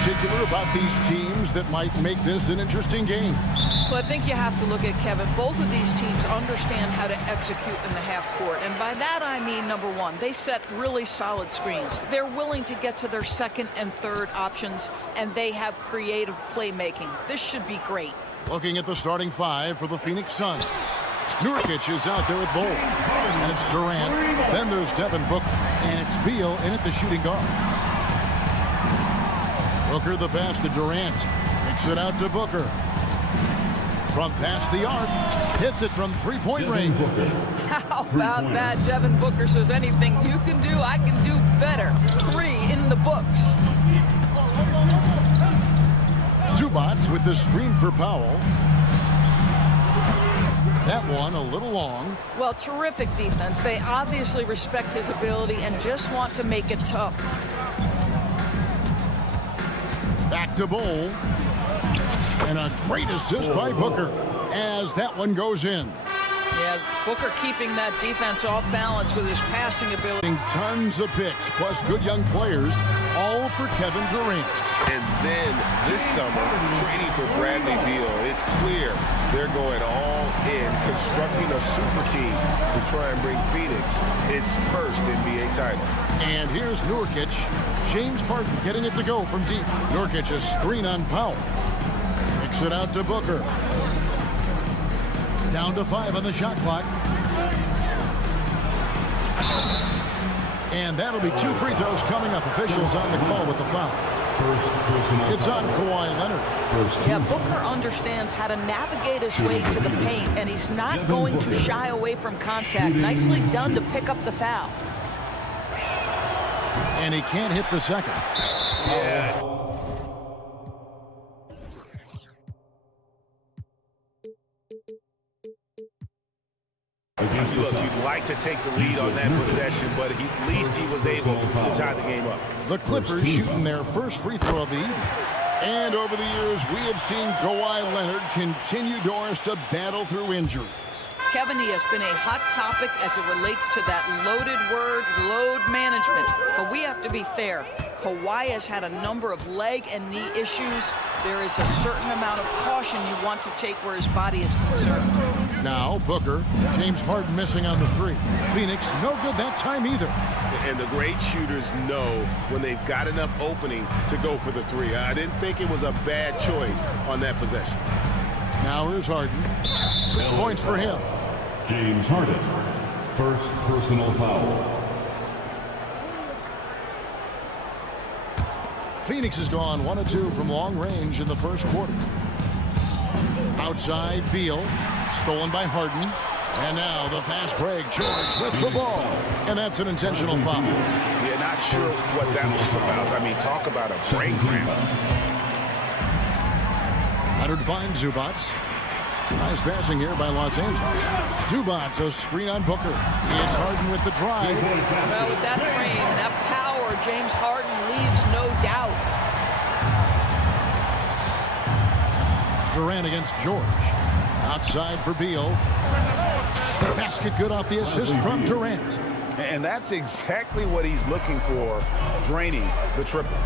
particular about these teams that might make this an interesting game? Well, I think you have to look at, Kevin, both of these teams understand how to execute in the half court. And by that, I mean, number one, they set really solid screens. They're willing to get to their second and third options, and they have creative playmaking. This should be great. Looking at the starting five for the Phoenix Suns. Nurkic is out there with Bol. And it's Durant. Then there's Devin Booker. And it's Beal in at the shooting guard. Booker the pass to Durant. Kicks it out to Booker. From past the arc. Hits it from three-point range. How about that? Devin Booker says anything you can do, I can do better. 3 in the books. Zubats with the screen for Powell. That one a little long. Well, terrific defense. They obviously respect his ability and just want to make it tough. Back to Bol. And a great assist by Booker as that one goes in. Yeah, Booker keeping that defense off balance with his passing ability. Tons of picks, plus good young players, all for Kevin Durant. And then this summer, trading for Bradley Beal, it's clear they're going all in, constructing a super team to try and bring Phoenix its first NBA title. And here's Nurkic. James Harden getting it to go from deep. Nurkic a screen on Powell. Kicks it out to Booker. Down to 5 on the shot clock. And that'll be 2 free throws coming up. Officials on the call with the foul. It's on Kawhi Leonard. Yeah, Booker understands how to navigate his way to the paint, and he's not going to shy away from contact. Nicely done to pick up the foul. And he can't hit the second. Yeah. Look, you'd like to take the lead on that possession, but at least he was able to tie the game up. The Clippers shooting their first free throw of the evening. And over the years, we have seen Kawhi Leonard continue to battle through injuries. Kevin, he has been a hot topic as it relates to that loaded word, load management. But we have to be fair. Kawhi has had a number of leg and knee issues. There is a certain amount of caution you want to take where his body is concerned. Now, Booker, James Harden missing on the 3. Phoenix, no good that time either. And the great shooters know when they've got enough opening to go for the 3. I didn't think it was a bad choice on that possession. Now here's Harden. 6 points for him. James Harden, first personal foul. Phoenix has gone 1 of 2 from long range in the first quarter. Outside, Beal. Stolen by Harden. And now the fast break. George with the ball. And that's an intentional foul. Yeah, not sure what that was about. I mean, talk about a brain cramp. Leonard finds Zubats. Nice passing here by Los Angeles. Zubats a screen on Booker. It's Harden with the drive. Well, with that frame, that power, James Harden leaves no doubt. Durant against George. Outside for Beal. The basket good off the assist from Durant. And that's exactly what he's looking for, draining the triple.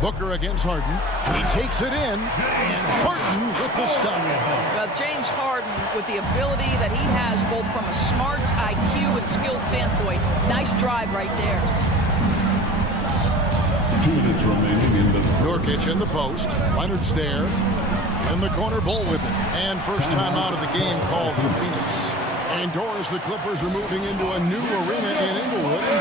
Booker against Harden. He takes it in, and Harden with the stop. Well, James Harden, with the ability that he has, both from a smarts, IQ, and skill standpoint, nice drive right there. 2 minutes remaining in the Nurkic in the post. Leonard's there. In the corner, Bol with it. And first time out of the game called for Phoenix. Indoors, the Clippers are moving into a new arena in Inglewood in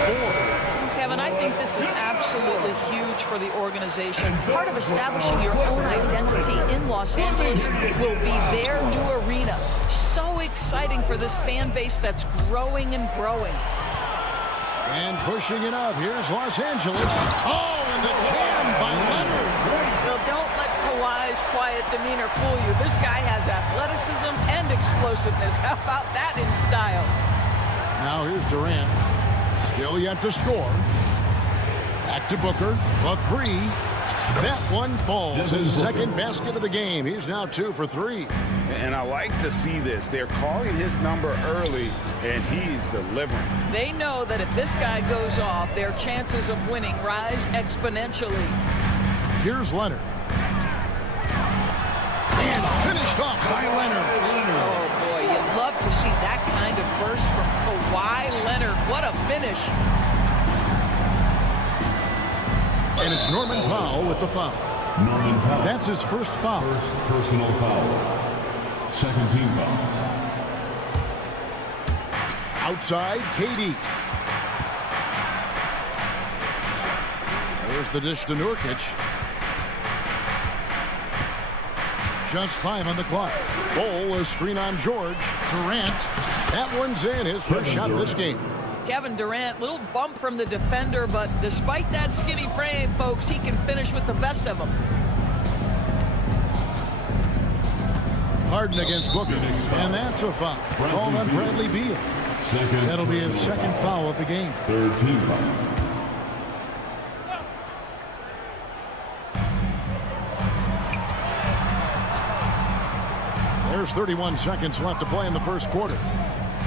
2024. Kevin, I think this is absolutely huge for the organization. Part of establishing your own identity in Los Angeles will be their new arena. So exciting for this fan base that's growing and growing. And pushing it up, here's Los Angeles. Oh, and the jam by Leonard. Well, don't let Kawhi's quiet demeanor fool you. This guy has athleticism and explosiveness. How about that in style? Now here's Durant. Still yet to score. Back to Booker. A 3. That one falls. His second basket of the game. He's now 2 for 3. And I like to see this. They're calling his number early, and he's delivering. They know that if this guy goes off, their chances of winning rise exponentially. Here's Leonard. And finished off by Leonard. Oh, boy, you'd love to see that kind of burst from Kawhi Leonard. What a finish. And it's Norman Powell with the foul. Norman Powell. That's his first foul. First personal foul. Second team foul. Outside, KD. There's the dish to Nurkic. Just 5 on the clock. Bol, a screen on George. Durant. That one's in. His first shot this game. Kevin Durant, little bump from the defender, but despite that skinny frame, folks, he can finish with the best of them. Harden against Booker. And that's a foul. Called on Bradley Beal. That'll be his second foul of the game. Third team foul. There's 31 seconds left to play in the first quarter.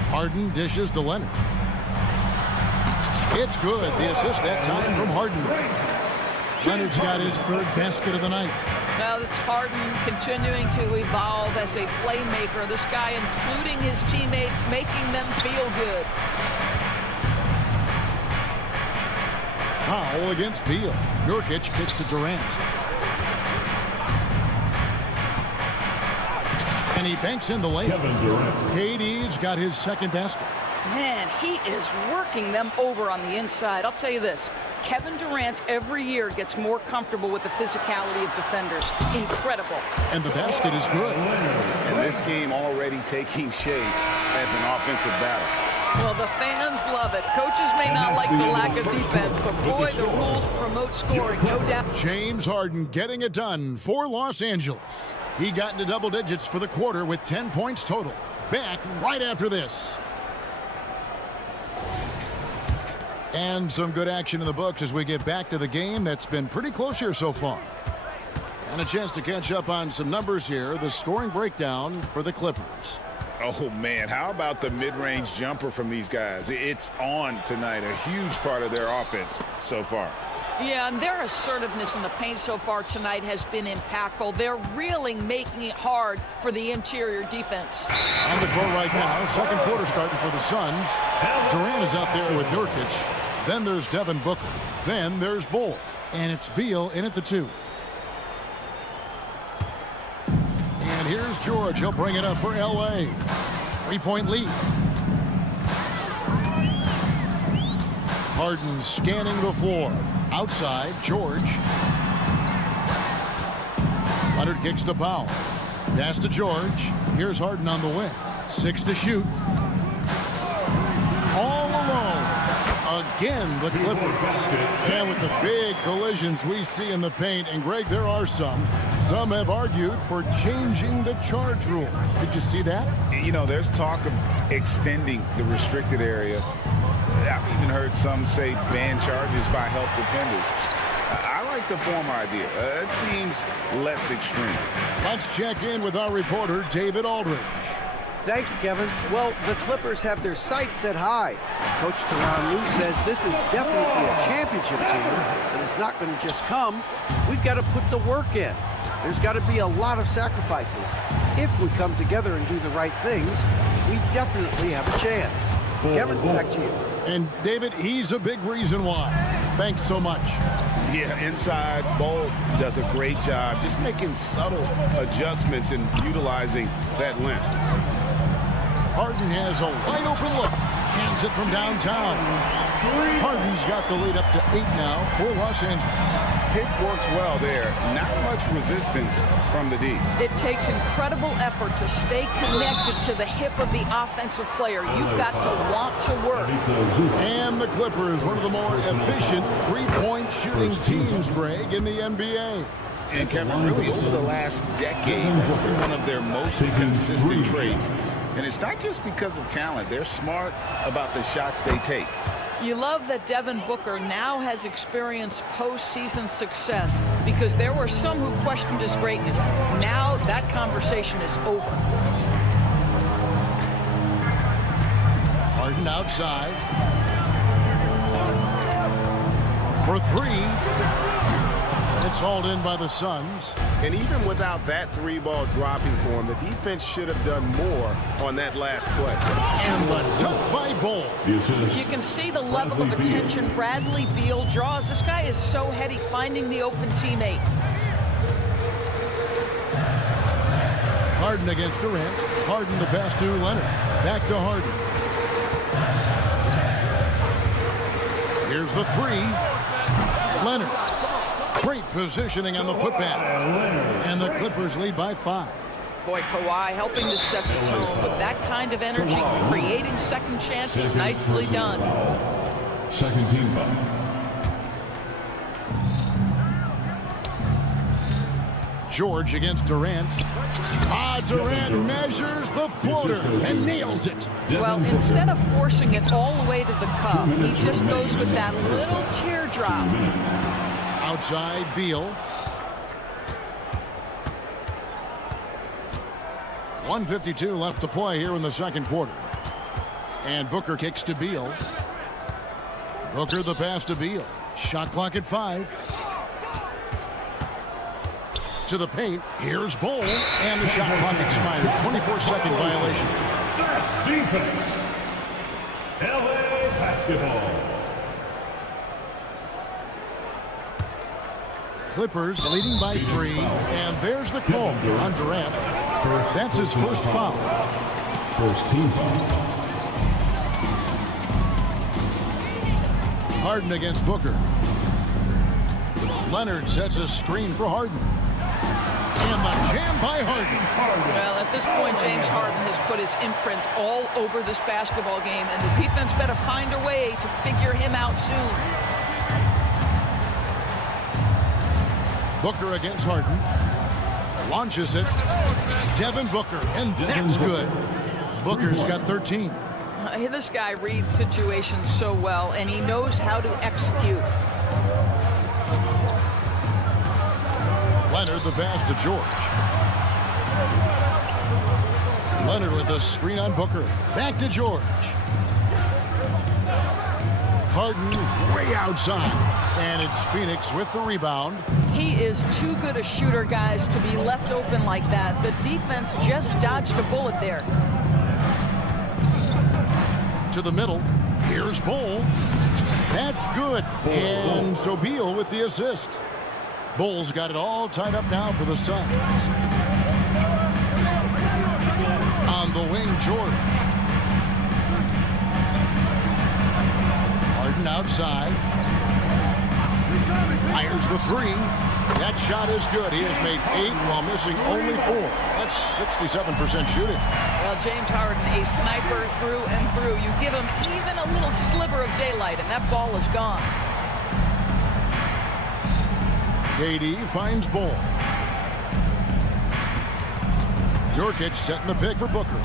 Harden dishes to Leonard. It's good. The assist that time from Harden. Leonard's got his third basket of the night. Now that's Harden continuing to evolve as a playmaker. This guy including his teammates, making them feel good. Powell against Beal. Nurkic kicks to Durant. And he banks in the layup. Kevin Durant. KD's got his second basket. Man, he is working them over on the inside. I'll tell you this, Kevin Durant every year gets more comfortable with the physicality of defenders. Incredible. And the basket is good. And this game already taking shape as an offensive battle. Well, the fans love it. Coaches may not like the lack of defense, but boy, the rules promote scoring, no doubt. James Harden getting it done for Los Angeles. He got into double digits for the quarter with 10 points total. Back right after this. And some good action in the books as we get back to the game that's been pretty close here so far. And a chance to catch up on some numbers here. The scoring breakdown for the Clippers. Oh, man, how about the mid-range jumper from these guys? It's on tonight, a huge part of their offense so far. Yeah, and their assertiveness in the paint so far tonight has been impactful. They're really making it hard for the interior defense. On the court right now, second quarter starting for the Suns. Durant is out there with Nurkic. Then there's Devin Booker. Then there's Bol. And it's Beal in at the 2. And here's George. He'll bring it up for L.A. 3-point lead. Harden scanning the floor. Outside, George. Leonard kicks to Powell. Pass to George. Here's Harden on the wing. 6 to shoot. All alone. Again, the Clippers. And with the big collisions we see in the paint, and Greg, there are some. Some have argued for changing the charge rule. Did you see that? You know, there's talk of extending the restricted area. I've even heard some say ban charges by help defenders. I like the former idea. It seems less extreme. Let's check in with our reporter, David Aldridge. Thank you, Kevin. Well, the Clippers have their sights set high. Coach Tyronn Lue says this is definitely a championship team, and it's not going to just come. We've got to put the work in. There's got to be a lot of sacrifices. If we come together and do the right things, we definitely have a chance. Kevin, back to you. And David, he's a big reason why. Thanks so much. Yeah, inside, Bol does a great job just making subtle adjustments and utilizing that length. Harden has a wide open look. Cans it from downtown. Harden's got the lead up to 8 now for Los Angeles. Pick works well there. Not much resistance from the D. It takes incredible effort to stay connected to the hip of the offensive player. You've got to want to work. And the Clippers, one of the more efficient three-point shooting teams, Greg, in the NBA. And Kevin, really over the last decade, that's been one of their most consistent traits. And it's not just because of talent. They're smart about the shots they take. You love that Devin Booker now has experienced postseason success because there were some who questioned his greatness. Now that conversation is over. Harden outside. For three. It's hauled in by the Suns. And even without that three-ball dropping for him, the defense should have done more on that last play. And the dunk by Bull. You can see the level of attention Bradley Beal draws. This guy is so heady finding the open teammate. Harden against Durant. Harden the pass to Leonard. Back to Harden. Here's the three. Leonard. Great positioning on the putback. And the Clippers lead by 5. Boy, Kawhi helping to set the tone with that kind of energy, creating second chances. Nicely done. Second team foul. George against Durant. Durant measures the floater and nails it. Well, instead of forcing it all the way to the cup, he just goes with that little teardrop. Outside, Beal. 1:52 left to play here in the second quarter. And Booker kicks to Beal. Booker the pass to Beal. Shot clock at 5. To the paint. Here's Bull. And the shot clock expires. 24-second violation. That's defense. LA basketball. Clippers leading by 3. And there's the call on Durant. That's his first foul. First team foul. Harden against Booker. Leonard sets a screen for Harden. And the jam by Harden. Well, at this point, James Harden has put his imprint all over this basketball game, and the defense better find a way to figure him out soon. Booker against Harden. Launches it. Devin Booker, and that's good. Booker's got 13. This guy reads situations so well, and he knows how to execute. Leonard the pass to George. Leonard with the screen on Booker. Back to George. Harden way outside. And it's Phoenix with the rebound. He is too good a shooter, guys, to be left open like that. The defense just dodged a bullet there. To the middle. Here's Bull. That's good. And so Beal with the assist. Bull's got it all tied up now for the Suns. On the wing, George. Harden outside. Fires the 3. That shot is good. He has made 8 while missing only 4. That's 67% shooting. Well, James Harden, a sniper through and through. You give him even a little sliver of daylight, and that ball is gone. KD finds Bull. Nurkic setting the pick for Booker.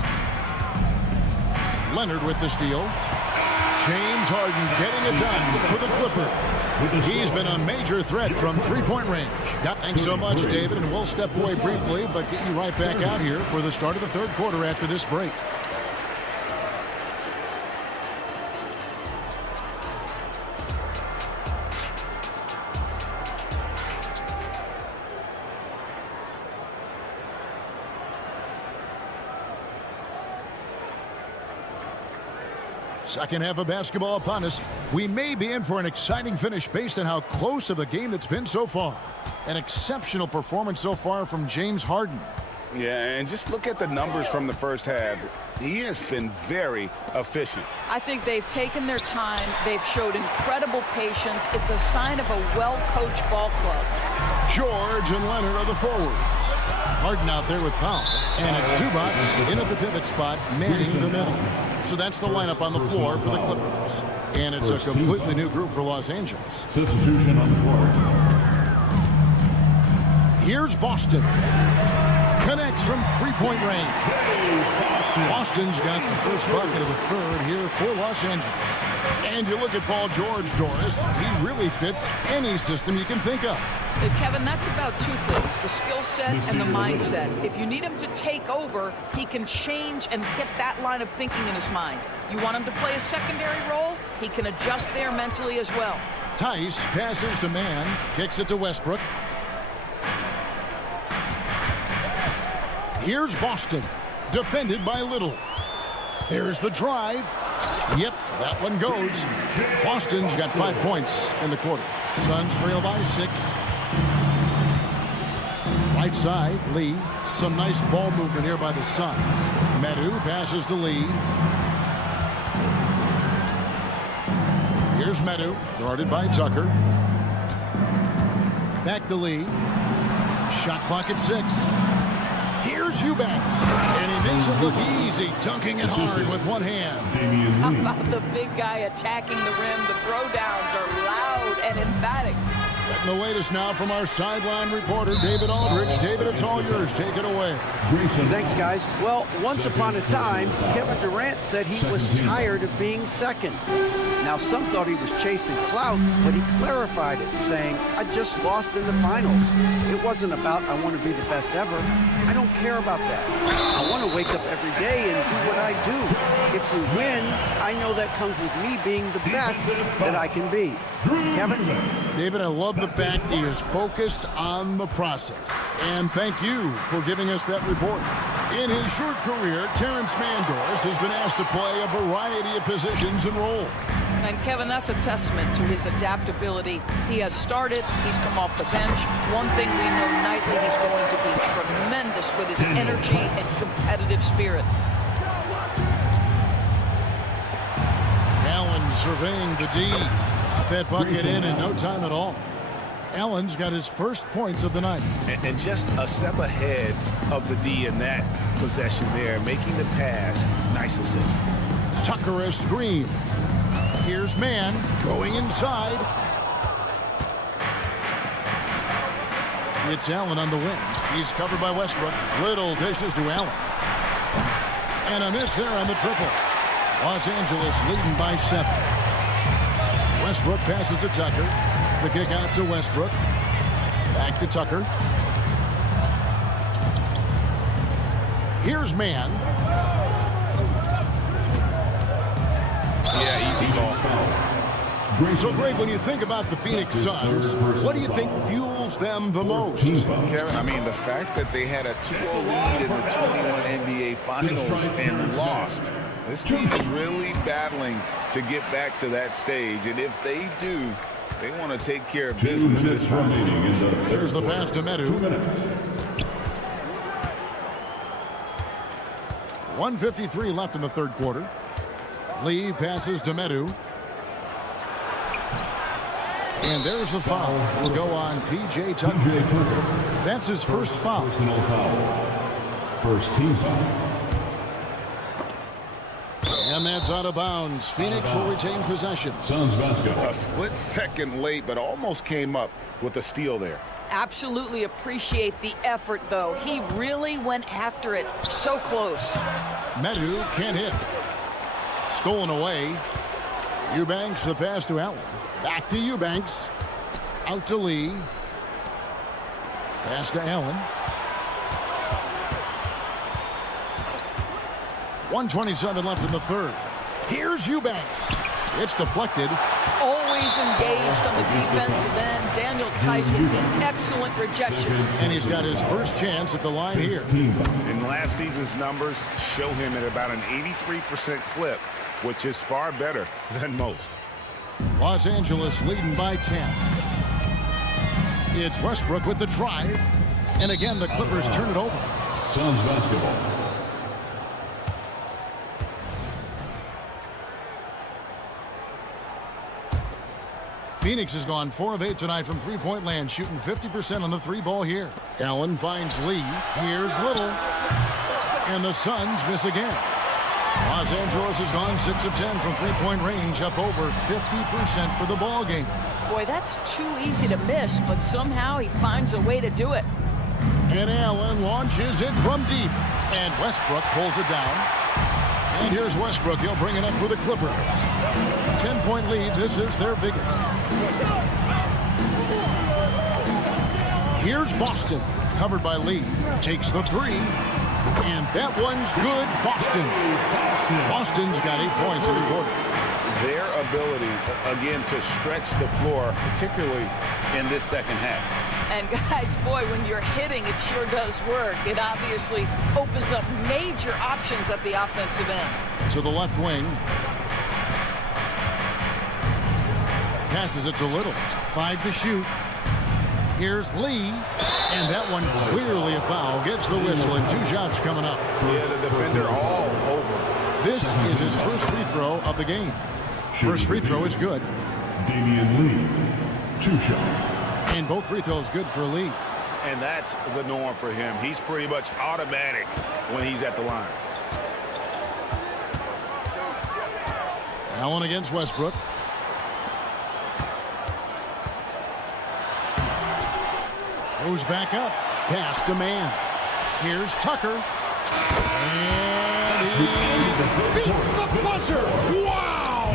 Leonard with the steal. James Harden getting it done for the Clippers. He's been a major threat from three-point range. Thanks so much, David, and we'll step away briefly, but get you right back out here for the start of the third quarter after this break. Second half of basketball upon us. We may be in for an exciting finish based on how close of a game that's been so far. An exceptional performance so far from James Harden. Yeah, and just look at the numbers from the first half. He has been very efficient. I think they've taken their time. They've showed incredible patience. It's a sign of a well-coached ball club. George and Leonard are the forwards. Harden out there with Powell. And it's Zubac in at the pivot spot, manning the middle. So that's the lineup on the floor for the Clippers. And it's a completely new group for Los Angeles. Substitution on the floor. Here's Boston. Connects from three-point range. Boston's got the first bucket of the third here for Los Angeles. And you look at Paul George, Doris, he really fits any system you can think of. Kevin, that's about two things, the skill set and the mindset. If you need him to take over, he can change and get that line of thinking in his mind. You want him to play a secondary role, he can adjust there mentally as well. Tice passes to Mann, kicks it to Westbrook. Here's Boston, defended by Little. There's the drive. Yep, that one goes. Boston's got 5 points in the quarter. Suns trail by 6. Right side, Lee. Some nice ball movement here by the Suns. Medu passes to Lee. Here's Medu, guarded by Tucker. Back to Lee. Shot clock at 6. Here's Eubanks, and he makes it look easy, dunking it hard with one hand. How about the big guy attacking the rim? The throwdowns are loud and emphatic. Getting the latest now from our sideline reporter, David Aldridge. David, it's all yours. Take it away. Thanks, guys. Well, once upon a time, Kevin Durant said he was tired of being second. Now, some thought he was chasing clout, but he clarified it, saying, I just lost in the finals. It wasn't about I want to be the best ever. I don't care about that. I want to wake up every day and do what I do. If we win, I know that comes with me being the best that I can be. Kevin? David, I love the fact he is focused on the process. And thank you for giving us that report. In his short career, Terrence Mandors has been asked to play a variety of positions and roles. And Kevin, that's a testament to his adaptability. He has started, he's come off the bench. One thing we know nightly, he's going to be tremendous with his energy and competitive spirit. Allen surveying the D. Got that bucket in no time at all. Allen's got his first points of the night. And just a step ahead of the D in that possession there, making the pass. Nice assist. Tucker a screen. Here's Mann going inside. It's Allen on the wing. He's covered by Westbrook. Little dishes to Allen. And a miss there on the triple. Los Angeles leading by 7. Westbrook passes to Tucker. The kick out to Westbrook. Back to Tucker. Here's Mann. Yeah, easy ball. So, Greg, when you think about the Phoenix Suns, what do you think fuels them the most? Kevin, I mean, the fact that they had a 2-0 lead in the 21 NBA Finals and lost. This team is really battling to get back to that stage, and if they do, they want to take care of business this time. There's the pass to Medu. 1:53 left in the third quarter. Lee passes to Medu. And there's the foul. Will go on P.J. Tucker. That's his first foul. Personal foul. First team foul. And that's out of bounds. Phoenix will retain possession. Suns basketball. A split second late, but almost came up with a steal there. Absolutely appreciate the effort, though. He really went after it. So close. Medu can't hit. Stolen away. Eubanks the pass to Allen. Back to Eubanks. Out to Lee. Pass to Allen. 1:27 left in the third. Here's Eubanks. It's deflected. Always engaged on the defensive end. Daniel Tice with an excellent rejection. And he's got his first chance at the line here. And last season's numbers show him at about an 83% clip, which is far better than most. Los Angeles leading by 10. It's Westbrook with the drive. And again, the Clippers turn it over. Suns basketball. Phoenix has gone 4 of 8 tonight from three-point land, shooting 50% on the three ball here. Allen finds Lee. Here's Little. And the Suns miss again. Los Angeles has gone 6 of 10 from three-point range, up over 50% for the ball game. Boy, that's too easy to miss, but somehow he finds a way to do it. And Allen launches it from deep. And Westbrook pulls it down. And here's Westbrook. He'll bring it up for the Clippers. 10-point lead. This is their biggest. Here's Boston. Covered by Lee. Takes the three. And that one's good. Boston. Boston's got 8 points in the quarter. Their ability, again, to stretch the floor, particularly in this second half. And guys, boy, when you're hitting, it sure does work. It obviously opens up major options at the offensive end. To the left wing. Passes it to Little. 5 to shoot. Here's Lee. And that one clearly a foul. Gets the whistle and 2 shots coming up. Yeah, the defender all over. This is his first free throw of the game. First free throw is good. Damian Lee, 2 shots. And both free throws good for Lee. And that's the norm for him. He's pretty much automatic when he's at the line. Allen against Westbrook. Goes back up. Pass to man. Here's Tucker. And he beats the buzzer. Wow!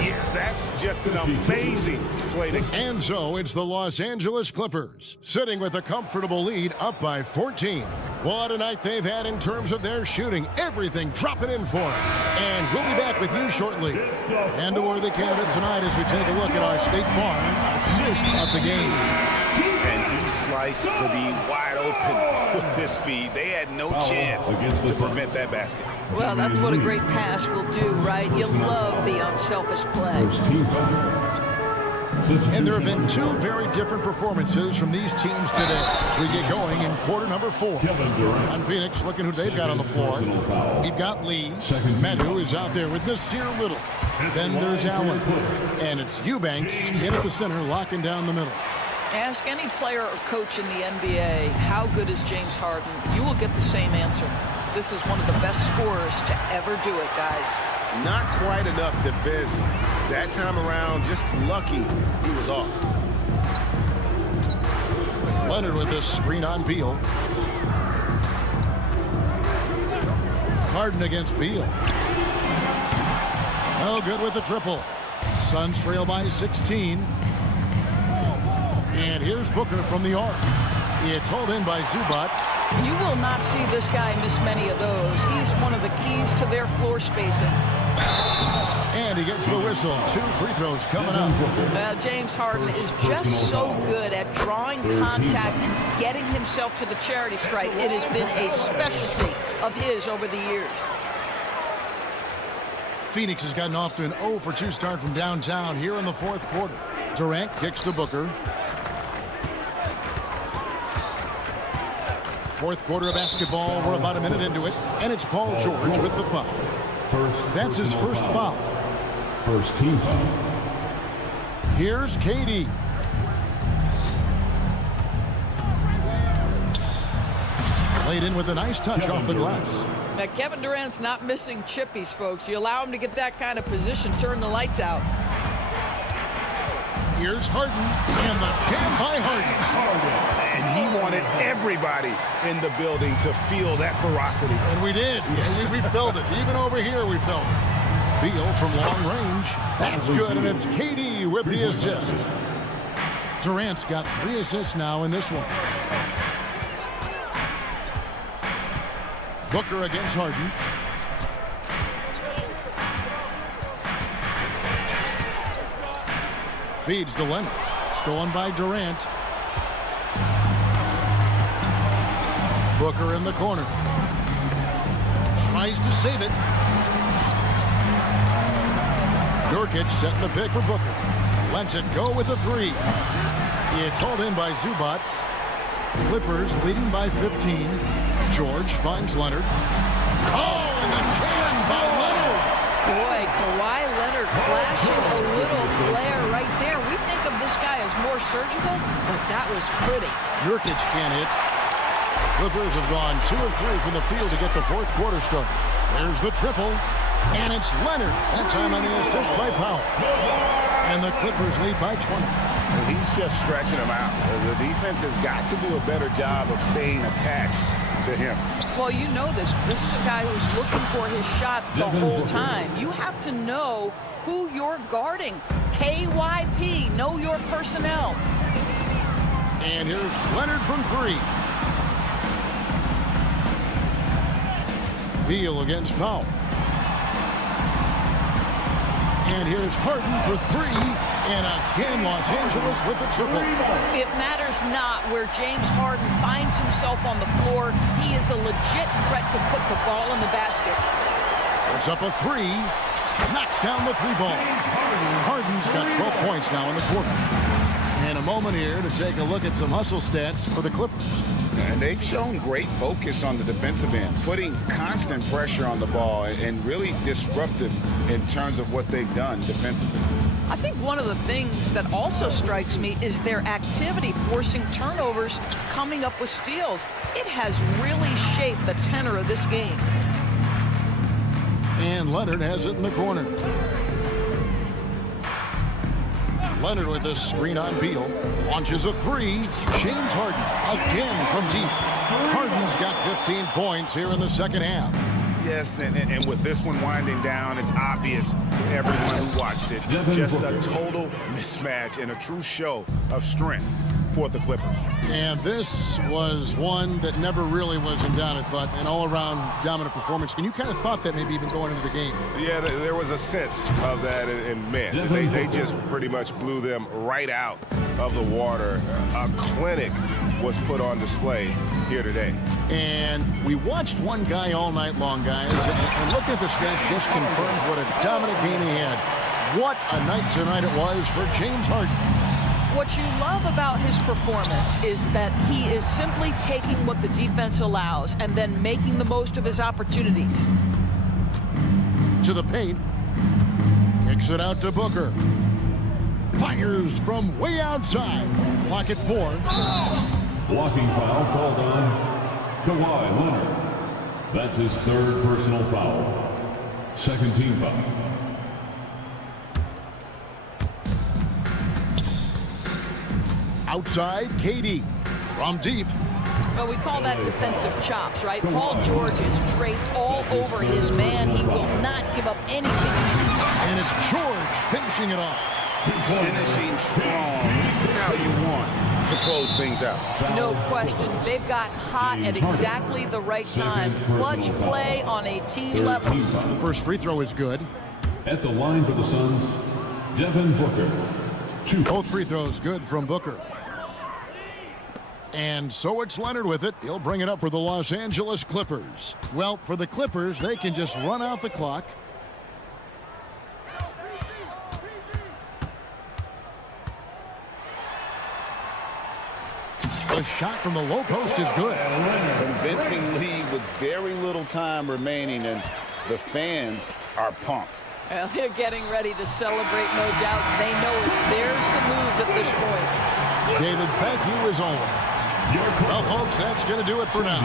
Yeah, that's just an amazing play. And so it's the Los Angeles Clippers sitting with a comfortable lead up by 14. What a night they've had in terms of their shooting. Everything dropping in for them. And we'll be back with you shortly. And a worthy candidate tonight as we take a look at our State Farm assist of the game. And he sliced the D wide open with his feet. They had no chance to prevent that basket. Well, that's what a great pass will do, right? You love the unselfish play. And there have been 2 very different performances from these teams today as we get going in quarter number 4. On Phoenix, looking who they've got on the floor. We've got Lee. Medu is out there with Nasir Little. Then there's Allen. And it's Eubanks in at the center, locking down the middle. Ask any player or coach in the NBA, how good is James Harden? You will get the same answer. This is one of the best scorers to ever do it, guys. Not quite enough defense. That time around, just lucky he was off. Leonard with this screen on Beal. Harden against Beal. No good with the triple. Suns trail by 16. And here's Booker from the arc. It's hauled in by Zubac. You will not see this guy miss many of those. He's one of the keys to their floor spacing. And he gets the whistle. 2 free throws coming up. James Harden is just so good at drawing contact and getting himself to the charity stripe. It has been a specialty of his over the years. Phoenix has gotten off to an 0 for 2 start from downtown here in the 4th quarter. Durant kicks to Booker. 4th quarter of basketball. We're about a minute into it. And it's Paul George with the foul. That's his first foul. First team foul. Here's Katie. Played in with a nice touch off the glass. Now, Kevin Durant's not missing chippies, folks. You allow him to get that kind of position, turn the lights out. Here's Harden, and the jam by Harden. And he wanted everybody in the building to feel that ferocity. And we did. And we felt it. Even over here, we felt it. Beal from long range. That's good, and it's KD with the assist. Durant's got 3 assists now in this one. Booker against Harden. Feeds to Leonard. Stolen by Durant. Booker in the corner. Tries to save it. Nurkic setting the pick for Booker. Lets it go with a 3. It's hauled in by Zubac. Clippers leading by 15. George finds Leonard. Oh, and the jam by Leonard. Boy, Kawhi Leonard flashing a little flare right there. We think of this guy as more surgical, but that was pretty. Nurkic can't hit. Clippers have gone 2 of 3 from the field to get the 4th quarter started. There's the triple. And it's Leonard. That time on the assist by Powell. And the Clippers lead by 20. He's just stretching them out. The defense has got to do a better job of staying attached to him. Well, you know this. This is a guy who's looking for his shot the whole time. You have to know who you're guarding. KYP, know your personnel. And here's Leonard from three. Beal against Powell. And here's Harden for three. And again, Los Angeles with the triple. It matters not where James Harden finds himself on the floor. He is a legit threat to put the ball in the basket. It's up a three. Knocks down the three ball. Harden's got 12 points now in the quarter. And a moment here to take a look at some hustle stats for the Clippers. And they've shown great focus on the defensive end, putting constant pressure on the ball and really disruptive in terms of what they've done defensively. I think one of the things that also strikes me is their activity, forcing turnovers, coming up with steals. It has really shaped the tenor of this game. And Leonard has it in the corner. Leonard with this screen on Beal. Launches a three. James Harden again from deep. Harden's got 15 points here in the second half. Yes, and with this one winding down, it's obvious to everyone who watched it. Just a total mismatch and a true show of strength for the Clippers. And this was one that never really was in doubt, I thought, an all-around dominant performance. And you kind of thought that maybe even going into the game. Yeah, there was a sense of that, and man, they just pretty much blew them right out of the water. A clinic was put on display here today. And we watched one guy all night long, guys, and looking at the stats just confirms what a dominant game he had. What a night tonight it was for James Harden. What you love about his performance is that he is simply taking what the defense allows and then making the most of his opportunities. To the paint. Kicks it out to Booker. Fires from way outside. Clock at 4. Blocking foul called on Kawhi Leonard. That's his third personal foul. Second team foul. Outside, KD. From deep. Well, we call that defensive chops, right? Paul George is draped all over his man. He will not give up anything easy. And it's George finishing it off. Finishing strong. This is how you want to close things out. No question. They've got hot at exactly the right time. Clutch play on a team level. The first free throw is good. At the line for the Suns, Devin Booker. Both free throws good from Booker. And so it's Leonard with it. He'll bring it up for the Los Angeles Clippers. Well, for the Clippers, they can just run out the clock. The shot from the low post is good. Convincing lead with very little time remaining, and the fans are pumped. Well, they're getting ready to celebrate, no doubt. They know it's theirs to lose at this point. David, thank you as always. Well, folks, that's going to do it for now.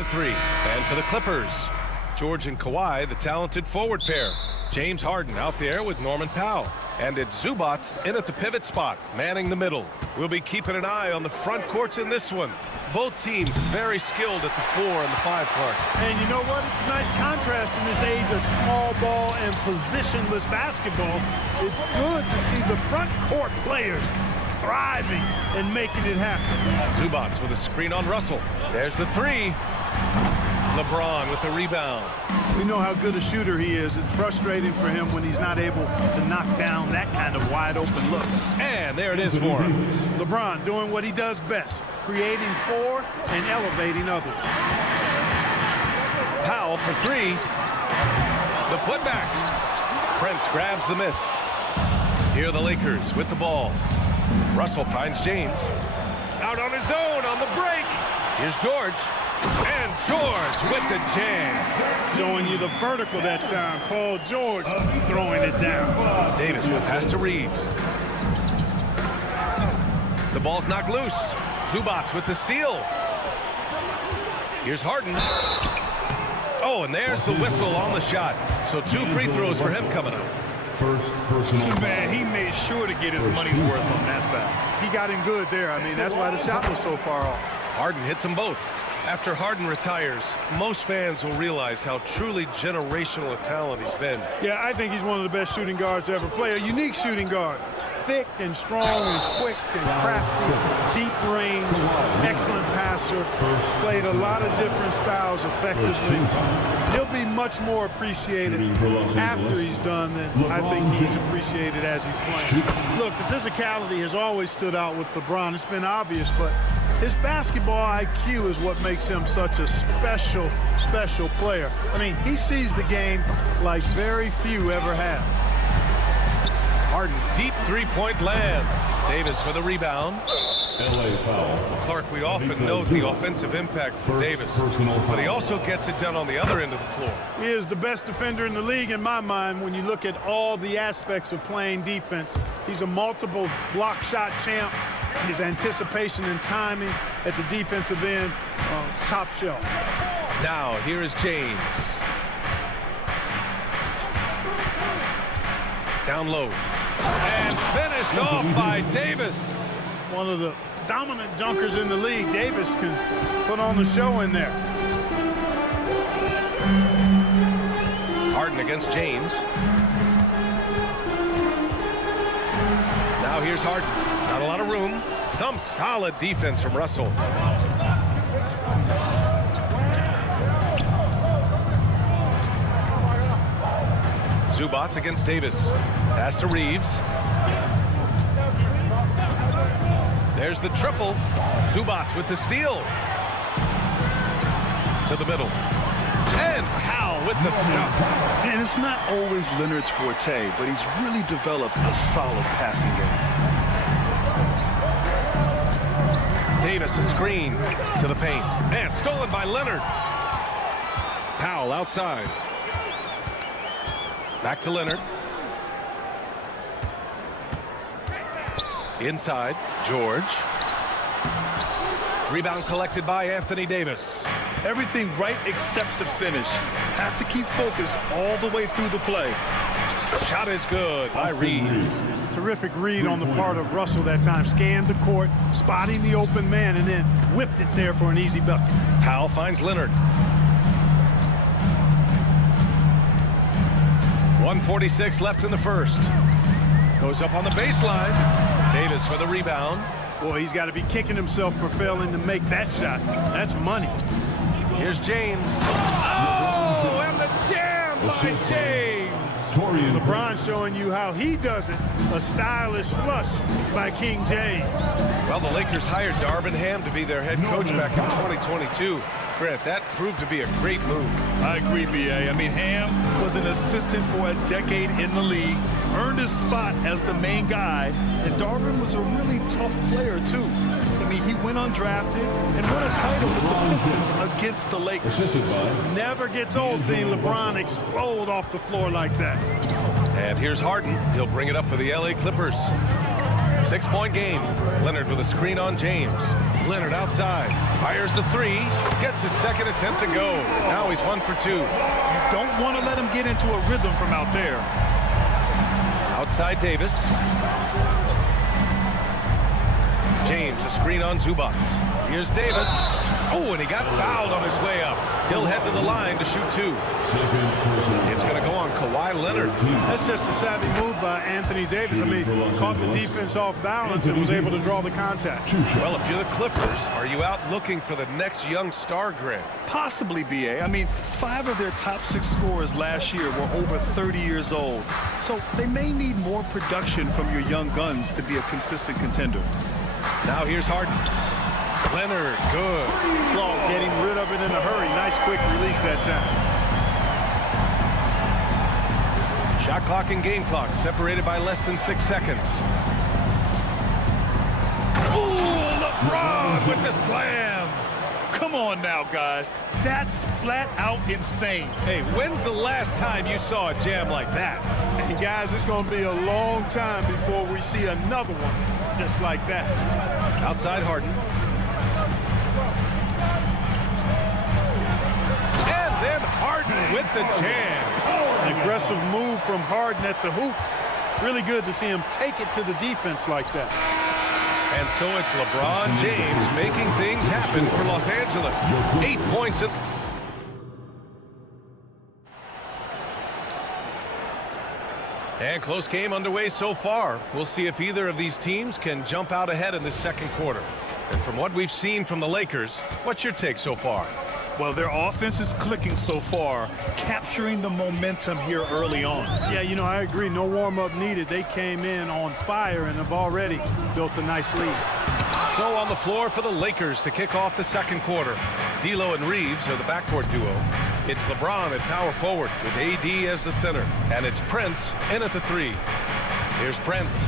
the three. And for the Clippers, George and Kawhi, the talented forward pair. James Harden out there with Norman Powell. And it's Zubats in at the pivot spot, manning the middle. We'll be keeping an eye on the front courts in this one. Both teams very skilled at the 4 and the 5 part. And you know what? It's a nice contrast in this age of small ball and positionless basketball. It's good to see the front court players thriving and making it happen. Zubats with a screen on Russell. There's the 3. LeBron with the rebound. We know how good a shooter he is. It's frustrating for him when he's not able to knock down that kind of wide open look. And there it is for him. LeBron doing what he does best, creating for and elevating others. Powell for 3. The putback. Prince grabs the miss. Here are the Lakers with the ball. Russell finds James. Out on his own on the break. Here's George. And George with the jam. Showing you the vertical that time. Paul George throwing it down. Davis, the pass to Reeves. The ball's knocked loose. Zubats with the steal. Here's Harden. Oh, and there's the whistle on the shot. So 2 free throws for him coming up. First personal. Man, he made sure to get his money's worth on that foul. He got him good there. I mean, that's why the shot was so far off. Harden hits them both. After Harden retires, most fans will realize how truly generational a talent he's been. Yeah, I think he's one of the best shooting guards to ever play. A unique shooting guard. Thick and strong and quick and crafty, deep range, excellent passer. Played a lot of different styles effectively. He'll be much more appreciated after he's done than I think he's appreciated as he's playing. Look, the physicality has always stood out with LeBron. It's been obvious, but his basketball IQ is what makes him such a special, special player. I mean, he sees the game like very few ever have. Harden, deep three-point land. Davis for the rebound. LA foul. Clark, we often note the offensive impact for Davis, but he also gets it done on the other end of the floor. He is the best defender in the league in my mind when you look at all the aspects of playing defense. He's a multiple block shot champ. His anticipation and timing at the defensive end, top shelf. Now, here is James. Down low. And finished off by Davis. One of the dominant dunkers in the league. Davis can put on the show in there. Harden against James. Now here's Harden. Not a lot of room. Some solid defense from Russell. Zubats against Davis. Pass to Reeves. There's the triple. Zubats with the steal. To the middle. And Powell with the stuff. And it's not always Leonard's forte, but he's really developed a solid passing game. Davis a screen to the paint. And stolen by Leonard. Powell outside. Back to Leonard. Inside, George. Rebound collected by Anthony Davis. Everything right except the finish. Have to keep focused all the way through the play. Shot is good by Reeves. Terrific read on the part of Russell that time. Scanned the court, spotting the open man, and then whipped it there for an easy bucket. Powell finds Leonard. 1:46 left in the first. Goes up on the baseline. Davis for the rebound. Boy, he's got to be kicking himself for failing to make that shot. That's money. Here's James. Oh, and the jam by James. LeBron showing you how he does it. A stylish flush by King James. Well, the Lakers hired Darvin Ham to be their head coach back in 2022. Grant, that proved to be a great move. I agree, B.A. I mean, Ham was an assistant for a decade in the league, earned his spot as the main guy, and Darvin was a really tough player, too. I mean, he went undrafted and won a title with the Pistons against the Lakers. Never gets old seeing LeBron explode off the floor like that. And here's Harden. He'll bring it up for the LA Clippers. 6-point game. Leonard with a screen on James. Leonard outside. Fires the three. Gets his second attempt to go. Now he's 1 for 2. You don't want to let him get into a rhythm from out there. Outside Davis. James, a screen on Zubac. Here's Davis. Oh, and he got fouled on his way up. He'll head to the line to shoot 2. It's going to go on Kawhi Leonard. That's just a savvy move by Anthony Davis. I mean, caught the defense off balance and was able to draw the contact. Well, if you're the Clippers, are you out looking for the next young star, Grant? Possibly, B.A. I mean, 5 of their top 6 scorers last year were over 30 years old. So they may need more production from your young guns to be a consistent contender. Now here's Harden. Leonard, good. Claw getting rid of it in a hurry. Nice quick release that time. Shot clock and game clock separated by less than 6 seconds. Ooh, LeBron with the slam. Come on now, guys. That's flat out insane. Hey, when's the last time you saw a jam like that? And guys, it's going to be a long time before we see another one just like that. Outside Harden. And then Harden with the jam. An aggressive move from Harden at the hoop. Really good to see him take it to the defense like that. And so it's LeBron James making things happen for Los Angeles. 8 points. And close game underway so far. We'll see if either of these teams can jump out ahead in the second quarter. And from what we've seen from the Lakers, what's your take so far? Well, their offense is clicking so far, capturing the momentum here early on. Yeah, you know, I agree. No warm-up needed. They came in on fire and have already built a nice lead. So on the floor for the Lakers to kick off the second quarter. D'Lo and Reeves are the backcourt duo. It's LeBron at power forward with AD as the center. And it's Prince in at the 3. Here's Prince.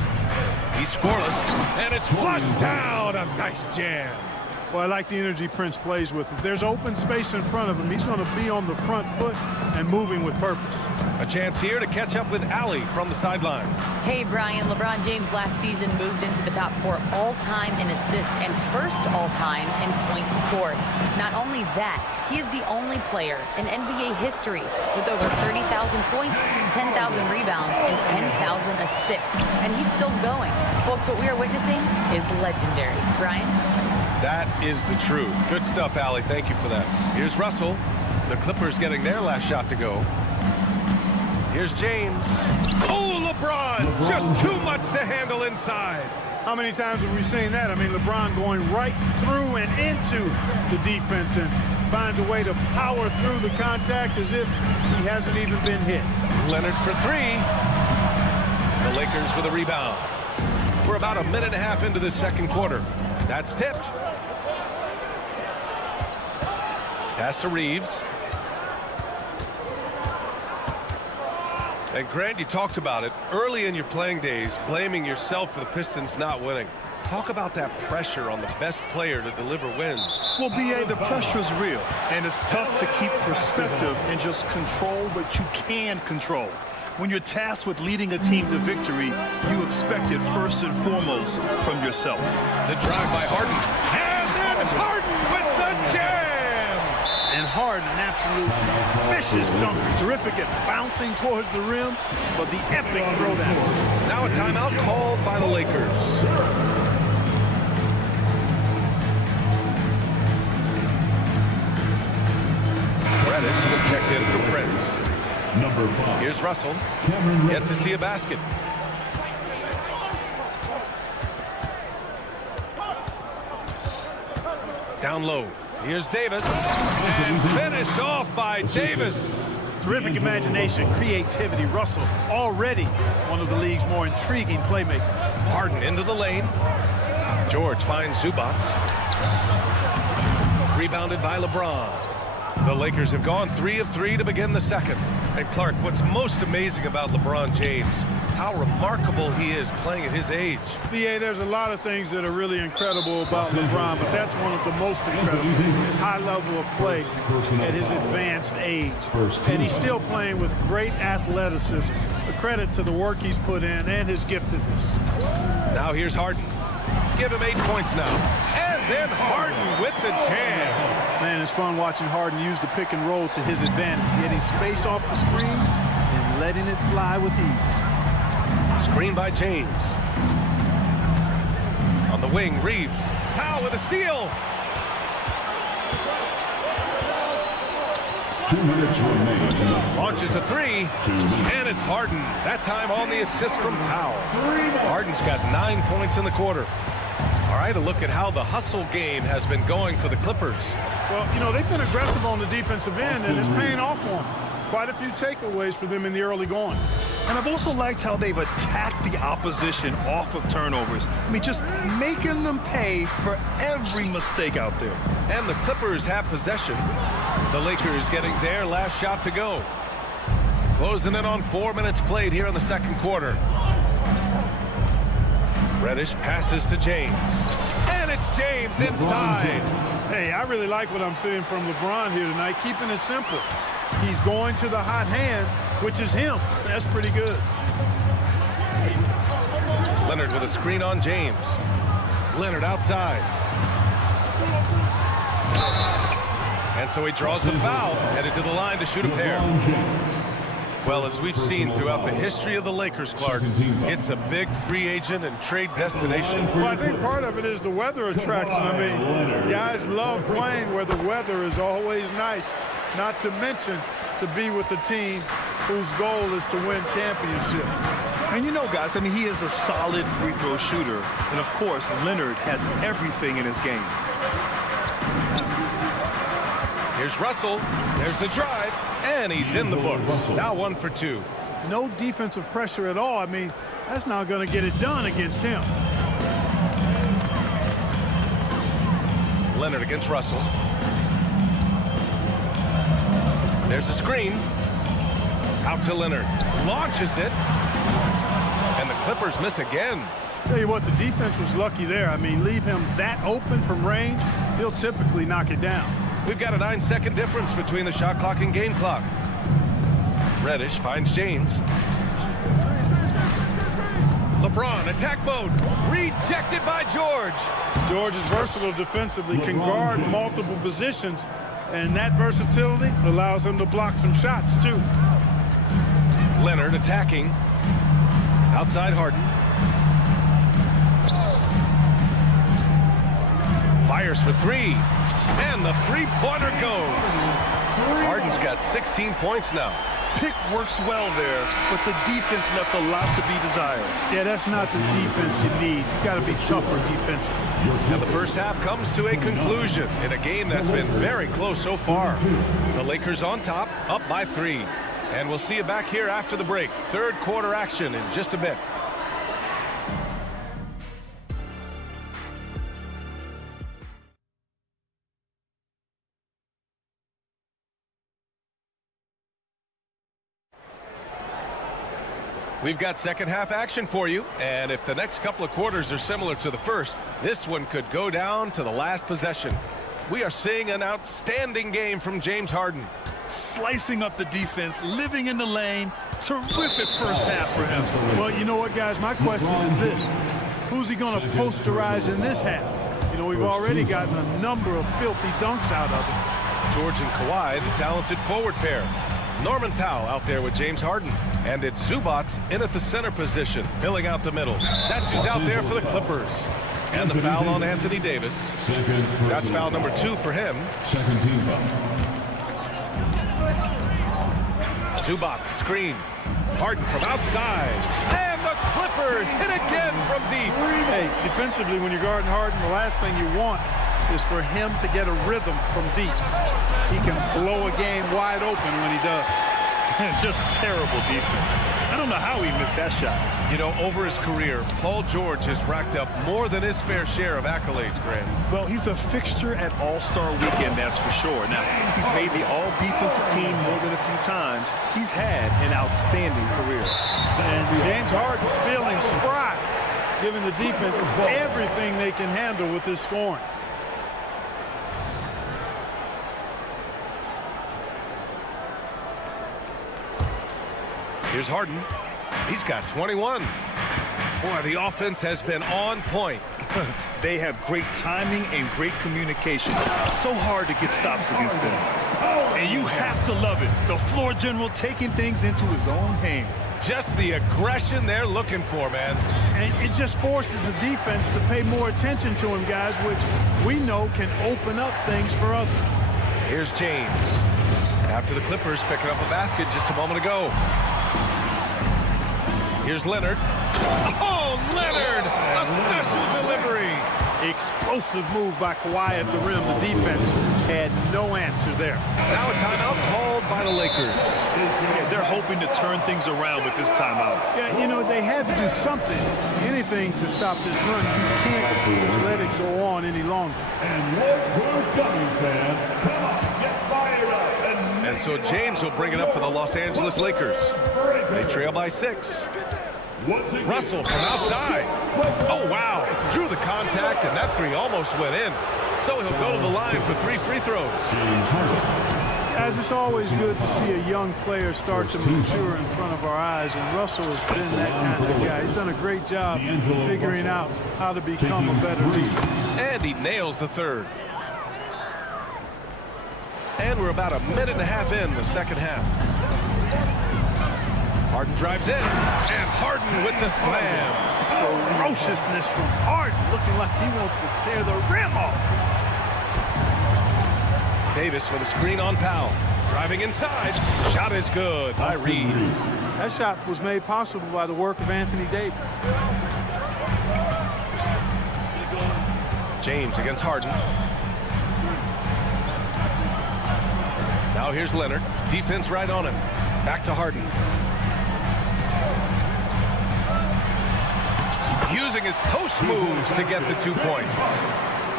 He's scoreless. And it's flushed down. A nice jam. Well, I like the energy Prince plays with. If there's open space in front of him, he's going to be on the front foot and moving with purpose. A chance here to catch up with Allie from the sideline. Hey, Brian. LeBron James last season moved into the top 4 all-time in assists and first all-time in points scored. Not only that, he is the only player in NBA history with over 30,000 points, 10,000 rebounds, and 10,000 assists. And he's still going. Folks, what we are witnessing is legendary. Brian? That is the truth. Good stuff, Allie. Thank you for that. Here's Russell. The Clippers getting their last shot to go. Here's James. Oh, LeBron! Just too much to handle inside. How many times have we seen that? I mean, LeBron going right through and into the defense and finds a way to power through the contact as if he hasn't even been hit. Leonard for 3. The Lakers with a rebound. We're about a minute and a half into the second quarter. That's tipped. Pass to Reeves. And Grant, you talked about it early in your playing days, blaming yourself for the Pistons not winning. Talk about that pressure on the best player to deliver wins. Well, B.A., the pressure is real, and it's tough to keep perspective and just control what you can control. When you're tasked with leading a team to victory, you expect it first and foremost from yourself. The drive by Harden. And then Harden with the jam! And Harden, an absolute vicious dunker. Terrific at bouncing towards the rim, but the epic throwdown. Now a timeout called by the Lakers. Reddish checked in for Prince. Number 5. Here's Russell. Yet to see a basket. Down low. Here's Davis. And finished off by Davis. Terrific imagination, creativity. Russell already one of the league's more intriguing playmakers. Harden into the lane. George finds Zubac. Rebounded by LeBron. The Lakers have gone 3 of 3 to begin the second. And Clark, what's most amazing about LeBron James, how remarkable he is playing at his age. BA, there's a lot of things that are really incredible about LeBron, but that's one of the most incredible. His high level of play at his advanced age. And he's still playing with great athleticism. A credit to the work he's put in and his giftedness. Now here's Harden. Give him 8 points now. And And then Harden with the jam. Man, it's fun watching Harden use the pick and roll to his advantage, getting space off the screen and letting it fly with ease. Screen by James. On the wing, Reeves. Powell with a steal. 2 minutes remaining. Launches a three, and it's Harden. That time on the assist from Powell. Harden's got 9 points in the quarter. All right, a look at how the hustle game has been going for the Clippers. Well, you know, they've been aggressive on the defensive end, and it's paying off for them. Quite a few takeaways for them in the early going. And I've also liked how they've attacked the opposition off of turnovers. I mean, just making them pay for every mistake out there. And the Clippers have possession. The Lakers getting their last shot to go. Closing in on 4 minutes played here in the second quarter. Reddish passes to James. And it's James inside. Hey, I really like what I'm seeing from LeBron here tonight, keeping it simple. He's going to the hot hand, which is him. That's pretty good. Leonard with a screen on James. Leonard outside. And so he draws the foul, headed to the line to shoot a pair. Well, as we've seen throughout the history of the Lakers, Clark, it's a big free agent and trade destination. Well, I think part of it is the weather attraction. I mean, guys love playing where the weather is always nice, not to mention to be with a team whose goal is to win championship. And you know, guys, I mean, he is a solid free throw shooter. And, of course, Leonard has everything in his game. Here's Russell. There's the drive. And he's in the books. Now 1 for 2. No defensive pressure at all. I mean, that's not going to get it done against him. Leonard against Russell. There's a screen. Out to Leonard. Launches it. And the Clippers miss again. Tell you what, the defense was lucky there. I mean, leave him that open from range, he'll typically knock it down. We've got a 9-second difference between the shot clock and game clock. Reddish finds James. LeBron, attack mode. Rejected by George. George is versatile defensively, can guard multiple positions, and that versatility allows him to block some shots, too. Leonard attacking. Outside Harden. Fires for three. And the three-pointer goes. Harden's got 16 points now. Pick works well there, but the defense left a lot to be desired. Yeah, that's not the defense you need. You've got to be tougher defensively. And the first half comes to a conclusion in a game that's been very close so far. The Lakers on top, up by 3. And we'll see you back here after the break. Third quarter action in just a bit. We've got second half action for you, and if the next couple of quarters are similar to the first, this one could go down to the last possession. We are seeing an outstanding game from James Harden. Slicing up the defense, living in the lane. Terrific first half for him. Well, you know what, guys? My question is this. Who's he going to posterize in this half? You know, we've already gotten a number of filthy dunks out of him. George and Kawhi, the talented forward pair. Norman Powell out there with James Harden. And it's Zubats in at the center position, filling out the middle. That's who's out there for the Clippers. And the foul on Anthony Davis. That's foul number 2 for him. Second team foul. Zubats, screen. Harden from outside. And the Clippers hit again from deep. Hey, defensively, when you're guarding Harden, the last thing you want is for him to get a rhythm from deep. He can blow a game wide open when he does. Just terrible defense. I don't know how he missed that shot. You know, over his career, Paul George has racked up more than his fair share of accolades, Grant. Well, he's a fixture at All-Star Weekend, that's for sure. Now, he's made the All-Defensive team more than a few times. He's had an outstanding career. And James Harden feeling spry, giving the defense everything they can handle with his scoring. Here's Harden. He's got 21. Boy, the offense has been on point. They have great timing and great communication. So hard to get stops against them. And you have to love it. The floor general taking things into his own hands. Just the aggression they're looking for, man. And it just forces the defense to pay more attention to him, guys, which we know can open up things for others. Here's James. After the Clippers picking up a basket just a moment ago. Here's Leonard. Oh, Leonard! A special delivery. Explosive move by Kawhi at the rim. The defense had no answer there. Now a timeout called by the Lakers. Yeah, they're hoping to turn things around with this timeout. Yeah, you know, they had to do something, anything to stop this run. You can't just let it go on any longer. And look who's coming, fans. Come on, get fired up. And so James will bring it up for the Los Angeles Lakers. They trail by 6. Russell from outside. Oh, wow. Drew the contact, and that three almost went in. So he'll go to the line for 3 free throws. Guys, it's always good to see a young player start to mature in front of our eyes, and Russell has been that kind of guy. He's done a great job figuring out how to become a better leader. And he nails the third. And we're about a minute and a half in the second half. Harden drives in, and Harden with the slam. Ferociousness from Harden, looking like he wants to tear the rim off. Davis with a screen on Powell. Driving inside. Shot is good by Reeves. That shot was made possible by the work of Anthony Davis. James against Harden. Now here's Leonard. Defense right on him. Back to Harden. Using his post moves to get the 2 points.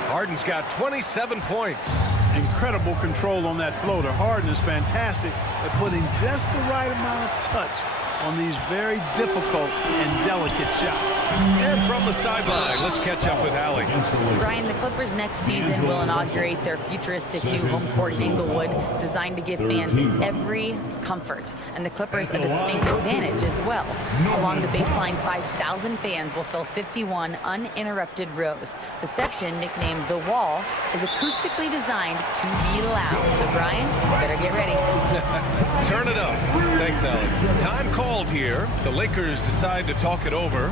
Harden's got 27 points. Incredible control on that floater. Harden is fantastic at putting just the right amount of touch on these very difficult and delicate shots. And from the sideline, let's catch up with Allie. Brian, the Clippers next season will inaugurate their futuristic new home court in Inglewood, designed to give fans every comfort, and the Clippers a distinct advantage as well. Along the baseline, 5,000 fans will fill 51 uninterrupted rows. The section, nicknamed The Wall, is acoustically designed to be loud. So, Brian, you better get ready. Turn it up. Thanks, Allie. Time called here. The Lakers decide to talk it over.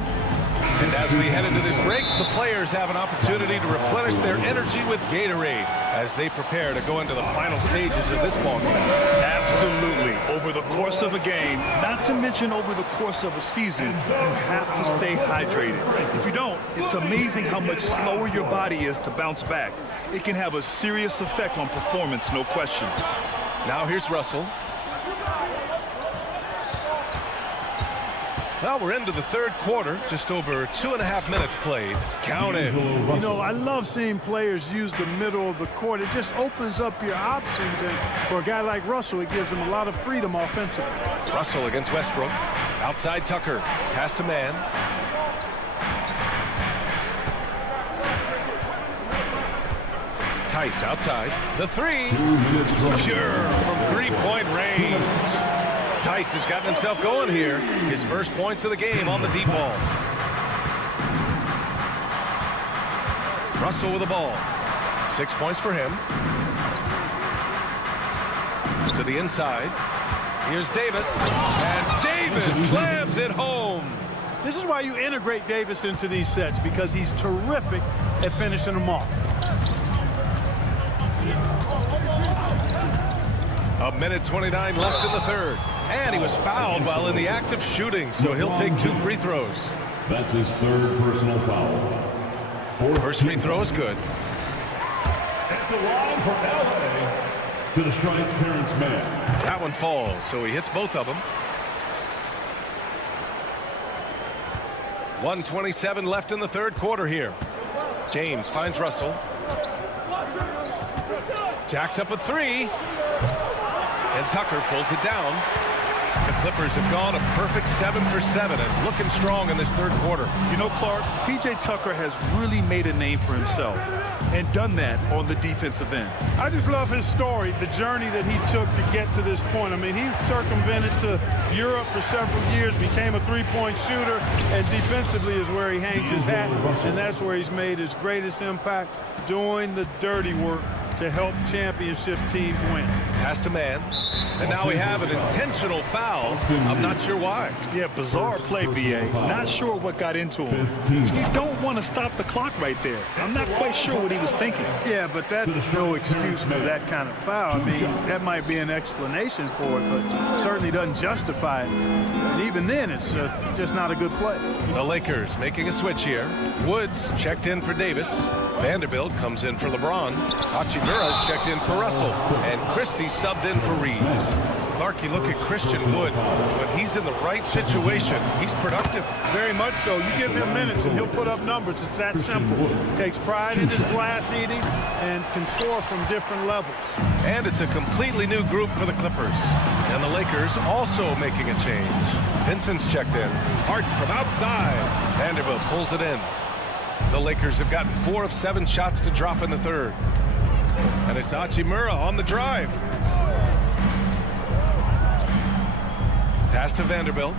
And as we head into this break, the players have an opportunity to replenish their energy with Gatorade as they prepare to go into the final stages of this ballgame. Absolutely. Over the course of a game, not to mention over the course of a season, you have to stay hydrated. If you don't, it's amazing how much slower your body is to bounce back. It can have a serious effect on performance, no question. Now here's Russell. Well, we're into the third quarter, just over 2.5 minutes played. Count it. You know, I love seeing players use the middle of the court. It just opens up your options, and for a guy like Russell, it gives him a lot of freedom offensively. Russell against Westbrook. Outside Tucker. Pass to man. Tice outside. The three. Sure, from three-point range. Tice has gotten himself going here. His first points of the game on the deep ball. Russell with the ball. 6 points for him. To the inside. Here's Davis. And Davis slams it home. This is why you integrate Davis into these sets, because he's terrific at finishing them off. A minute 29 left in the third. And he was fouled while in the act of shooting, so he'll take 2 free throws. That's his third personal foul. First free throw is good. At the line for LA, to the strike, Terrence Mann. That one falls, so he hits both of them. 1:27 left in the third quarter here. James finds Russell. Jacks up a 3. And Tucker pulls it down. The Clippers have gone a perfect 7 for 7 and looking strong in this third quarter. You know, Clark, P.J. Tucker has really made a name for himself and done that on the defensive end. I just love his story, the journey that he took to get to this point. I mean, he circumvented to Europe for several years, became a three-point shooter, and defensively is where he hangs his hat, and that's where he's made his greatest impact, doing the dirty work to help championship teams win. Pass to man. And now we have an intentional foul. I'm not sure why. Yeah, bizarre play, B.A. Not sure what got into him. You don't want to stop the clock right there. I'm not quite sure what he was thinking. Yeah, but that's no excuse for that kind of foul. I mean, that might be an explanation for it, but certainly doesn't justify it. And even then, it's just not a good play. The Lakers making a switch here. Woods checked in for Davis. Vanderbilt comes in for LeBron. Hachimura's checked in for Russell. And Christie subbed in for Reeves. Clark, you look at Christian Wood. When he's in the right situation, he's productive. Very much so. You give him minutes and he'll put up numbers. It's that simple. Takes pride in his glass eating and can score from different levels. And it's a completely new group for the Clippers. And the Lakers also making a change. Vincent's checked in. Harden from outside. Vanderbilt pulls it in. The Lakers have gotten 4 of 7 shots to drop in the third. And it's Hachimura on the drive. Pass to Vanderbilt.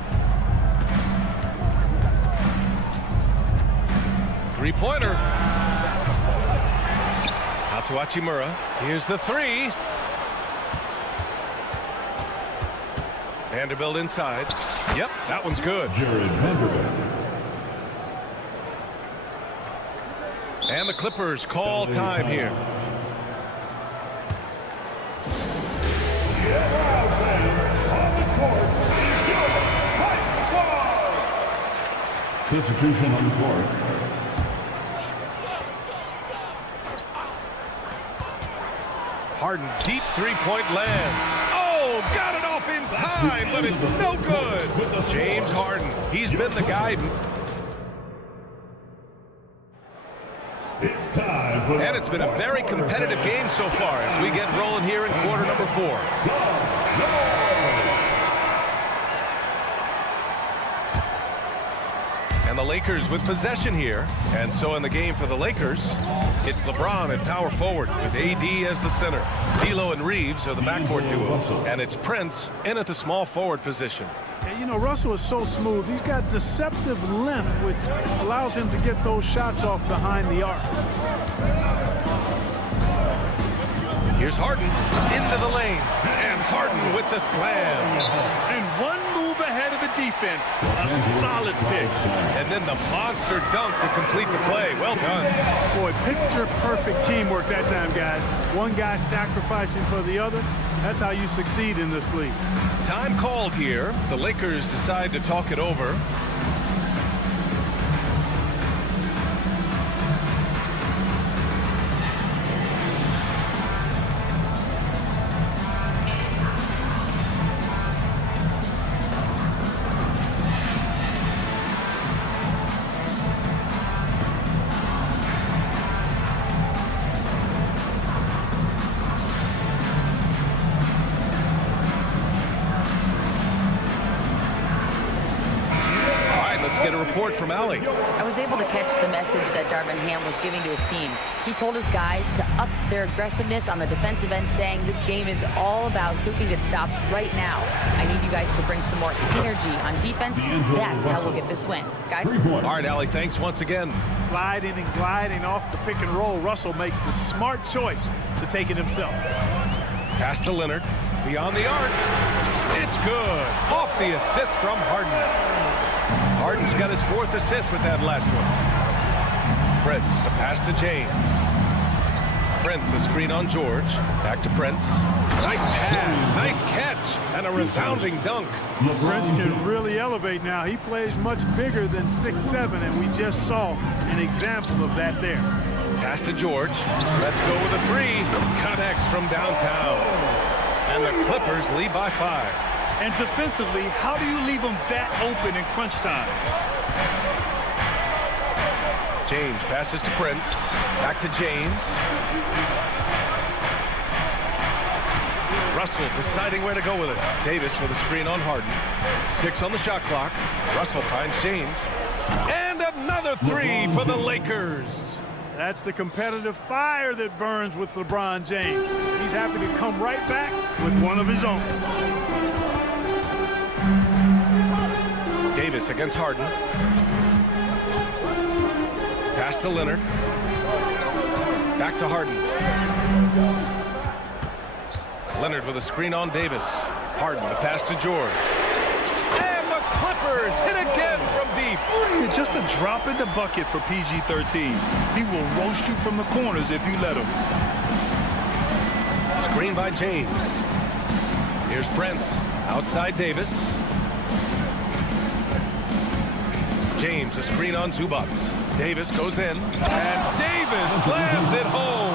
Three-pointer. Out to Hachimura. Here's the three. Vanderbilt inside. Yep, that one's good. Jared Vanderbilt. And the Clippers call time here. Substitution on the court. Harden, deep three-point land. Oh, got it off in time, but it's no good. James Harden, he's been the guy. It's time for And it's been a very competitive game so far as we get rolling here in quarter number 4. And the Lakers with possession here. And so in the game for the Lakers, it's LeBron at power forward with AD as the center. D'Lo and Reeves are the backcourt duo. And it's Prince in at the small forward position. And, you know, Russell is so smooth. He's got deceptive length, which allows him to get those shots off behind the arc. Here's Harden into the lane. And Harden with the slam. And one move ahead of the defense. A solid pick. And then the monster dunk to complete the play. Well done. Boy, picture-perfect teamwork that time, guys. One guy sacrificing for the other. That's how you succeed in this league. Time called here. The Lakers decide to talk it over. Get a report from Allie. I was able to catch the message that Darvin Ham was giving to his team. He told his guys to up their aggressiveness on the defensive end, saying this game is all about who can get stops right now. I need you guys to bring some more energy on defense. That's how we'll get this win. Guys? All right, Allie, thanks once again. Sliding and gliding off the pick and roll. Russell makes the smart choice to take it himself. Pass to Leonard. Beyond the arc. It's good. Off the assist from Harden. Harden's got his 4th assist with that last one. Prince, the pass to James. Prince, a screen on George. Back to Prince. Nice pass, nice catch, and a resounding dunk. Prince can really elevate now. He plays much bigger than 6'7", and we just saw an example of that there. Pass to George. Let's go with a 3. Connects from downtown. And the Clippers lead by 5. And defensively, how do you leave them that open in crunch time? James passes to Prince. Back to James. Russell deciding where to go with it. Davis with a screen on Harden. 6 on the shot clock. Russell finds James. And another 3 for the Lakers. That's the competitive fire that burns with LeBron James. He's happy to come right back with one of his own. Davis against Harden. Pass to Leonard. Back to Harden. Leonard with a screen on Davis. Harden, the pass to George. And the Clippers hit again from deep. Just a drop in the bucket for PG-13. He will roast you from the corners if you let him. Screen by James. Here's Brent. Outside Davis. James, a screen on Zubac. Davis goes in. And Davis slams it home.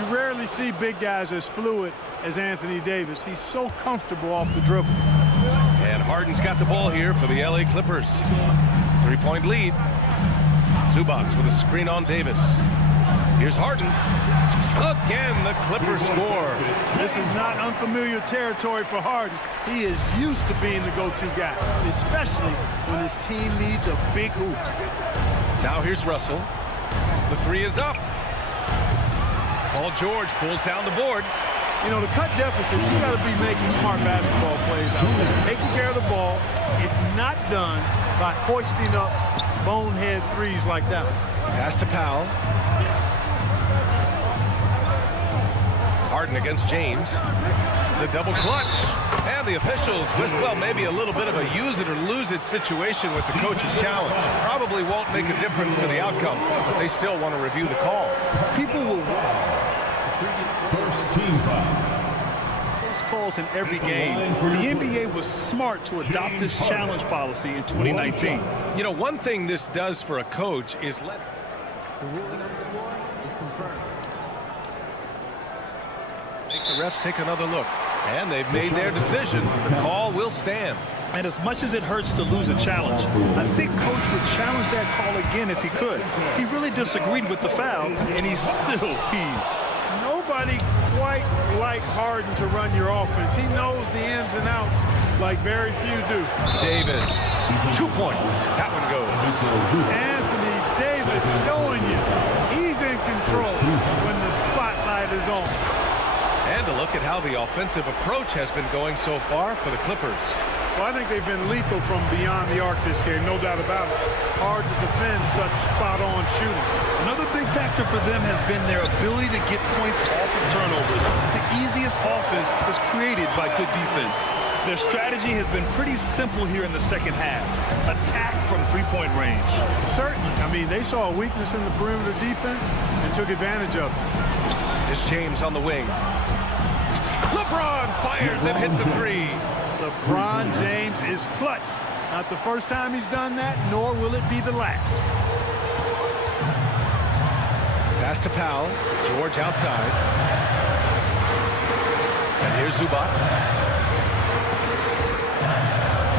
You rarely see big guys as fluid as Anthony Davis. He's so comfortable off the dribble. And Harden's got the ball here for the LA Clippers. 3-point lead. Zubac with a screen on Davis. Here's Harden. Again, the Clippers score. This is not unfamiliar territory for Harden. He is used to being the go-to guy, especially when his team needs a big hoop. Now here's Russell. The 3 is up. Paul George pulls down the board. You know, to cut deficits, you got to be making smart basketball plays out there. Taking care of the ball. It's not done by hoisting up bonehead threes like that. Pass to Powell. Harden against James. The double clutch. And the officials whistle, well, maybe a little bit of a use it or lose it situation with the coach's challenge. Probably won't make a difference to the outcome, but they still want to review the call. People will First team foul. close calls in every game. The NBA was smart to adopt this challenge policy in 2019. You know, one thing this does for a coach is let The ruling on the floor is confirmed. make the refs take another look. And they've made their decision. The call will stand. And as much as it hurts to lose a challenge, I think Coach would challenge that call again if he could. He really disagreed with the foul, and he's still peeved. Nobody quite like Harden to run your offense. He knows the ins and outs like very few do. Davis, 2 points. That one goes. Anthony Davis showing you he's in control when the spotlight is on. And a look at how the offensive approach has been going so far for the Clippers. Well, I think they've been lethal from beyond the arc this game, no doubt about it. Hard to defend such spot-on shooting. Another big factor for them has been their ability to get points off of turnovers. The easiest offense is created by good defense. Their strategy has been pretty simple here in the second half. Attack from three-point range. Certainly. I mean, they saw a weakness in the perimeter defense and took advantage of it. Here's James on the wing. LeBron fires and hits a 3. LeBron James is clutch. Not the first time he's done that, nor will it be the last. Pass to Powell. George outside. And here's Zubac.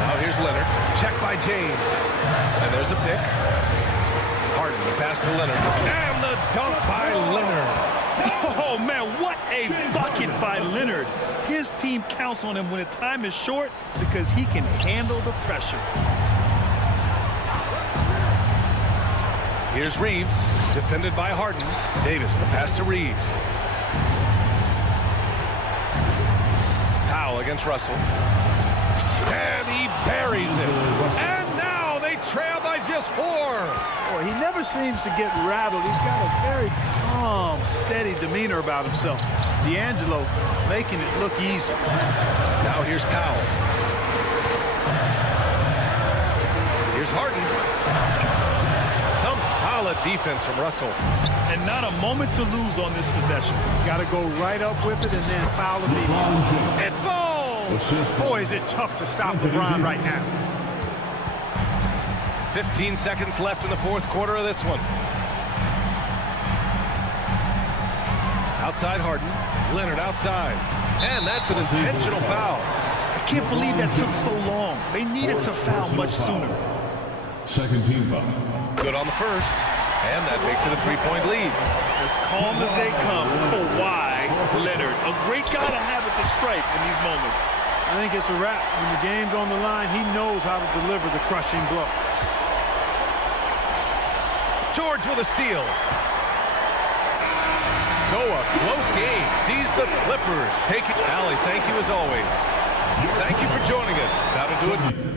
Now here's Leonard. Check by James. And there's a pick. Harden, the pass to Leonard. And the dunk by Leonard. Oh, man, what a bucket by Leonard. His team counts on him when the time is short because he can handle the pressure. Here's Reeves, defended by Harden. Davis, the pass to Reeves. Powell against Russell. And he buries it. And now they trail by just 4. Boy, he never seems to get rattled. He's got a very calm, steady demeanor about himself. D'Angelo making it look easy. Now here's Powell. Here's Harden. Some solid defense from Russell. And not a moment to lose on this possession. Got to go right up with it and then foul immediately. It falls! Boy, is it tough to stop LeBron right now. 15 seconds left in the fourth quarter of this one. Outside Harden. Leonard outside. And that's an intentional foul. I can't believe that took so long. They needed to foul much sooner. Second team foul. Good on the first. And that makes it a 3-point lead. As calm as they come, Kawhi Kawhi Leonard. A great guy to have at the stripe in these moments. I think it's a wrap. When the game's on the line, he knows how to deliver the crushing blow. George with a steal. So a close game sees the Clippers taking. Allie, thank you as always. Thank you for joining us. That'll do it.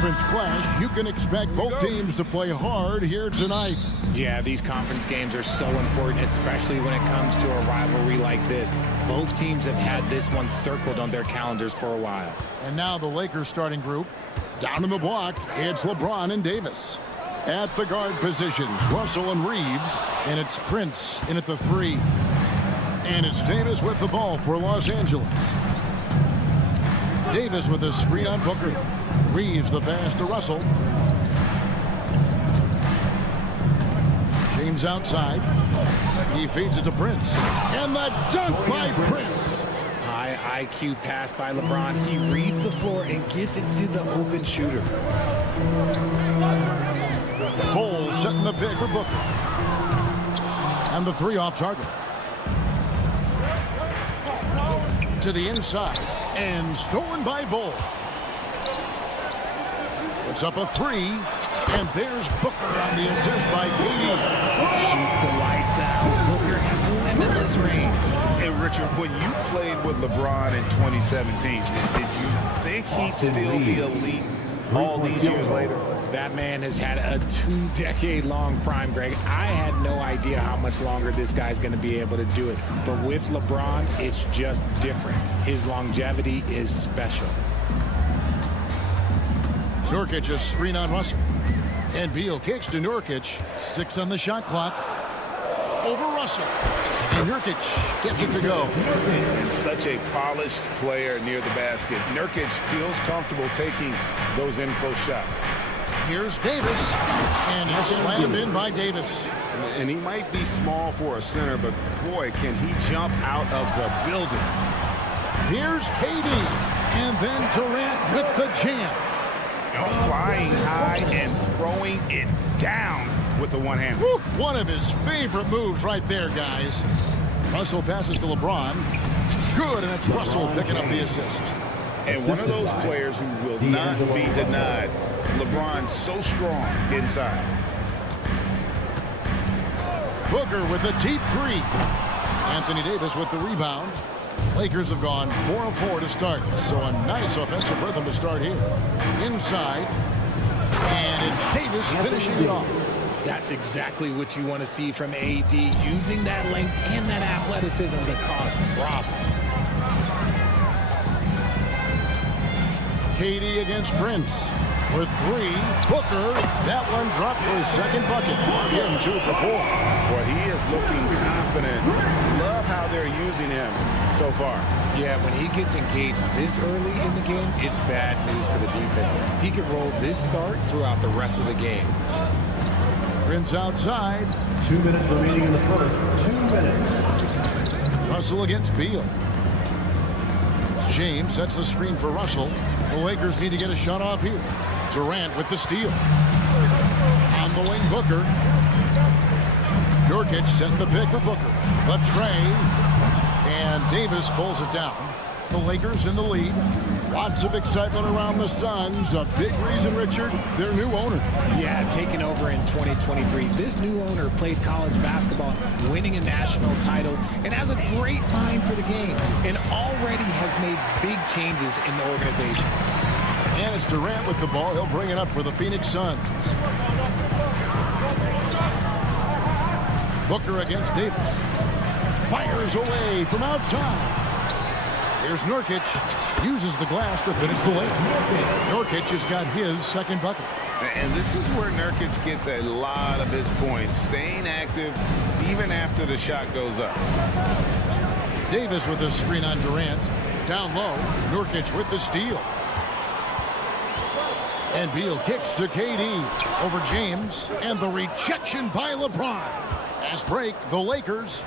conference clash, you can expect both teams to play hard here tonight. Yeah, these conference games are so important, especially when it comes to a rivalry like this. Both teams have had this one circled on their calendars for a while. And now the Lakers starting group. Down in the block, it's LeBron and Davis. At the guard positions, Russell and Reeves. And it's Prince in at the 3. And it's Davis with the ball for Los Angeles. Davis with a screen on Booker. Reeves the pass to Russell. James outside. He feeds it to Prince. And the dunk by Prince. High IQ pass by LeBron. He reads the floor and gets it to the open shooter. Ball setting the pick for Booker. And the 3 off target. To the inside. And stolen by Bull. It's up a 3. And there's Booker on the assist by KD. Shoots the lights out. Booker has limitless range. And Richard, when you played with LeBron in 2017, did you think he'd still be elite all these years later? That man has had a 2-decade-long prime, Greg. I had no idea how much longer this guy's going to be able to do it. But with LeBron, it's just different. His longevity is special. Nurkic a screen on Russell. And Beal kicks to Nurkic. 6 on the shot clock. Over Russell. And Nurkic gets it to go. And such a polished player near the basket. Nurkic feels comfortable taking those in-close shots. Here's Davis. And it's slammed in by Davis. And he might be small for a center, but boy, can he jump out of the building. Here's KD. And then Durant with the jam. Flying high and throwing it down with the one hand. One of his favorite moves right there, guys. Russell passes to LeBron. Good, and it's Russell picking up the assist. And one of those players who will not be denied. LeBron's so strong inside. Booker with a deep 3. Anthony Davis with the rebound. Lakers have gone 4 of 4 to start, so a nice offensive rhythm to start here. Inside, and it's Davis finishing it off. That's exactly what you want to see from AD, using that length and that athleticism to cause problems. KD against Prince for 3. Booker, that one dropped for his second bucket. Again, 2 for 4. Well, he is looking confident. Love how they're using him so far. Yeah, when he gets engaged this early in the game, it's bad news for the defense. He could roll this start throughout the rest of the game. Prince outside. 2 minutes remaining in the first. 2 minutes. Russell against Beal. James sets the screen for Russell. The Lakers need to get a shot off here. Durant with the steal. On the wing, Booker. Nurkic setting the pick for Booker. A tray. And Davis pulls it down. The Lakers in the lead. Lots of excitement around the Suns. A big reason, Richard, their new owner. Yeah, taking over in 2023. This new owner played college basketball, winning a national title, and has a great mind for the game, and already has made big changes in the organization. And it's Durant with the ball. He'll bring it up for the Phoenix Suns. Booker against Davis. Fires away from outside. Here's Nurkic. Uses the glass to finish the layup. Nurkic has got his second bucket. And this is where Nurkic gets a lot of his points, staying active even after the shot goes up. Davis with a screen on Durant. Down low, Nurkic with the steal. And Beal kicks to KD over James. And the rejection by LeBron. Fast break, the Lakers.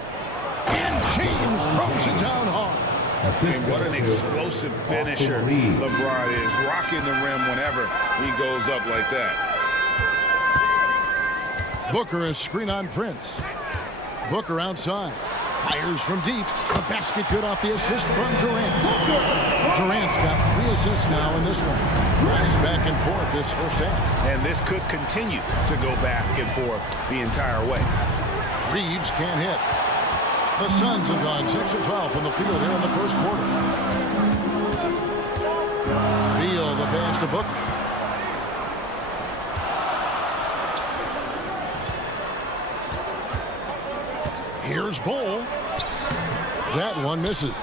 And James throws it down hard. And what an explosive finisher LeBron is, rocking the rim whenever he goes up like that. Booker is screen on Prince. Booker outside. Fires from deep. The basket good off the assist from Durant. Durant's got 3 assists now in this one. Rise back and forth this first half. And this could continue to go back and forth the entire way. Reeves can't hit. The Suns have gone 6 of 12 from the field here in the first quarter. Beal the pass to Booker. Here's Bull. That one misses.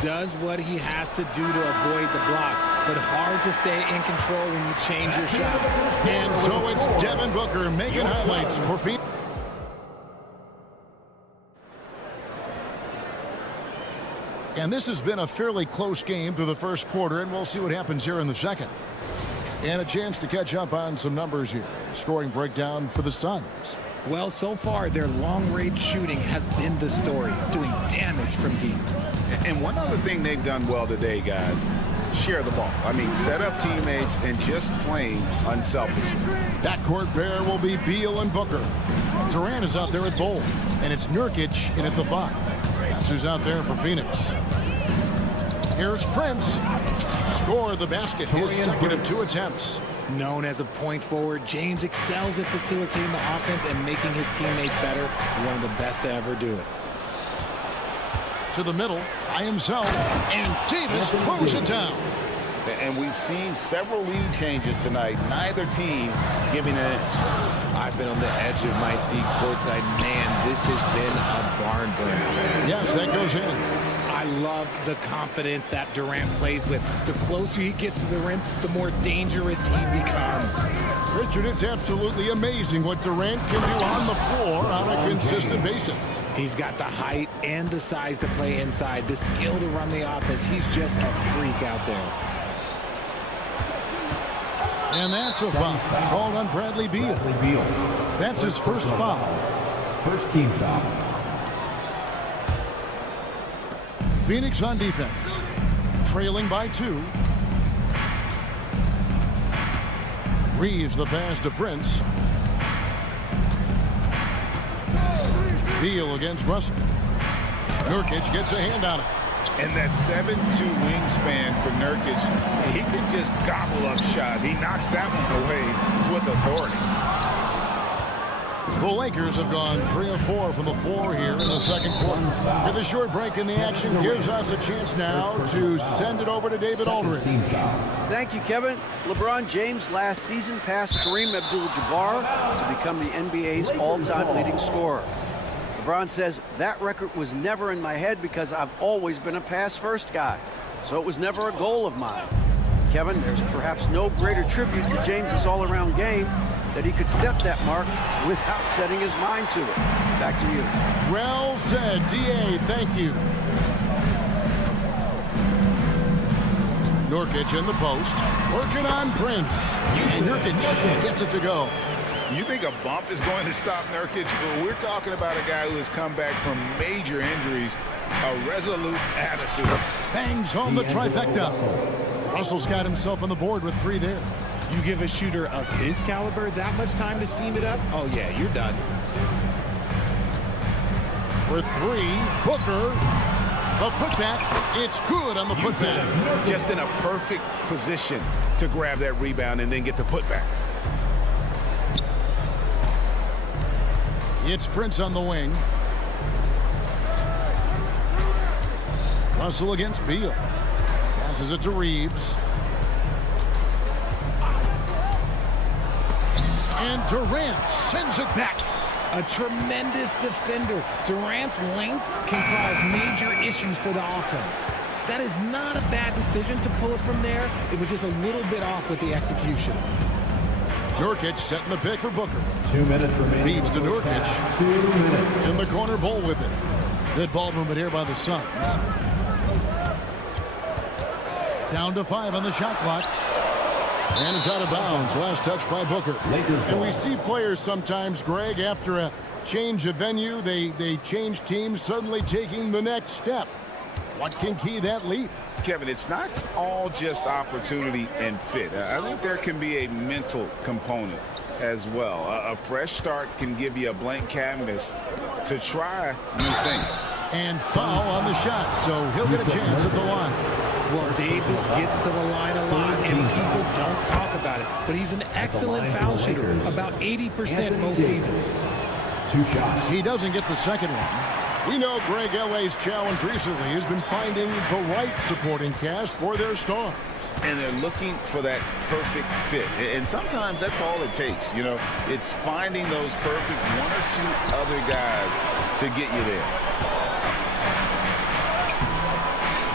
Does what he has to do to avoid the block, but hard to stay in control when you change your shot. And so it's Devin Booker making highlights for Phoenix. And this has been a fairly close game through the first quarter, and we'll see what happens here in the second. And a chance to catch up on some numbers here. Scoring breakdown for the Suns. Well, so far, their long-range shooting has been the story, doing damage from deep. And one other thing they've done well today, guys, share the ball. I mean, set up teammates and just playing unselfish. Backcourt pair will be Beal and Booker. Durant is out there at Bull, and it's Nurkic in at the 5. That's who's out there for Phoenix. Here's Prince. Score the basket, his second of 2 attempts. Known as a point forward, James excels at facilitating the offense and making his teammates better. One of the best to ever do it. To the middle by himself, and Davis throws it down. And we've seen several lead changes tonight. Neither team giving an inch. I've been on the edge of my seat courtside. Man, this has been a barn burner. Yes, that goes in. I love the confidence that Durant plays with. The closer he gets to the rim, the more dangerous he becomes. Richard, it's absolutely amazing what Durant can do on the floor on a consistent basis. He's got the height and the size to play inside, the skill to run the offense. He's just a freak out there. And that's a foul called on Bradley Beal. That's his first foul. First team foul. Phoenix on defense, trailing by 2. Reeves the pass to Prince. Beal against Russell. Nurkic gets a hand on it. And that 7'2" wingspan for Nurkic, he can just gobble up shots. He knocks that one away with authority. The Lakers have gone 3 of 4 from the floor here in the second quarter. With a short break in the action gives us a chance now to send it over to David Aldridge. Thank you, Kevin. LeBron James last season passed Kareem Abdul-Jabbar to become the NBA's all-time leading scorer. LeBron says, that record was never in my head because I've always been a pass-first guy, so it was never a goal of mine. Kevin, there's perhaps no greater tribute to James's all-around game that he could set that mark without setting his mind to it. Back to you. Well said, D.A. Thank you. Nurkic in the post, working on Prince. And Nurkic gets it to go. You think a bump is going to stop Nurkic? Well, we're talking about a guy who has come back from major injuries, a resolute attitude. Bangs home the trifecta. Russell's got himself on the board with 3 there. You give a shooter of his caliber that much time to seam it up? Oh, yeah, you're done. For 3, Booker. The putback. It's good on the putback. Just in a perfect position to grab that rebound and then get the putback. It's Prince on the wing. Russell against Beal. Passes it to Reeves. And Durant sends it back. A tremendous defender. Durant's length can cause major issues for the offense. That is not a bad decision to pull it from there. It was just a little bit off with the execution. Nurkic setting the pick for Booker. 2 minutes remaining. Feeds to Nurkic. 2 minutes. In the corner, Bull with it. Good ball movement here by the Suns. Down to 5 on the shot clock. And it's out of bounds. Last touch by Booker. And we see players sometimes, Greg, after a change of venue, they change teams, suddenly taking the next step. What can key that leap? Kevin, it's not all just opportunity and fit. I think there can be a mental component as well. A fresh start can give you a blank canvas to try new things. And foul on the shot, so he'll get a chance at the line. Well, Davis gets to the line a lot, and people don't talk about it. But he's an excellent foul shooter, about 80% most seasons. 2 shots. He doesn't get the second one. We know Greg L.A.'s challenge recently has been finding the right supporting cast for their stars. And they're looking for that perfect fit. And sometimes that's all it takes. You know, it's finding those perfect one or two other guys to get you there.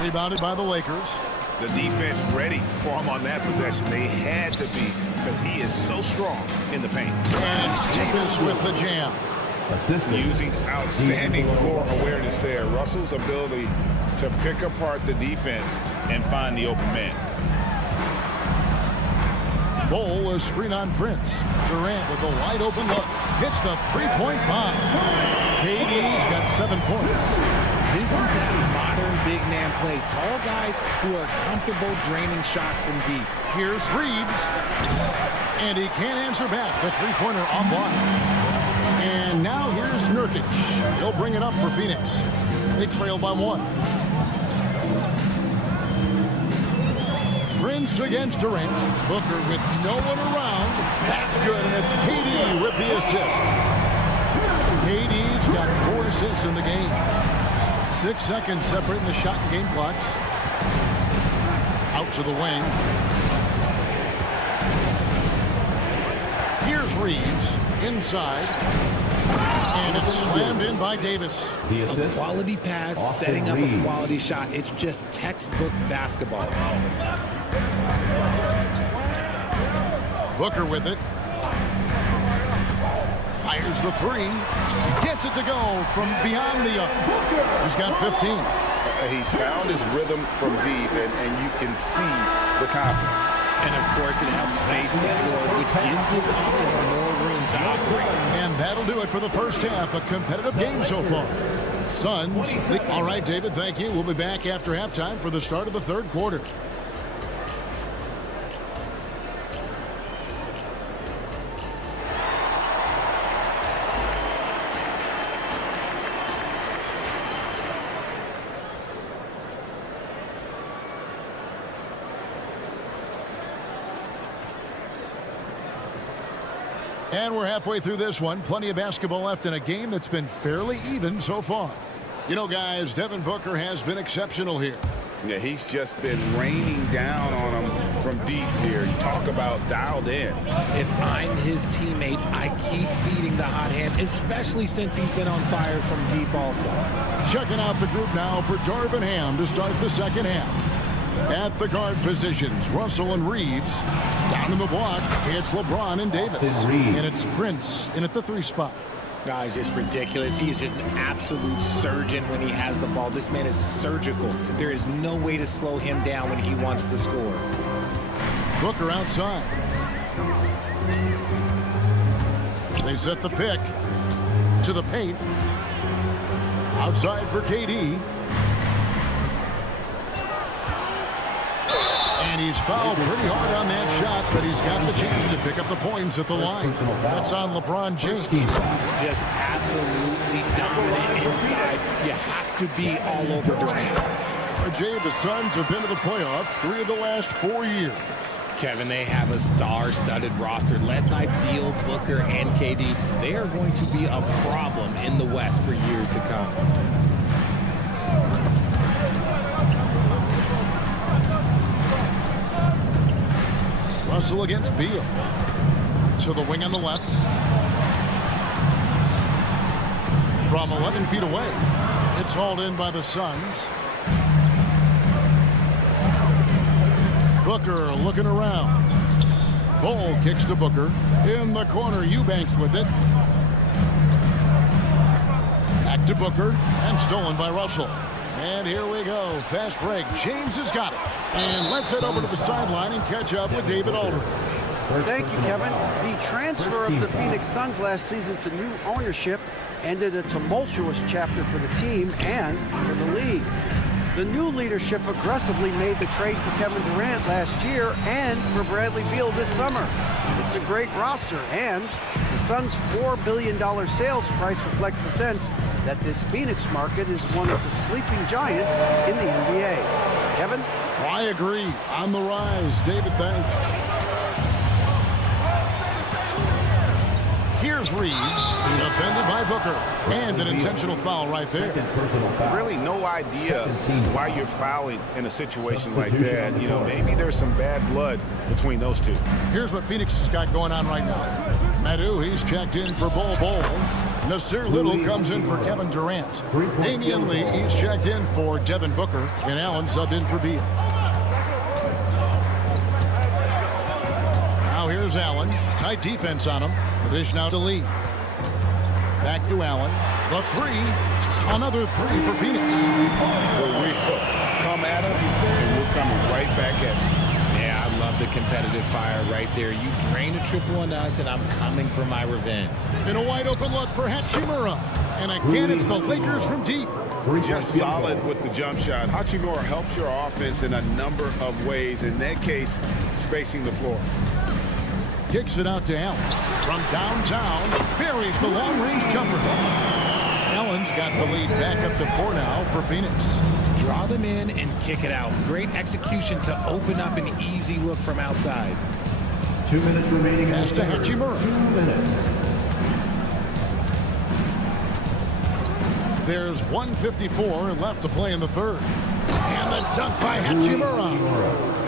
Rebounded by the Lakers. The defense ready for him on that possession. They had to be, because he is so strong in the paint. And it's Davis with the jam. Using outstanding floor awareness there. Russell's ability to pick apart the defense and find the open man. Bol is screen on Prince. Durant with a wide open look. Hits the three-point bomb. KD's got 7 points. This is that modern big man play. Tall guys who are comfortable draining shots from deep. Here's Reeves. And he can't answer back. The three-pointer offline. And now here's Nurkic. He'll bring it up for Phoenix. They trail by 1. Prince against Durant. Booker with no one around. That's good, and it's KD with the assist. KD's got 4 assists in the game. 6 seconds separating the shot and game clocks. Out to the wing. Here's Reeves. Inside. And it's slammed in by Davis. A quality pass, setting up a quality shot. It's just textbook basketball. Booker with it. Fires the 3. Gets it to go from beyond the arc. He's got 15. He's found his rhythm from deep, and you can see the confidence. And, of course, it helps space the floor, which gives this offense more room to operate. And that'll do it for the first half. A competitive game so far. Suns. All right, David, thank you. We'll be back after halftime for the start of the third quarter. And we're halfway through this one. Plenty of basketball left in a game that's been fairly even so far. You know, guys, Devin Booker has been exceptional here. Yeah, he's just been raining down on him from deep here. You talk about dialed in. If I'm his teammate, I keep feeding the hot hand, especially since he's been on fire from deep also. Checking out the group now for Darvin Ham to start the second half. At the guard positions, Russell and Reeves. Down in the block, it's LeBron and Davis. And it's Prince in at the 3 spot. He's just ridiculous. He's just an absolute surgeon when he has the ball. This man is surgical. There is no way to slow him down when he wants to score. Booker outside. They set the pick to the paint. Outside for KD. And he's fouled pretty hard on that shot, but he's got the chance to pick up the points at the line. That's on LeBron James. Just absolutely dominant inside. You have to be all over Durant. Jay, the Suns have been to the playoffs 3 of the last 4 years. Kevin, they have a star-studded roster led by Beal, Booker, and KD. They are going to be a problem in the West for years to come. Russell against Beal. To the wing on the left. From 11 feet away. It's hauled in by the Suns. Booker looking around. Bol kicks to Booker. In the corner, Eubanks with it. Back to Booker. And stolen by Russell. And here we go. Fast break. James has got it. And let's head over to the sideline and catch up with David Aldridge. Thank you, Kevin. The transfer of the Phoenix Suns last season to new ownership ended a tumultuous chapter for the team and for the league. The new leadership aggressively made the trade for Kevin Durant last year and for Bradley Beal this summer. It's a great roster, and the Suns' $4 billion sales price reflects the sense that this Phoenix market is one of the sleeping giants in the NBA. Kevin? I agree. On the rise. David, thanks. Here's Here's Reeves, defended by Booker, and an intentional foul right there. Really no idea why you're fouling in a situation like that. You know, maybe there's some bad blood between those two. Here's what Phoenix has got going on right now. Medu, he's checked in for Bol. Nasir Little comes in for Kevin Durant. Damian Lee, he's checked in for Devin Booker, and Allen subbed in for Beal. Now here's Allen. Tight defense on him. The dish now to Lee. Back to Allen. The three. Another three for Phoenix. We come at us, and we're coming right back at you. Yeah, I love the competitive fire right there. You drain a triple on us, and I'm coming for my revenge. In a wide open look for Hachimura. And again, it's the Lakers from deep. Just solid with the jump shot. Hachimura helps your offense in a number of ways. In that case, spacing the floor. Kicks it out to Allen. From downtown, buries the long-range jumper. Allen's got the lead back up to 4 now for Phoenix. Draw them in and kick it out. Great execution to open up an easy look from outside. 2 minutes remaining. Pass to Hachimura. 2 minutes. There's 1:54 left to play in the third. And the dunk by Hachimura.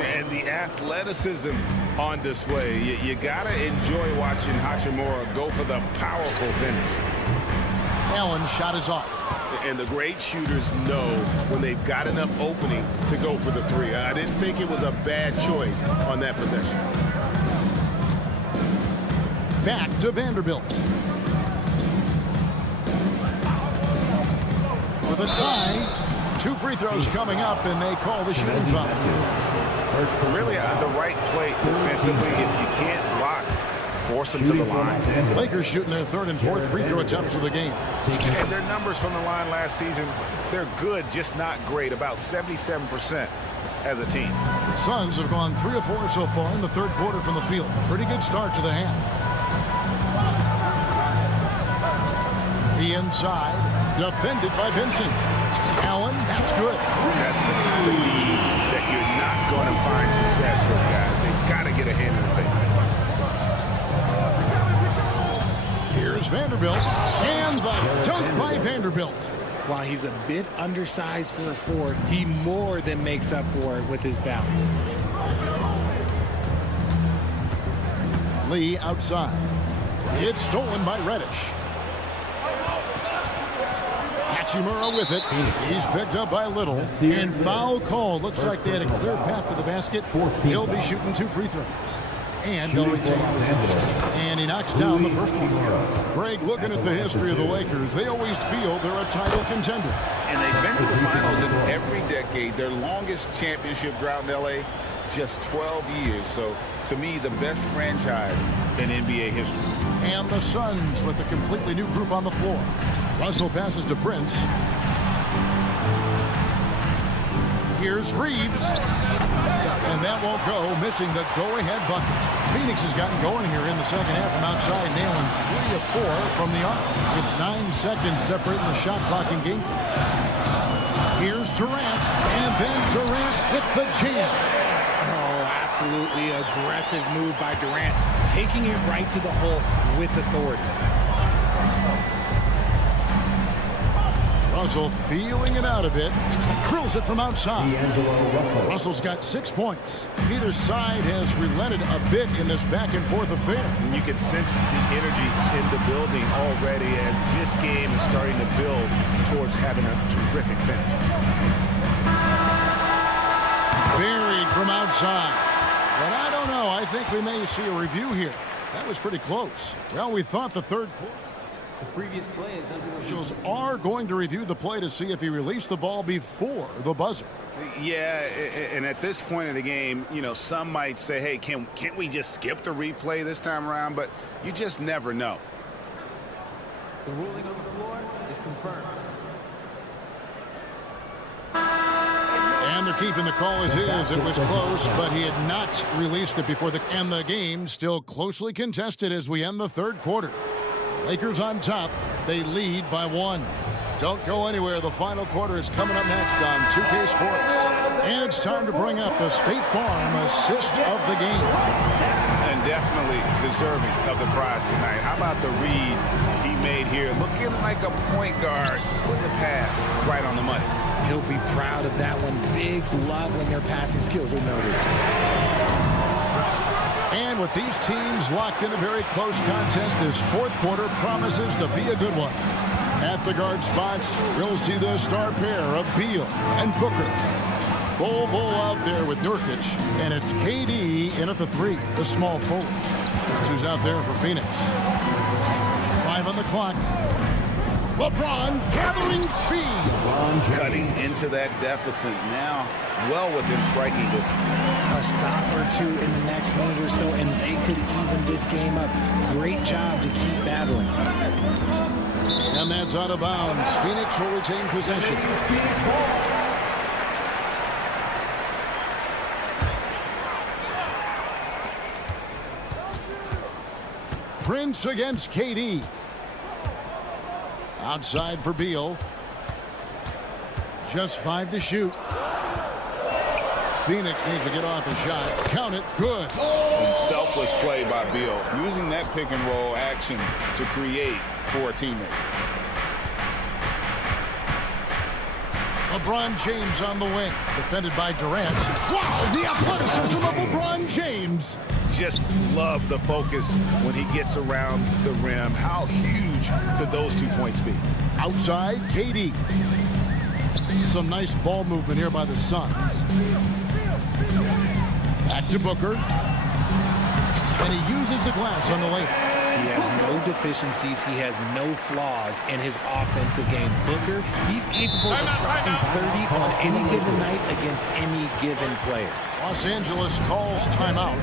And the athleticism on display. You got to enjoy watching Hachimura go for the powerful finish. Allen's shot is off. And the great shooters know when they've got enough opening to go for the three. I didn't think it was a bad choice on that possession. Back to Vanderbilt. For the tie, 2 free throws coming up, and they call the shooting foul. Really the right play defensively. If you can't block, force them to the line. Lakers shooting their 3rd and 4th free throw attempts of the game. And their numbers from the line last season, they're good, just not great. About 77% as a team. The Suns have gone 3 of 4 so far in the third quarter from the field. Pretty good start to the half. The inside, defended by Vincent. Allen, that's good. That's the kind of D that you're not going to find success with, guys. They've got to get a hand in the face. Here's Vanderbilt, and the dunk by Vanderbilt. While he's a bit undersized for a 4, he more than makes up for it with his bounce. Lee outside. It's stolen by Reddish. Hachimura with it. He's picked up by Little. And foul call. Looks like they had a clear path to the basket. He'll be shooting 2 free throws. And they'll retain possession. And he knocks down the first one. Greg, looking at the history of the Lakers, they always feel they're a title contender. And they've been to the finals in every decade. Their longest championship drought in L.A., just 12 years. So, to me, the best franchise in NBA history. And the Suns with a completely new group on the floor. Russell passes to Prince. Here's Reeves. And that won't go, missing the go-ahead bucket. Phoenix has gotten going here in the second half from outside, nailing 3 of 4 from the arc. It's 9 seconds separating the shot clock in game. Here's Durant, and then Durant with the jam. Oh, absolutely aggressive move by Durant, taking it right to the hole with authority. Russell feeling it out a bit. Drills it from outside. Russell's got 6 points. Neither side has relented a bit in this back-and-forth affair. And you can sense the energy in the building already as this game is starting to build towards having a terrific finish. Buried from outside. But I don't know. I think we may see a review here. That was pretty close. Well, we thought the third quarter. The previous play is under review. Officials are going to review the play to see if he released the ball before the buzzer. Yeah, and at this point in the game, you know, some might say, hey, can't we just skip the replay this time around? But you just never know. The ruling on the floor is confirmed. And they're keeping the call as is. It was close, but he had not released it before the end. The game still closely contested as we end the third quarter. Lakers on top. They lead by 1. Don't go anywhere. The final quarter is coming up next on 2K Sports. And it's time to bring up the State Farm assist of the game. And definitely the deserving of the prize tonight. How about the read he made here? Looking like a point guard, putting the pass right on the money. He'll be proud of that one. Bigs love when their passing skills are noticed. And with these teams locked in a very close contest, this fourth quarter promises to be a good one. At the guard spots, we'll see the star pair of Beal and Booker. Bull out there with Nurkic, and it's KD in at the 3, the small forward. That's who's out there for Phoenix. 5 on the clock. LeBron gathering speed. Cutting into that deficit now, well within striking distance. A stop or two in the next minute or so, and they could even this game up. Great job to keep battling. And that's out of bounds. Phoenix will retain possession. Prince against KD. Outside for Beal. Just 5 to shoot. Phoenix needs to get off a shot. Count it. Good. And selfless play by Beal, using that pick and roll action to create for a teammate. LeBron James on the wing. Defended by Durant. Wow, the athleticism of LeBron James. Just love the focus when he gets around the rim. How huge could those 2 points be? Outside, KD. Some nice ball movement here by the Suns. Back to Booker. And he uses the glass on the layup. He has no deficiencies. He has no flaws in his offensive game. Booker, he's capable of dropping 30 on any given night against any given player. Los Angeles calls timeout.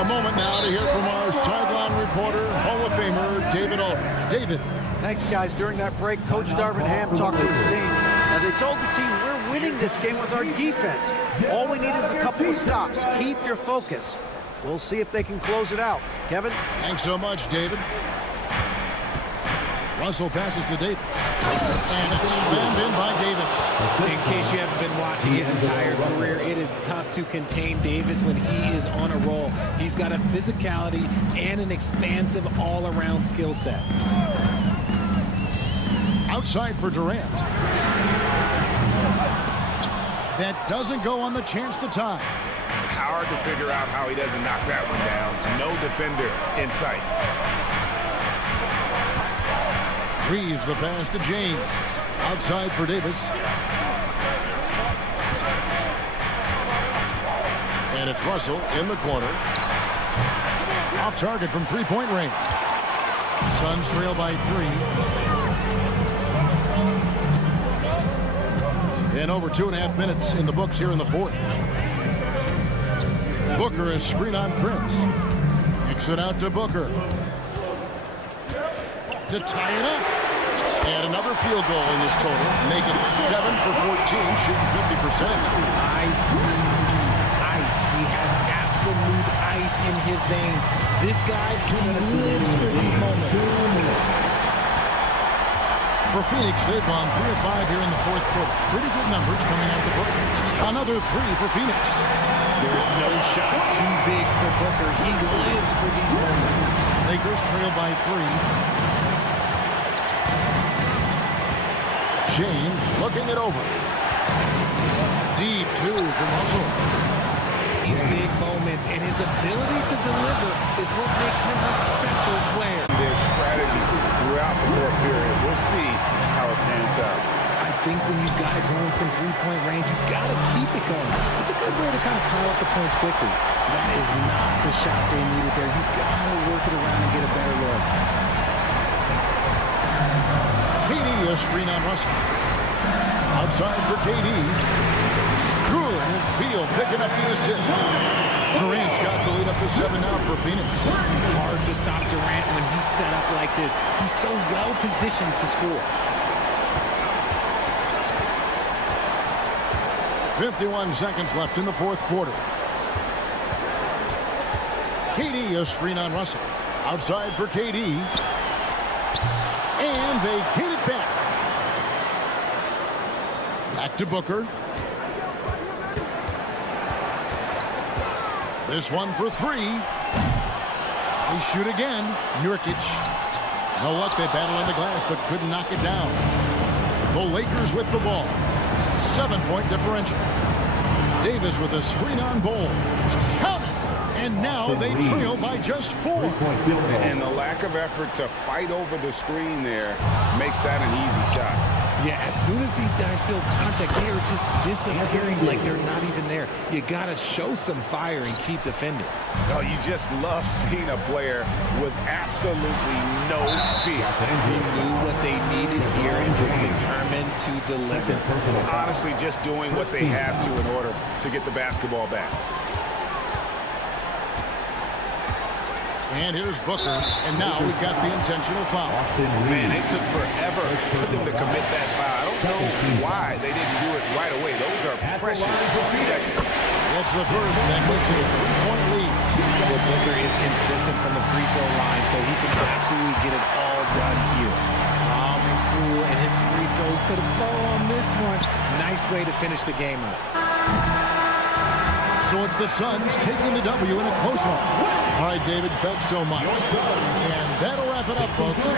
A moment now to hear from our sideline reporter, Hall of Famer David Aldridge. David. Thanks, guys. During that break, Coach Darvin Ham talked to his team. Now, they told the team, we're winning this game with our defense. All we need is a couple of stops. Keep your focus. We'll see if they can close it out. Kevin? Thanks so much, David. Russell passes to Davis. And it's slammed in by Davis. In case you haven't been watching his entire career, it is tough to contain Davis when he is on a roll. He's got a physicality and an expansive all-around skill set. Outside for Durant. That doesn't go on the chance to tie. Hard to figure out how he doesn't knock that one down. No defender in sight. Reeves the pass to James. Outside for Davis. And it's Russell in the corner. Off target from three-point range. Suns trail by 3. And over 2.5 minutes in the books here in the fourth. Booker is screen on Prince. Kicks it out to Booker. To tie it up. And another field goal in this total, making it 7 for 14, shooting 50%. Ice. He has absolute ice in his veins. This guy lives for these moments. For Phoenix, they've gone 3 of 5 here in the fourth quarter. Pretty good numbers coming out of Booker. Another 3 for Phoenix. There's no shot too big for Booker. He lives for these moments. Lakers trail by 3. James looking it over. Deep 2 from Russell. These big moments and his ability to deliver is what makes him a special player. Their strategy throughout the fourth period. We'll see how it pans out. I think when you've got it going from three-point range, you got to keep it going. It's a good way to kind of pile up the points quickly. That is not the shot they needed there. You got to work it around and get a better look. KD a screen on Russell. Outside for KD. Good. It's Beal picking up the assist. Durant's got the lead up to 7 now for Phoenix. Hard to stop Durant when he's set up like this. He's so well positioned to score. 51 seconds left in the fourth quarter. KD a screen on Russell. Outside for KD. And they get it back. Back to Booker. This one for 3. They shoot again. Nurkic. You know what? They battled on the glass, but couldn't knock it down. The Lakers with the ball. 7-point differential. Davis with a screen on Bol. Count it! And now they trail by just 4. And the lack of effort to fight over the screen there makes that an easy shot. Yeah, as soon as these guys feel contact, they are just disappearing like they're not even there. You got to show some fire and keep defending. Oh, you just love seeing a player with absolutely no fear. He knew what they needed here and was determined to deliver. Honestly, just doing what they have to in order to get the basketball back. And here's Booker. And now we've got the intentional foul. Man, it took forever for them to commit that foul. I don't know why they didn't do it right away. Those are precious seconds. That's the first. That puts it a 3-point lead. Well, Booker is consistent from the free throw line, so he can absolutely get it all done here. Calm and cool, and his free throw could have fallen on this one. Nice way to finish the game up. So it's the Suns taking the W in a close one. All right, David, thanks so much. And that'll wrap it up, folks.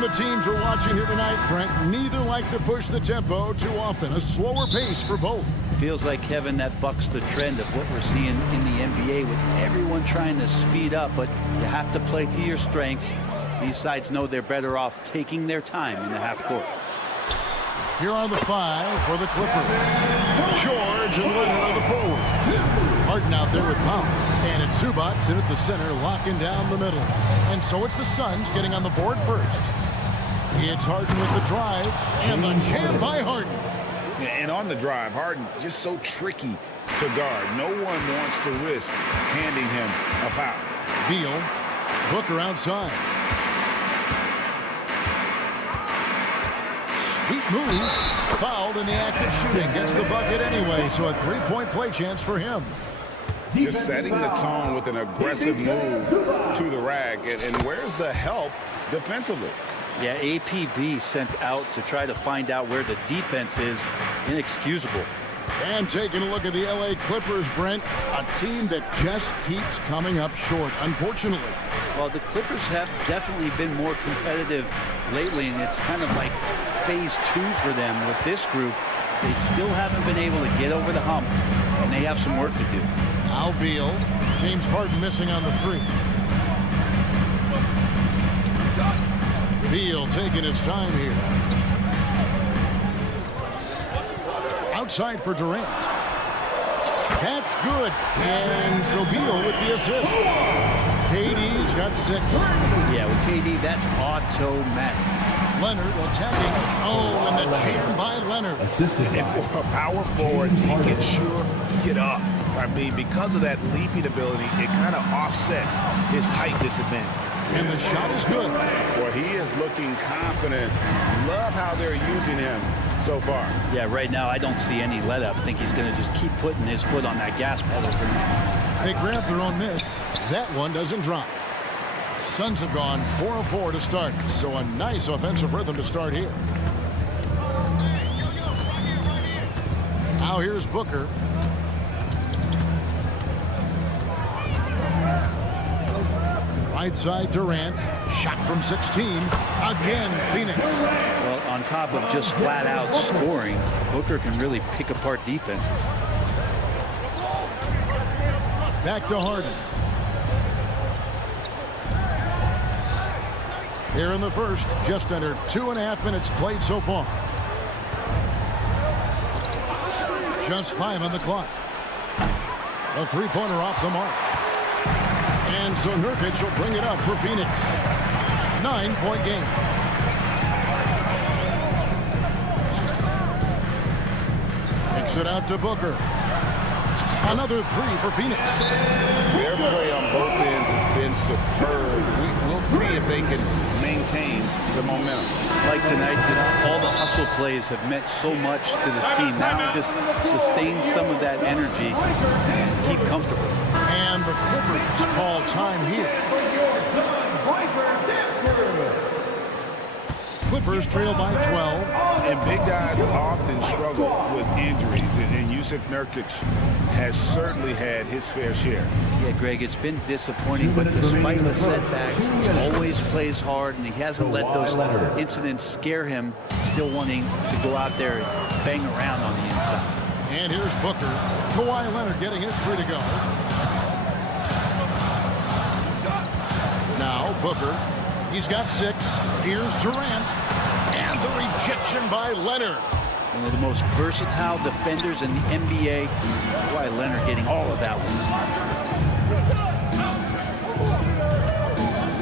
The teams we're watching here tonight, Brent, neither like to push the tempo too often. A slower pace for both. Feels like, Kevin, that bucks the trend of what we're seeing in the NBA with everyone trying to speed up, but you have to play to your strengths. These sides know they're better off taking their time in the half court. Here are the five for the Clippers. George and Leonard are the forward. Harden out there with Mount. And it's Zubac in at the center, locking down the middle. And so it's the Suns getting on the board first. It's Harden with the drive, and the jam by Harden. And on the drive, Harden just so tricky to guard. No one wants to risk handing him a foul. Beal, Booker outside. Sweet move. Fouled in the act of shooting. Gets the bucket anyway, so a three-point play chance for him. Just setting the tone with an aggressive move to the rack. And where's the help defensively? Yeah, APB sent out to try to find out where the defense is. Inexcusable. And taking a look at the LA Clippers, Brent, a team that just keeps coming up short, unfortunately. Well, the Clippers have definitely been more competitive lately, and it's kind of like phase 2 for them with this group. They still haven't been able to get over the hump, and they have some work to do. Al Beal, James Harden missing on the three. Beal taking his time here. Outside for Durant. That's good. And so Beal with the assist. KD's got 6. Yeah, with KD, that's automatic. Leonard attacking. Oh, and the jam by Leonard. And for a power forward, he can sure get up. I mean, because of that leaping ability, it kind of offsets his height disadvantage. And the shot is good. Well, he is looking confident. Love how they're using him so far. Yeah, right now I don't see any let up. I think he's going to just keep putting his foot on that gas pedal tonight. They grab their own miss. That one doesn't drop. Suns have gone 4 of 4 to start, so a nice offensive rhythm to start here. Now here's Booker. Right side Durant, shot from 16. Again, Phoenix. Well, on top of just flat out scoring, Booker can really pick apart defenses. Back to Harden. Here in the first, just under 2.5 minutes played so far. Just 5 on the clock. A three-pointer off the mark. And so Nurkic will bring it up for Phoenix. 9-point game. Kicks it out to Booker. Another three for Phoenix. Their play on both ends has been superb. We'll see if they can maintain the momentum. Like tonight, all the hustle plays have meant so much to this team. Now just sustain some of that energy and keep comfortable. And the Clippers call time here. Clippers trail by 12. And big guys often struggle with injuries, and Yusuf Nurkic has certainly had his fair share. Yeah, Greg, it's been disappointing, but despite the setbacks, he always plays hard, and he hasn't let those incidents scare him, still wanting to go out there and bang around on the inside. And here's Booker. Kawhi Leonard getting his three to go. Now Booker. He's got 6. Here's Durant. And the rejection by Leonard. One of the most versatile defenders in the NBA. Kawhi Leonard getting all of that one.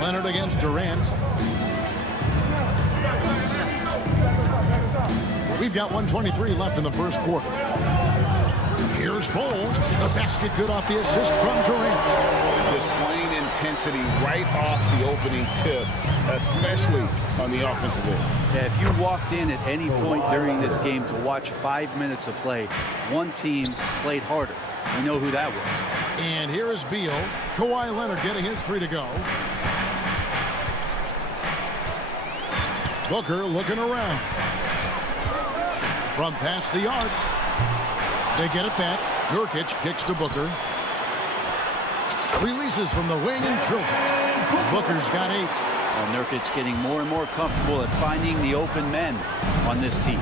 Leonard against Durant. We've got 1:23 left in the first quarter. Here's Bol. The basket good off the assist from Durant. Displaying intensity right off the opening tip, especially on the offensive end. Yeah, if you walked in at any point during this game to watch 5 minutes of play, one team played harder. We know who that was. And here is Beal. Kawhi Leonard getting his three to go. Booker looking around. From past the arc. They get it back. Nurkic kicks to Booker. Releases from the wing and drills it. Booker's got 8. Well, Nurkic getting more and more comfortable at finding the open men on this team.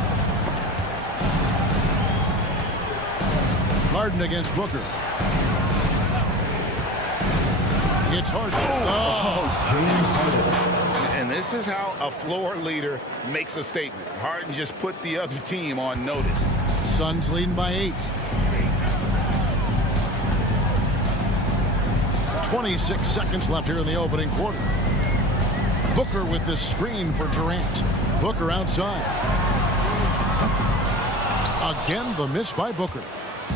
Harden against Booker. It's Harden. And this is how a floor leader makes a statement. Harden just put the other team on notice. Suns leading by 8. 26 seconds left here in the opening quarter. Booker with the screen for Durant. Booker outside. Again, the miss by Booker.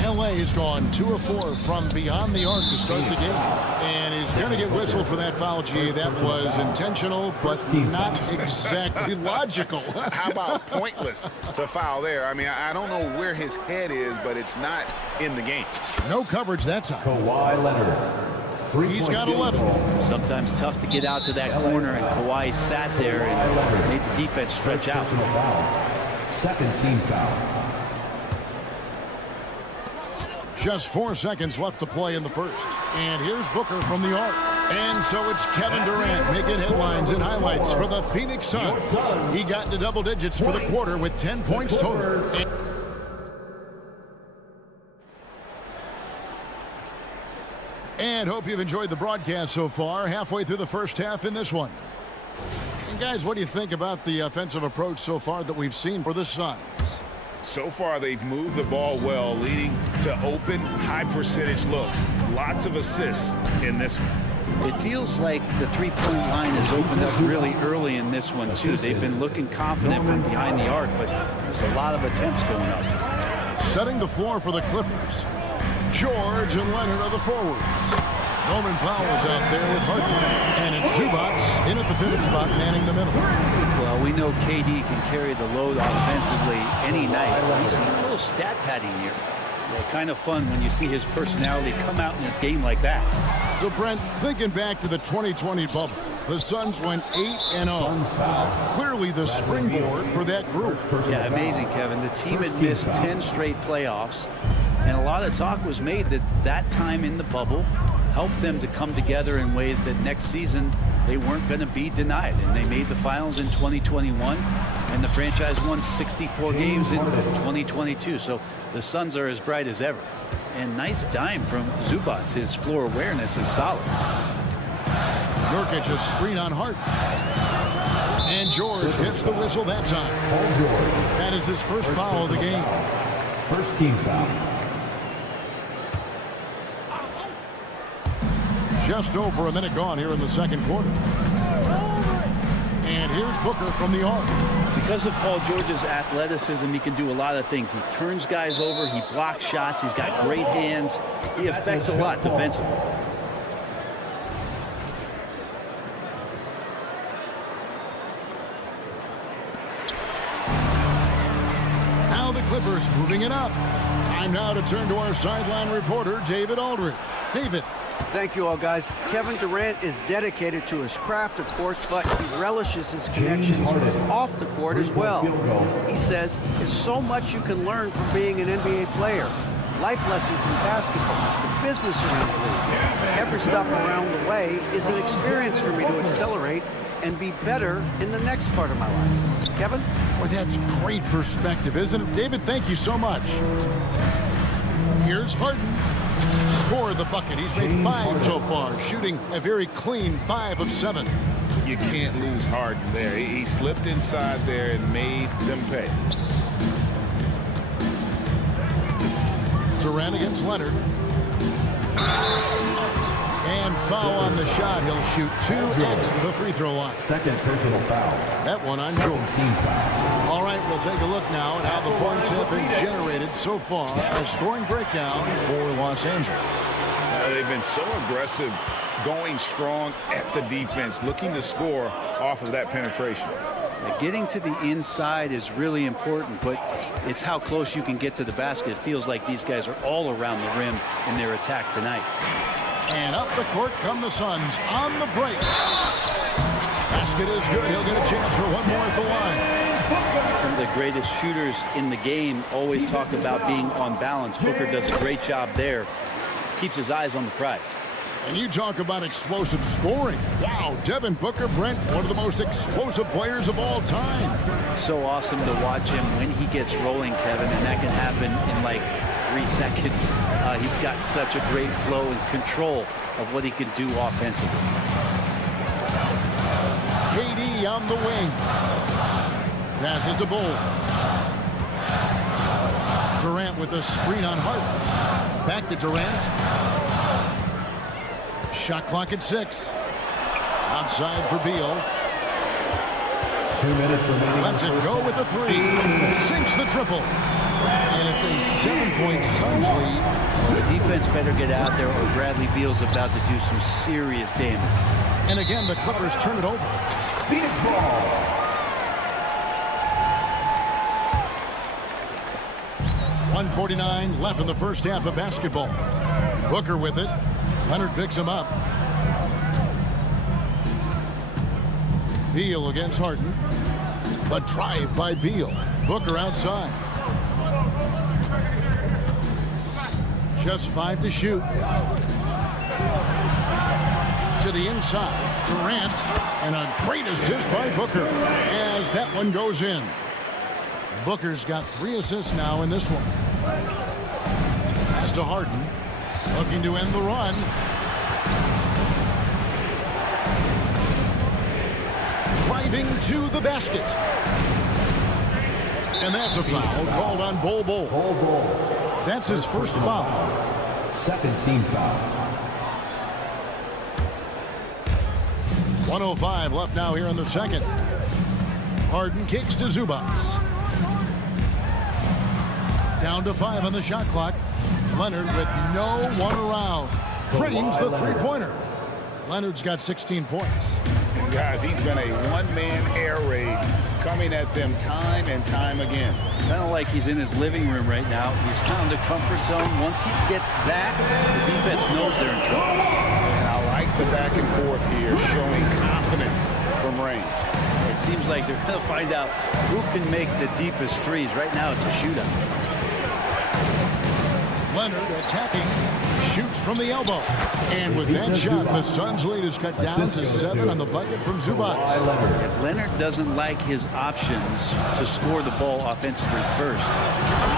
LA has gone 2 of 4 from beyond the arc to start the game. And he's going to get whistled for that foul, G. That was intentional, but not exactly logical. How about pointless to foul there? I mean, I don't know where his head is, but it's not in the game. No coverage that time. Kawhi Leonard. He's got 11. Sometimes tough to get out to that corner, and Kawhi sat there and made the defense stretch out. Second team foul. Just 4 seconds left to play in the first. And here's Booker from the arc. And so it's Kevin Durant making headlines and highlights for the Phoenix Suns. He got into double digits for the quarter with 10 points total. And hope you've enjoyed the broadcast so far. Halfway through the first half in this one. And guys, what do you think about the offensive approach so far that we've seen for the Suns? So far, they've moved the ball well, leading to open, high-percentage looks. Lots of assists in this one. It feels like the three-point line has opened up really early in this one, too. They've been looking confident from behind the arc, but there's a lot of attempts going up. Setting the floor for the Clippers. George and Leonard are the forwards. Norman Powell's out there with Harden. And it's Zubac in at the pivot spot, manning the middle. Well, we know KD can carry the load offensively any night. He's a little stat padding here. Well, kind of fun when you see his personality come out in this game like that. So, Brent, thinking back to the 2020 bubble, the Suns went 8-0. Clearly the springboard for that group. Yeah, amazing, Kevin. The team had missed 10 straight playoffs, and a lot of talk was made that that time in the bubble helped them to come together in ways that next season they weren't going to be denied. And they made the finals in 2021, and the franchise won 64 games in 2022. So the Suns are as bright as ever. And nice dime from Zubac. His floor awareness is solid. Nurkic a screen on Harden. And George hits the whistle that time. That is his first foul of the game. First team foul. Just over a minute gone here in the second quarter. And here's Booker from the arc. Because of Paul George's athleticism, he can do a lot of things. He turns guys over, he blocks shots, he's got great hands. He affects a lot defensively. Now the Clippers moving it up. Time now to turn to our sideline reporter, David Aldridge. David. Thank you all, guys. Kevin Durant is dedicated to his craft, of course, but he relishes his connections off the court as well. He says there's so much you can learn from being an NBA player. Life lessons in basketball, the business around the league. Every stop around the way is an experience for me to accelerate and be better in the next part of my life. Kevin? Well, that's great perspective, isn't it? David, thank you so much. Here's Harden. Scored the bucket. He's made 5 so far, shooting a very clean 5 of 7. You can't lose Harden there. He slipped inside there and made them pay. Durant against Leonard. And foul on the shot. He'll shoot 2 at the free throw line. Second personal foul. That one on George. Team foul. All right, we'll take a look now at how the points have been generated so far. A scoring breakdown for Los Angeles. They've been so aggressive, going strong at the defense, looking to score off of that penetration. Getting to the inside is really important, but it's how close you can get to the basket. It feels like these guys are all around the rim in their attack tonight. And up the court come the Suns on the break. Basket is good. He'll get a chance for one more at the line. Some of the greatest shooters in the game always talk about being on balance. Booker does a great job there. Keeps his eyes on the prize. And you talk about explosive scoring. Wow, Devin Booker, Brent, one of the most explosive players of all time. So awesome to watch him when he gets rolling, Kevin, and that can happen in like 3 seconds. He's got such a great flow and control of what he can do offensively. KD on the wing. Passes to Bull. Durant with a screen on Hart. Back to Durant. Shot clock at 6. Outside for Beal. 2 minutes remaining. Lets it go with a 3. Sinks the triple. And it's a 7-point Suns lead. Well, the defense better get out there or Bradley Beal's about to do some serious damage. And again, the Clippers turn it over. Phoenix ball. .149 left in the first half of basketball. Booker with it. Leonard picks him up. Beal against Harden. A drive by Beal. Booker outside. Just 5 to shoot. To the inside. Durant. And a great assist by Booker as that one goes in. Booker's got 3 assists now in this one. Pass to Harden. Looking to end the run. Driving to the basket. And that's a foul called on Bol. That's his first foul. Second team foul. 1:05 left now here in the second. Harden kicks to Zubats. Down to 5 on the shot clock. Leonard with no one around. Drains the three-pointer. Leonard's got 16 points. And guys, he's been a one-man air raid coming at them time and time again. Kind of like he's in his living room right now. He's found a comfort zone. Once he gets that, the defense knows they're in trouble. And I like the back and forth here, showing confidence from range. It seems like they're going to find out who can make the deepest threes. Right now, it's a shootout. Leonard attacking, shoots from the elbow. And with that shot, the Suns' lead is cut down to 7 on the bucket from Zubats. If Leonard doesn't like his options to score the ball offensively first,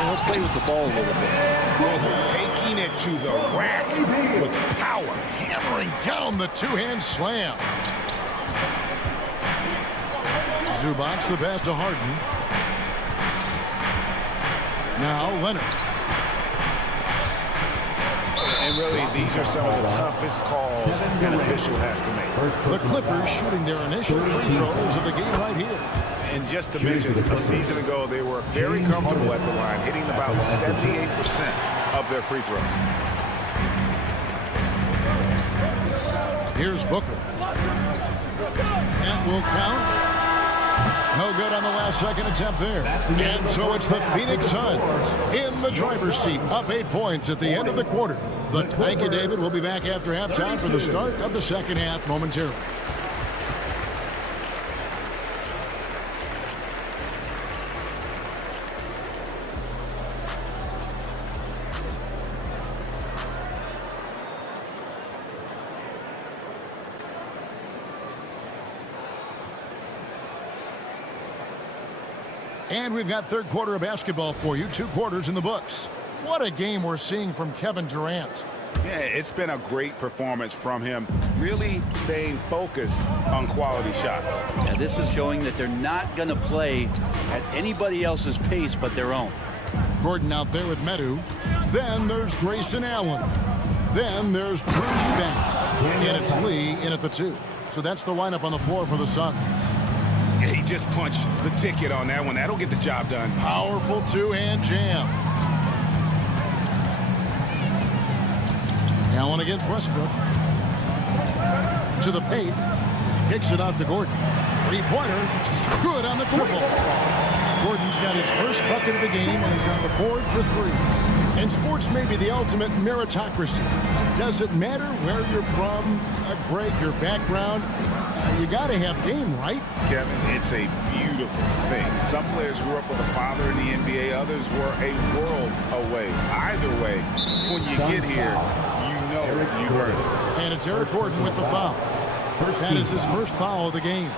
he'll play with the ball a little bit. Well, taking it to the rack with power. Hammering down the two-hand slam. Zubac, the pass to Harden. Now Leonard. And really, these are some of the toughest calls an official has to make. The Clippers shooting their initial free throws of the game right here. And just to mention, a season ago, they were very comfortable at the line, hitting about 78% of their free throws. Here's Booker. That will count. No good on the last second attempt there. And so it's the Phoenix Suns in the driver's seat, up 8 points at the end of the quarter. But thank you, David. We'll be back after halftime for the start of the second half momentarily. And we've got third quarter of basketball for you. 2 quarters in the books. What a game we're seeing from Kevin Durant. Yeah, it's been a great performance from him, really staying focused on quality shots. Yeah, this is showing that they're not going to play at anybody else's pace but their own. Gordon out there with Medu. Then there's Grayson Allen. Then there's Drew Eubanks. And it's Lee in at the 2. So that's the lineup on the floor for the Suns. He just punched the ticket on that one. That'll get the job done. Powerful two-hand jam. Allen against Westbrook. To the paint. Kicks it out to Gordon. 3-pointer. Good on the triple. Gordon's got his first bucket of the game, and he's on the board for 3. And sports may be the ultimate meritocracy. Does it matter where you're from, Greg, your background? You got to have game, right? Kevin, it's a beautiful thing. Some players grew up with a father in the NBA. Others were a world away. Either way, when you get here, you know you earned it. And it's Eric Gordon with the foul. That is his first foul of the game.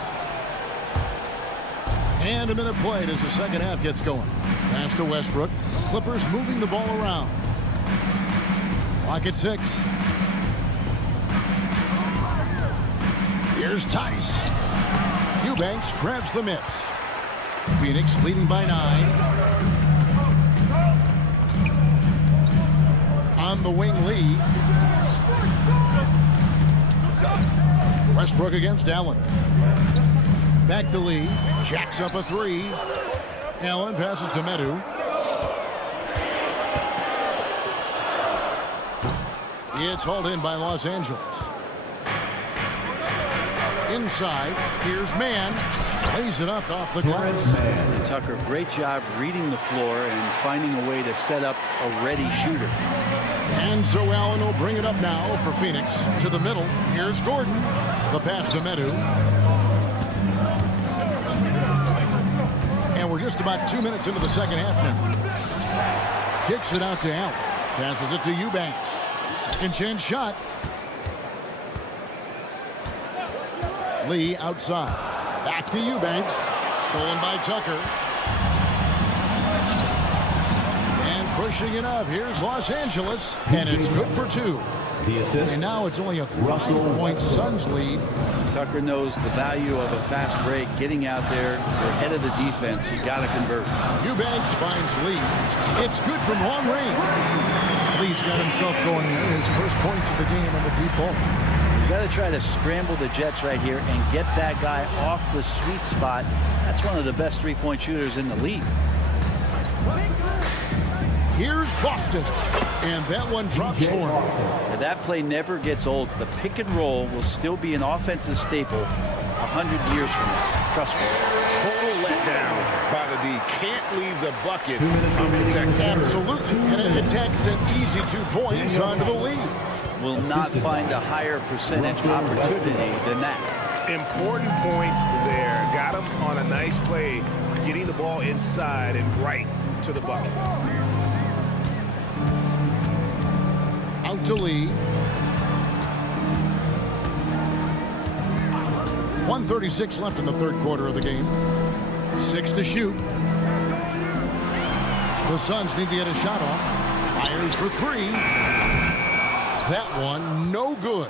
And a minute played as the second half gets going. Pass to Westbrook. Clippers moving the ball around. Clock at 6. Here's Tice. Eubanks grabs the miss. Phoenix leading by 9. On the wing, Lee. Westbrook against Allen. Back to Lee. Jacks up a 3. Allen passes to Medu. It's hauled in by Los Angeles. Inside, here's Mann. Lays it up off the glass. And Tucker, great job reading the floor and finding a way to set up a ready shooter. And so Allen will bring it up now for Phoenix. To the middle, here's Gordon. The pass to Medu. And we're just about 2 minutes into the second half now. Kicks it out to Allen. Passes it to Eubanks. Second chance shot. Lee outside. Back to Eubanks. Stolen by Tucker. And pushing it up. Here's Los Angeles. And it's good for 2. And now it's only a 5-point Suns lead. Tucker knows the value of a fast break. Getting out there, they're ahead of the defense. You got to convert. Eubanks finds Lee. It's good from long range. Lee's got himself going there. His first points of the game on the deep ball. You got to try to scramble the Jets right here and get that guy off the sweet spot. That's one of the best three-point shooters in the league. Here's Boston, and that one drops for him. Now, that play never gets old. The pick and roll will still be an offensive staple 100 years from now. Trust me. Total letdown by the D. Can't leave the bucket. Absolutely. And it attacks an easy 2 points onto the lead. Will not find a higher percentage opportunity than that. Important points there. Got him on a nice play, getting the ball inside and right to the bucket. Out to Lee. 1:36 left in the third quarter of the game. 6 to shoot. The Suns need to get a shot off. Fires for 3. That one, no good.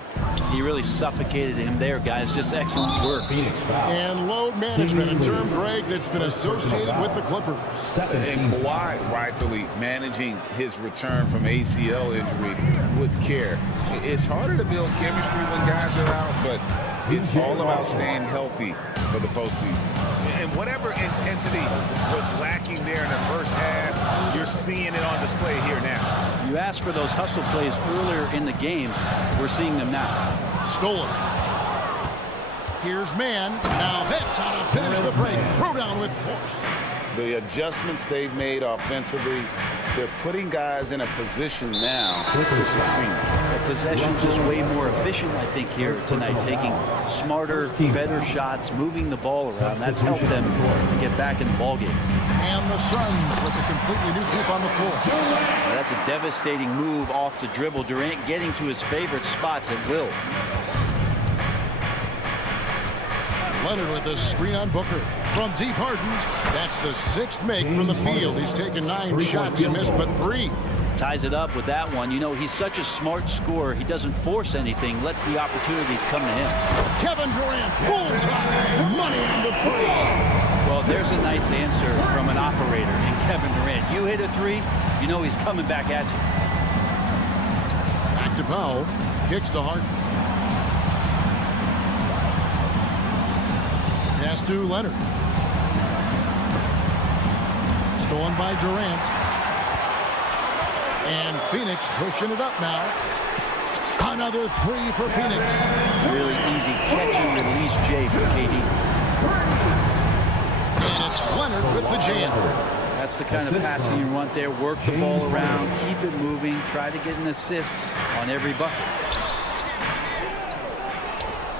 He really suffocated him there, guys. Just excellent work. And load management, a term, Greg, that's been associated with the Clippers. And Kawhi rightfully managing his return from ACL injury with care. It's harder to build chemistry when guys are out, but it's all about staying healthy for the postseason. And whatever intensity was lacking there in the first half, you're seeing it on display here now. You asked for those hustle plays earlier in the game. We're seeing them now. Stolen. Here's man. Now that's how to finish the break. Throw down with force. The adjustments they've made offensively, they're putting guys in a position now to succeed. The possession's just way more efficient, I think, here tonight, taking smarter, better shots, moving the ball around. That's helped them to get back in the ballgame. And the Suns with a completely new group on the floor. That's a devastating move off the dribble. Durant getting to his favorite spots at will. Leonard with a screen on Booker. From deep Harden, that's the 6th make from the field. He's taken 9 shots and missed but 3. Ties it up with that one. You know, he's such a smart scorer. He doesn't force anything, lets the opportunities come to him. Kevin Durant, bullseye, money on the 3. Well, there's a nice answer from an operator in Kevin Durant. You hit a 3, you know he's coming back at you. Back to Powell, kicks to Harden. Pass to Leonard. Stolen by Durant. And Phoenix pushing it up now. Another 3 for Phoenix. Really easy catch and release, Jay, for KD. And it's Leonard with the jam. That's the kind of passing you want there. Work the ball around, keep it moving, try to get an assist on every bucket.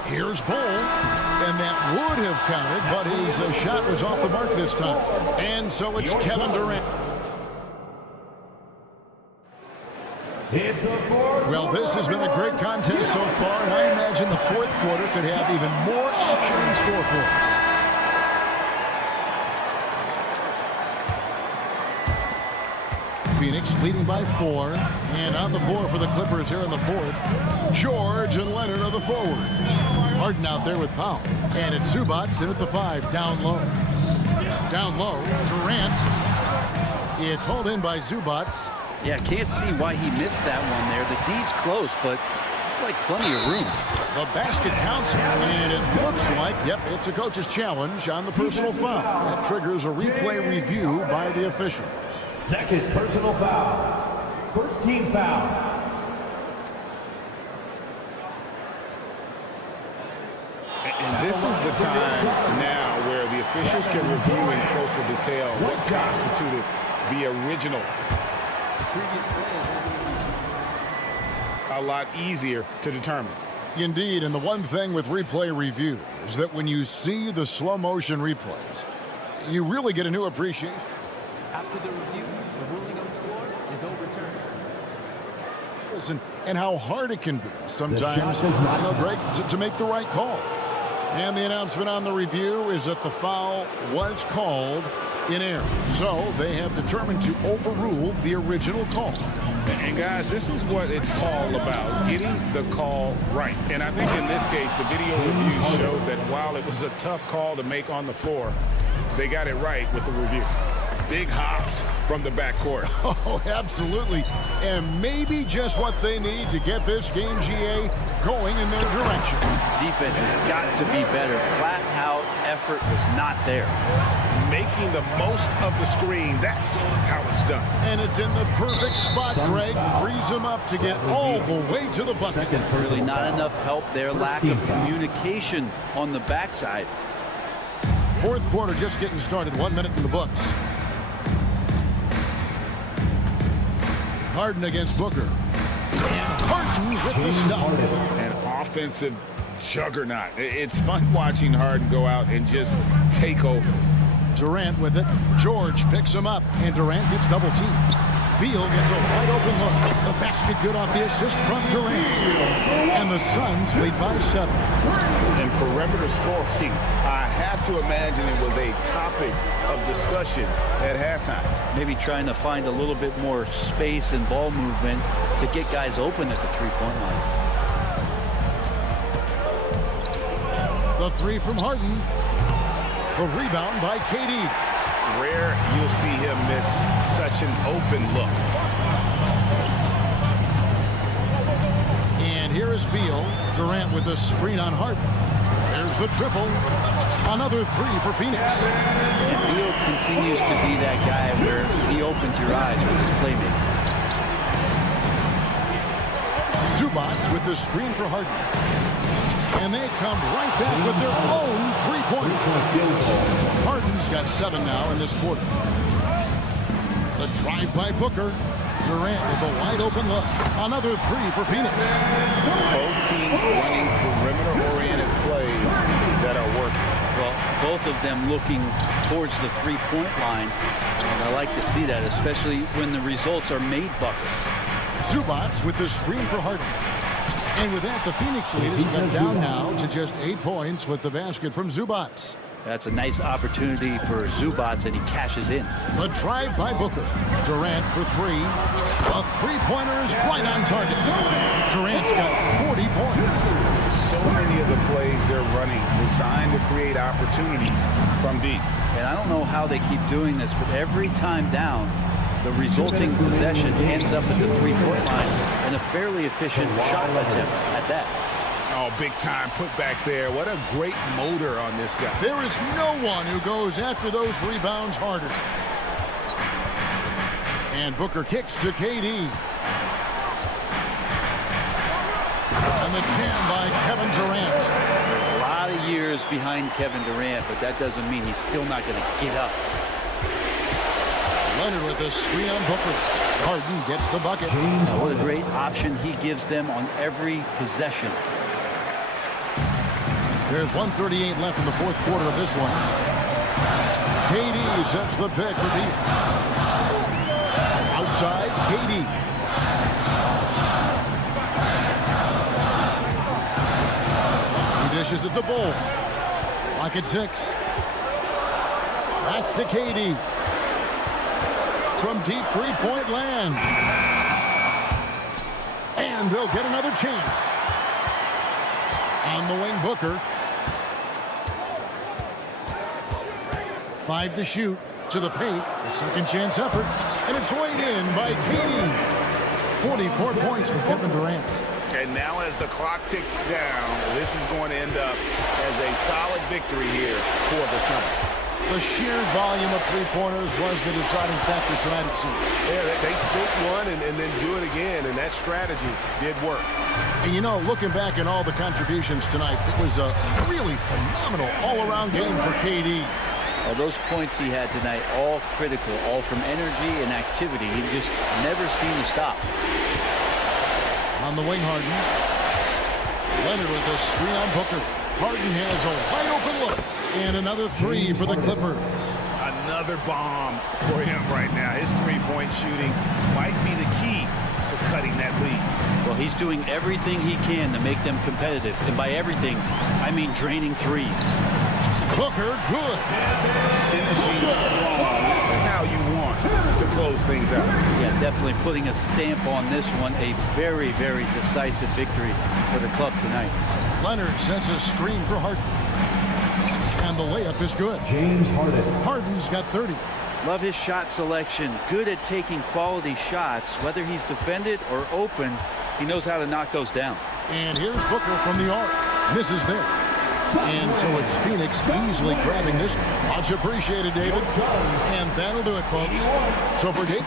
Here's Bull, and that would have counted, but his shot was off the mark this time. And so it's Kevin Durant. Well, this has been a great contest so far, and I imagine the 4th quarter could have even more action in store for us. Phoenix leading by 4, and on the floor for the Clippers here in the 4th. George and Leonard are the forwards. Harden out there with Powell. And it's Zubac in at the 5, down low. Down low, Durant. It's hauled in by Zubac. Yeah, can't see why he missed that one there. The D's close, but like plenty of room. The basket counts, and it looks like, yep, it's a coach's challenge on the personal foul. That triggers a replay review by the officials. 2nd personal foul. 1st team foul. And this is the time now where the officials can review in closer detail what constituted the original. A lot easier to determine. Indeed, and the one thing with replay review is that when you see the slow motion replays, you really get a new appreciation. After the review, the ruling on the floor is overturned. And how hard it can be sometimes, Greg, to make the right call. And the announcement on the review is that the foul was called in error. So they have determined to overrule the original call. And guys, this is what it's all about, getting the call right. And I think in this case, the video review showed that while it was a tough call to make on the floor, they got it right with the review. Big hops from the backcourt. Oh, absolutely. And maybe just what they need to get this game, GA, going in their direction. Defense has got to be better. Flat out effort was not there. Making the most of the screen, that's how it's done. And it's in the perfect spot, Greg. Frees him up to get all the way to the bucket. Really not enough help there. Lack of communication on the backside. 4th quarter just getting started. 1 minute in the books. Harden against Booker. And Harden with the stuff. An offensive juggernaut. It's fun watching Harden go out and just take over. Durant with it. George picks him up, and Durant gets double teamed. Beal gets a wide open look. The basket good off the assist from Durant. And the Suns lead by 7. And perimeter scoring, I have to imagine it was a topic of discussion at halftime. Maybe trying to find a little bit more space and ball movement to get guys open at the 3-point line. The three from Harden. The rebound by KD. Rare you'll see him miss such an open look. And here is Beal. Durant with the screen on Harden. There's the triple. Another three for Phoenix. And Beal continues to be that guy where he opens your eyes with his playmaking. Zubac with the screen for Harden. And they come right back with their own three-pointer. Harden's got 7 now in this quarter. The drive by Booker. Durant with a wide-open look. Another three for Phoenix. Both teams running perimeter-oriented plays that are working. Well, both of them looking towards the three-point line. And I like to see that, especially when the results are made buckets. Zubac with the screen for Harden. And with that, the Phoenix lead is cut down now to just 8 points with the basket from Zubac. That's a nice opportunity for Zubac, and he cashes in. The drive by Booker. Durant for three. A three-pointer is right on target. Durant's got 40 points. So many of the plays they're running designed to create opportunities from deep. And I don't know how they keep doing this, but every time down, the resulting possession ends up at the three-point line and a fairly efficient shot attempt at that. Oh, big time put back there. What a great motor on this guy. There is no one who goes after those rebounds harder. And Booker kicks to KD. And the jam by Kevin Durant. A lot of years behind Kevin Durant, but that doesn't mean he's still not going to get up. Leonard with the screen on Booker. Harden gets the bucket. What a great option he gives them on every possession. There's 1:38 left in the fourth quarter of this one. KD sets the pick for Beal. Outside, KD. He dishes at the bowl. Lock at 6. Back to KD. From deep three-point land. And they'll get another chance. On the wing, Booker. 5 to shoot. To the paint. A second chance effort. And it's laid in by KD. 44 points for Kevin Durant. And now as the clock ticks down, this is going to end up as a solid victory here for the Suns. The sheer volume of three-pointers was the deciding factor tonight, it seems. Yeah, they sink one and then do it again, and that strategy did work. And you know, looking back at all the contributions tonight, it was a really phenomenal all-around game for KD. Well, those points he had tonight, all critical, all from energy and activity. He just never seemed to stop. On the wing, Harden. Leonard with the screen on Booker. Harden has a wide-open look. And another three for the Clippers. Another bomb for him right now. His three-point shooting might be the key to cutting that lead. Well, he's doing everything he can to make them competitive. And by everything, I mean draining threes. Booker, good. Finishing strong. This is how you want to close things out. Yeah, definitely putting a stamp on this one. A very, very decisive victory for the club tonight. Leonard sets a screen for Harden. And the layup is good. James Harden. Harden's got 30. Love his shot selection. Good at taking quality shots. Whether he's defended or open, he knows how to knock those down. And here's Booker from the arc. Misses there. And so it's Phoenix easily grabbing this. Much appreciated, David. And that'll do it, folks. So for Dave.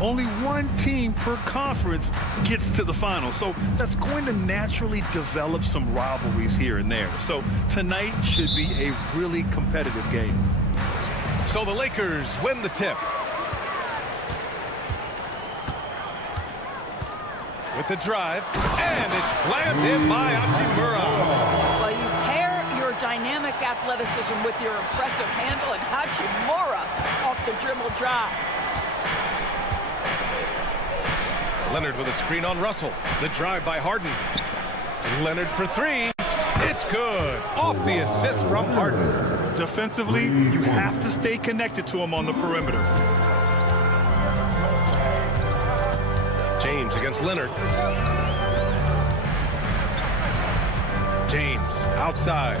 Only one team per conference gets to the final, so that's going to naturally develop some rivalries here and there. So tonight should be a really competitive game. So the Lakers win the tip. With the drive, and it's slammed in by Hachimura. Well, you pair your dynamic athleticism with your impressive handle, and Hachimura off the dribble drive. Leonard with a screen on Russell. The drive by Harden. Leonard for three. It's good. Off the assist from Harden. Defensively, you have to stay connected to him on the perimeter. James against Leonard. James outside.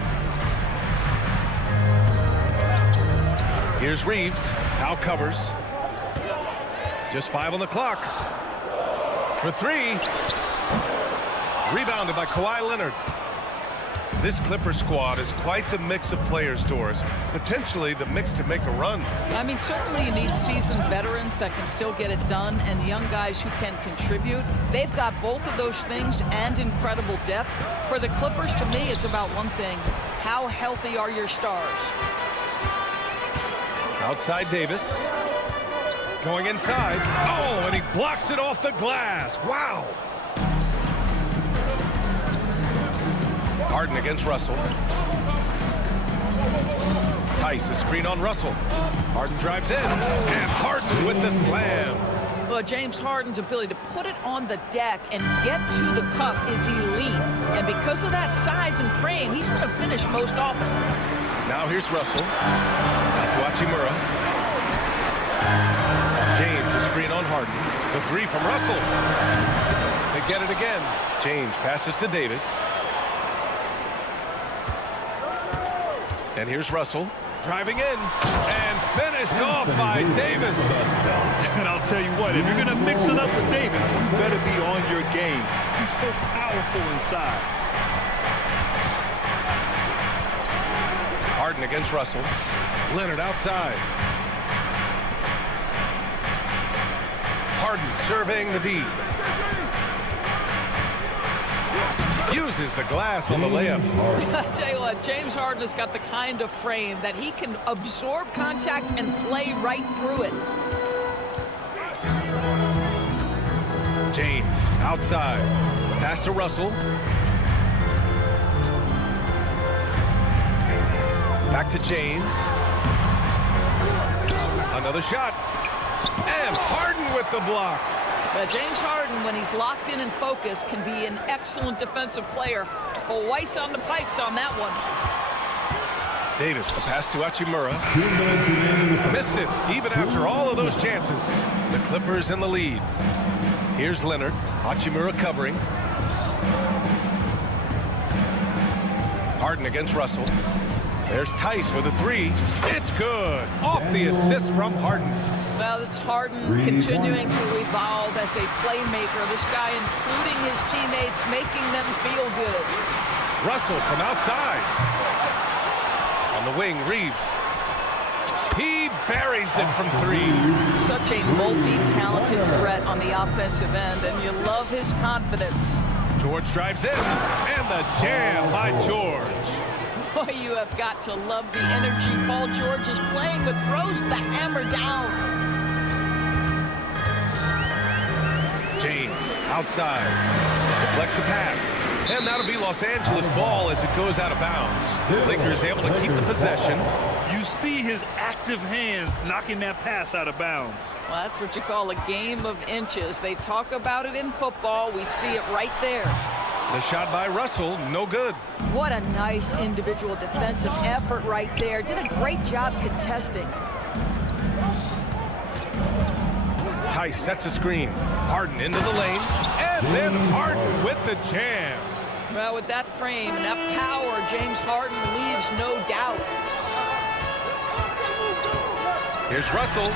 Here's Reeves. Now covers. Just 5 on the clock. For three. Rebounded by Kawhi Leonard. This Clippers squad is quite the mix of players, Doris. Potentially the mix to make a run. I mean, certainly you need seasoned veterans that can still get it done and young guys who can contribute. They've got both of those things and incredible depth. For the Clippers, to me, it's about one thing. How healthy are your stars? Outside Davis. Going inside. Oh, and he blocks it off the glass. Wow. Harden against Russell. Tice, a screen on Russell. Harden drives in, and Harden with the slam. Well, James Harden's ability to put it on the deck and get to the cup is elite. And because of that size and frame, he's going to finish most often. Now here's Russell. Out to Hachimura. James, a screen on Harden. The three from Russell. They get it again. James passes to Davis. And here's Russell driving in and finished off by Davis. And I'll tell you what, if you're going to mix it up with Davis, you better be on your game. He's so powerful inside. Harden against Russell. Leonard outside. Harden serving the D. Uses the glass on the layup. I tell you what, James Harden has got the kind of frame that he can absorb contact and play right through it. James outside. Pass to Russell. Back to James. Another shot. And Harden with the block. James Harden, when he's locked in and focused, can be an excellent defensive player. But Weiss on the pipes on that one. Davis, the pass to Hachimura. Missed it, even after all of those chances. The Clippers in the lead. Here's Leonard. Hachimura covering. Harden against Russell. There's Tice with a three. It's good. Off the assist from Harden. Well, it's Harden continuing to evolve as a playmaker. This guy, including his teammates, making them feel good. Russell from outside. On the wing, Reeves. He buries it from three. Such a multi-talented threat on the offensive end, and you love his confidence. George drives in, and the jam by George. Boy, you have got to love the energy Paul George is playing with. Throws the hammer down. James outside. Deflects the pass. And that'll be Los Angeles ball as it goes out of bounds. Lakers able to keep the possession. You see his active hands knocking that pass out of bounds. Well, that's what you call a game of inches. They talk about it in football. We see it right there. The shot by Russell, no good. What a nice individual defensive effort right there. Did a great job contesting. Tice sets a screen. Harden into the lane. And then Harden with the jam. Well, with that frame and that power, James Harden leaves no doubt. Here's Russell.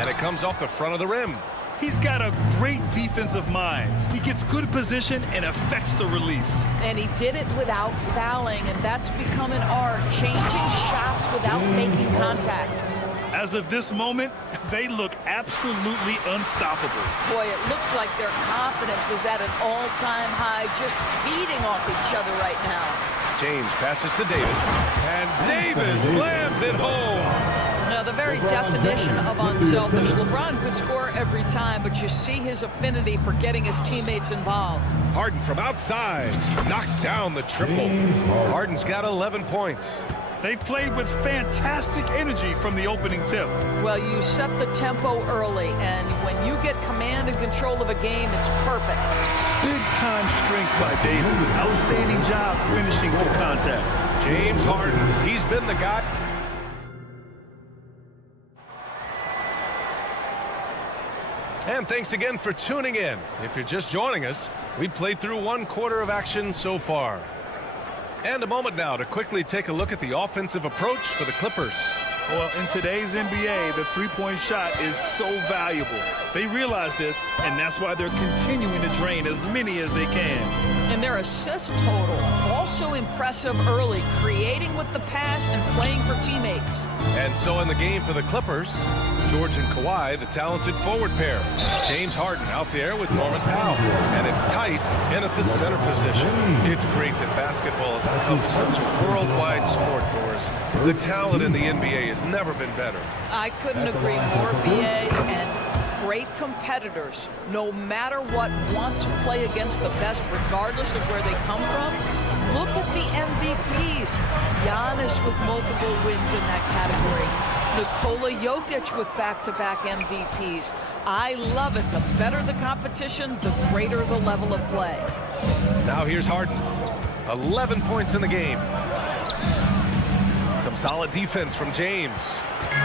And it comes off the front of the rim. He's got a great defensive mind. He gets good position and affects the release. And he did it without fouling, and that's become an art, changing shots without making contact. As of this moment, they look absolutely unstoppable. Boy, it looks like their confidence is at an all-time high, just feeding off each other right now. James passes to Davis, and Davis slams it home. Now, the very definition of unselfish. LeBron could score every time, but you see his affinity for getting his teammates involved. Harden from outside knocks down the triple. Harden's got 11 points. They've played with fantastic energy from the opening tip. Well, you set the tempo early, and when you get command and control of a game, it's perfect. Big-time strength by Davis. Outstanding job finishing through contact. James Harden, he's been the guy. And thanks again for tuning in. If you're just joining us, we played through one quarter of action so far. And a moment now to quickly take a look at the offensive approach for the Clippers. Well, in today's NBA, the three-point shot is so valuable. They realize this, and that's why they're continuing to drain as many as they can. And their assist total, also impressive early, creating with the pass and playing for teammates. And so in the game for the Clippers, George and Kawhi, the talented forward pair. James Harden out there with Norman Powell. And it's Tice in at the center position. It's great that basketball has become such a worldwide sport, Doris. The talent in the NBA has never been better. I couldn't agree more, BA, and great competitors, no matter what, want to play against the best regardless of where they come from. Look at the MVPs. Giannis with multiple wins in that category. Nikola Jokic with back-to-back MVPs. I love it. The better the competition, the greater the level of play. Now here's Harden. 11 points in the game. Some solid defense from James.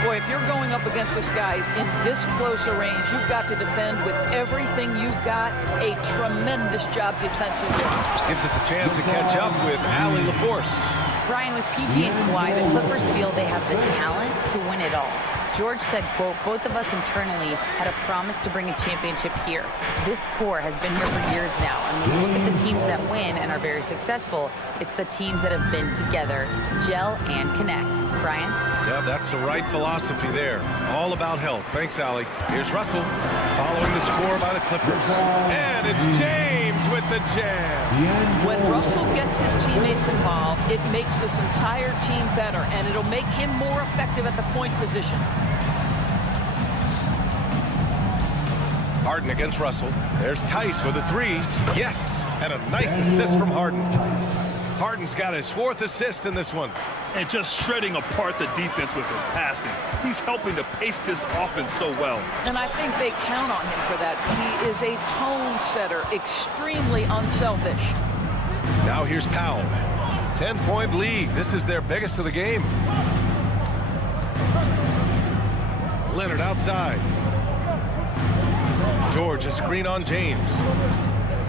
Boy, if you're going up against this guy in this close a range, you've got to defend with everything you've got. A tremendous job defensively. Gives us a chance to catch up with Allie LaForce. Brian, with PG and Kawhi, the Clippers feel they have the talent to win it all. George said, quote, both of us internally had a promise to bring a championship here. This core has been here for years now, and when you look at the teams that win and are very successful, it's the teams that have been together, gel and connect. Brian? Yeah, that's the right philosophy there. All about health. Thanks, Allie. Here's Russell following the score by the Clippers. And it's James with the jam. When Russell gets his teammates involved, it makes this entire team better, and it'll make him more effective at the point position. Harden against Russell. There's Tice with a three. Yes, and a nice assist from Harden. Harden's got his 4th assist in this one. And just shredding apart the defense with his passing. He's helping to pace this offense so well. And I think they count on him for that. He is a tone setter, extremely unselfish. Now here's Powell. 10-point lead. This is their biggest of the game. Leonard outside. George, a screen on James.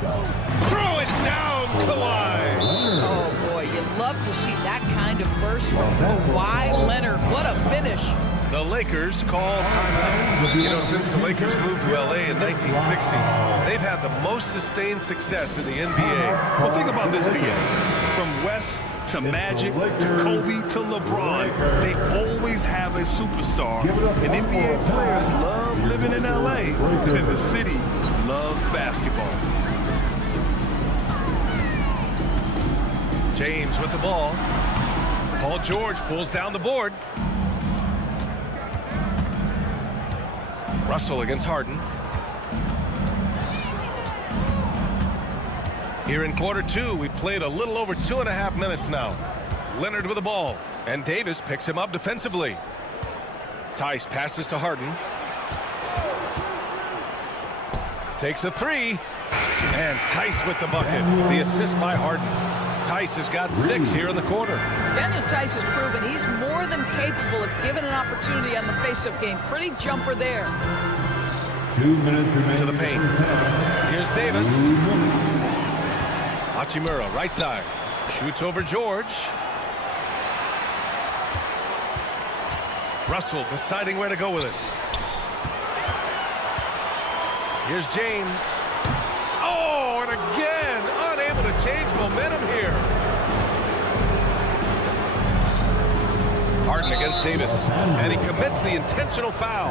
Throw it down, Kawhi. Oh, boy, you love to see that kind of burst from Kawhi Leonard. What a finish. The Lakers call timeout. You know, since the Lakers moved to L.A. in 1960, they've had the most sustained success in the NBA. Well, think about this, BA. From West to Magic to Kobe to LeBron, they always have a superstar. And NBA players love living in L.A. and the city loves basketball. James with the ball. Paul George pulls down the board. Russell against Harden. Here in quarter 2, we played a little over 2.5 minutes now. Leonard with the ball, and Davis picks him up defensively. Tice passes to Harden. Takes a three, and Tice with the bucket. The assist by Harden. Tice has got 6 here in the quarter. Daniel Tice has proven he's more than capable if given an opportunity on the face-up game. Pretty jumper there. 2 minutes remaining to the paint. Here's Davis. Hachimura, right side. Shoots over George. Russell deciding where to go with it. Here's James. Oh, and again, unable to change momentum here. Harden against Davis, and he commits the intentional foul.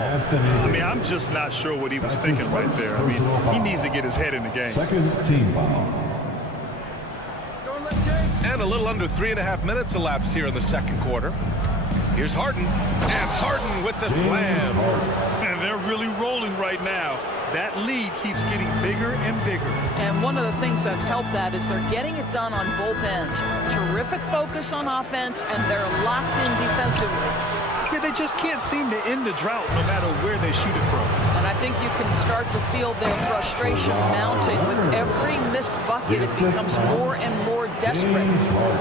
I mean, I'm just not sure what he was thinking right there. I mean, he needs to get his head in the game. Second team foul. And a little under 3.5 minutes elapsed here in the second quarter. Here's Harden, and Harden with the slam. And they're really rolling right now. That lead keeps getting bigger and bigger. And one of the things that's helped that is they're getting it done on both ends. Terrific focus on offense, and they're locked in defensively. Yeah, they just can't seem to end the drought no matter where they shoot it from. And I think you can start to feel their frustration mounting. With every missed bucket, it becomes more and more desperate.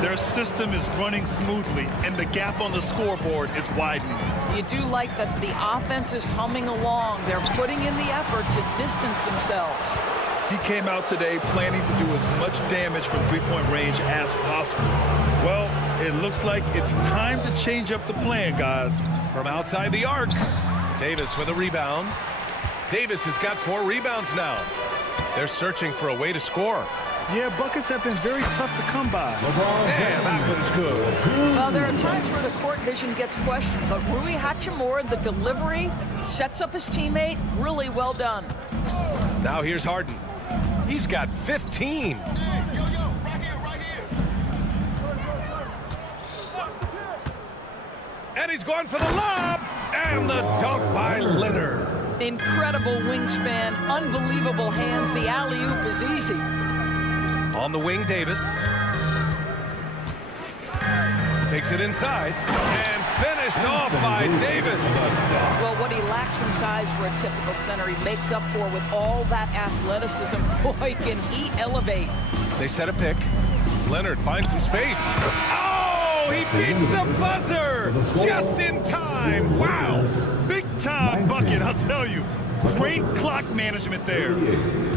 Their system is running smoothly, and the gap on the scoreboard is widening. You do like that the offense is humming along. They're putting in the effort to distance themselves. He came out today planning to do as much damage from three-point range as possible. Well, it looks like it's time to change up the plan, guys. From outside the arc, Davis with a rebound. Davis has got 4 rebounds now. They're searching for a way to score. Yeah, buckets have been very tough to come by. And that one's good. Well, there are times where the court vision gets questioned, but Rui Hachimura, the delivery, sets up his teammate. Really well done. Now here's Harden. He's got 15. And he's going for the lob. And the dunk by Leonard. Incredible wingspan, unbelievable hands. The alley-oop is easy. On the wing, Davis. Takes it inside. And finished off by Davis. Well, what he lacks in size for a typical center, he makes up for with all that athleticism. Boy, can he elevate. They set a pick. Leonard finds some space. Oh, he beats the buzzer just in time. Wow. Big time bucket, I'll tell you. Great clock management there.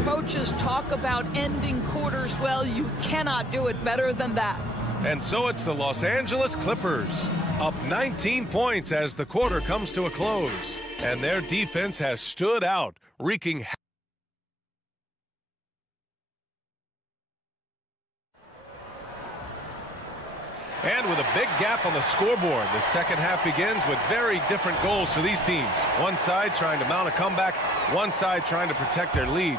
Coaches talk about ending quarters. Well, you cannot do it better than that. And so it's the Los Angeles Clippers, up 19 points as the quarter comes to a close. And their defense has stood out, wreaking havoc. And with a big gap on the scoreboard, the second half begins with very different goals for these teams. One side trying to mount a comeback, one side trying to protect their lead.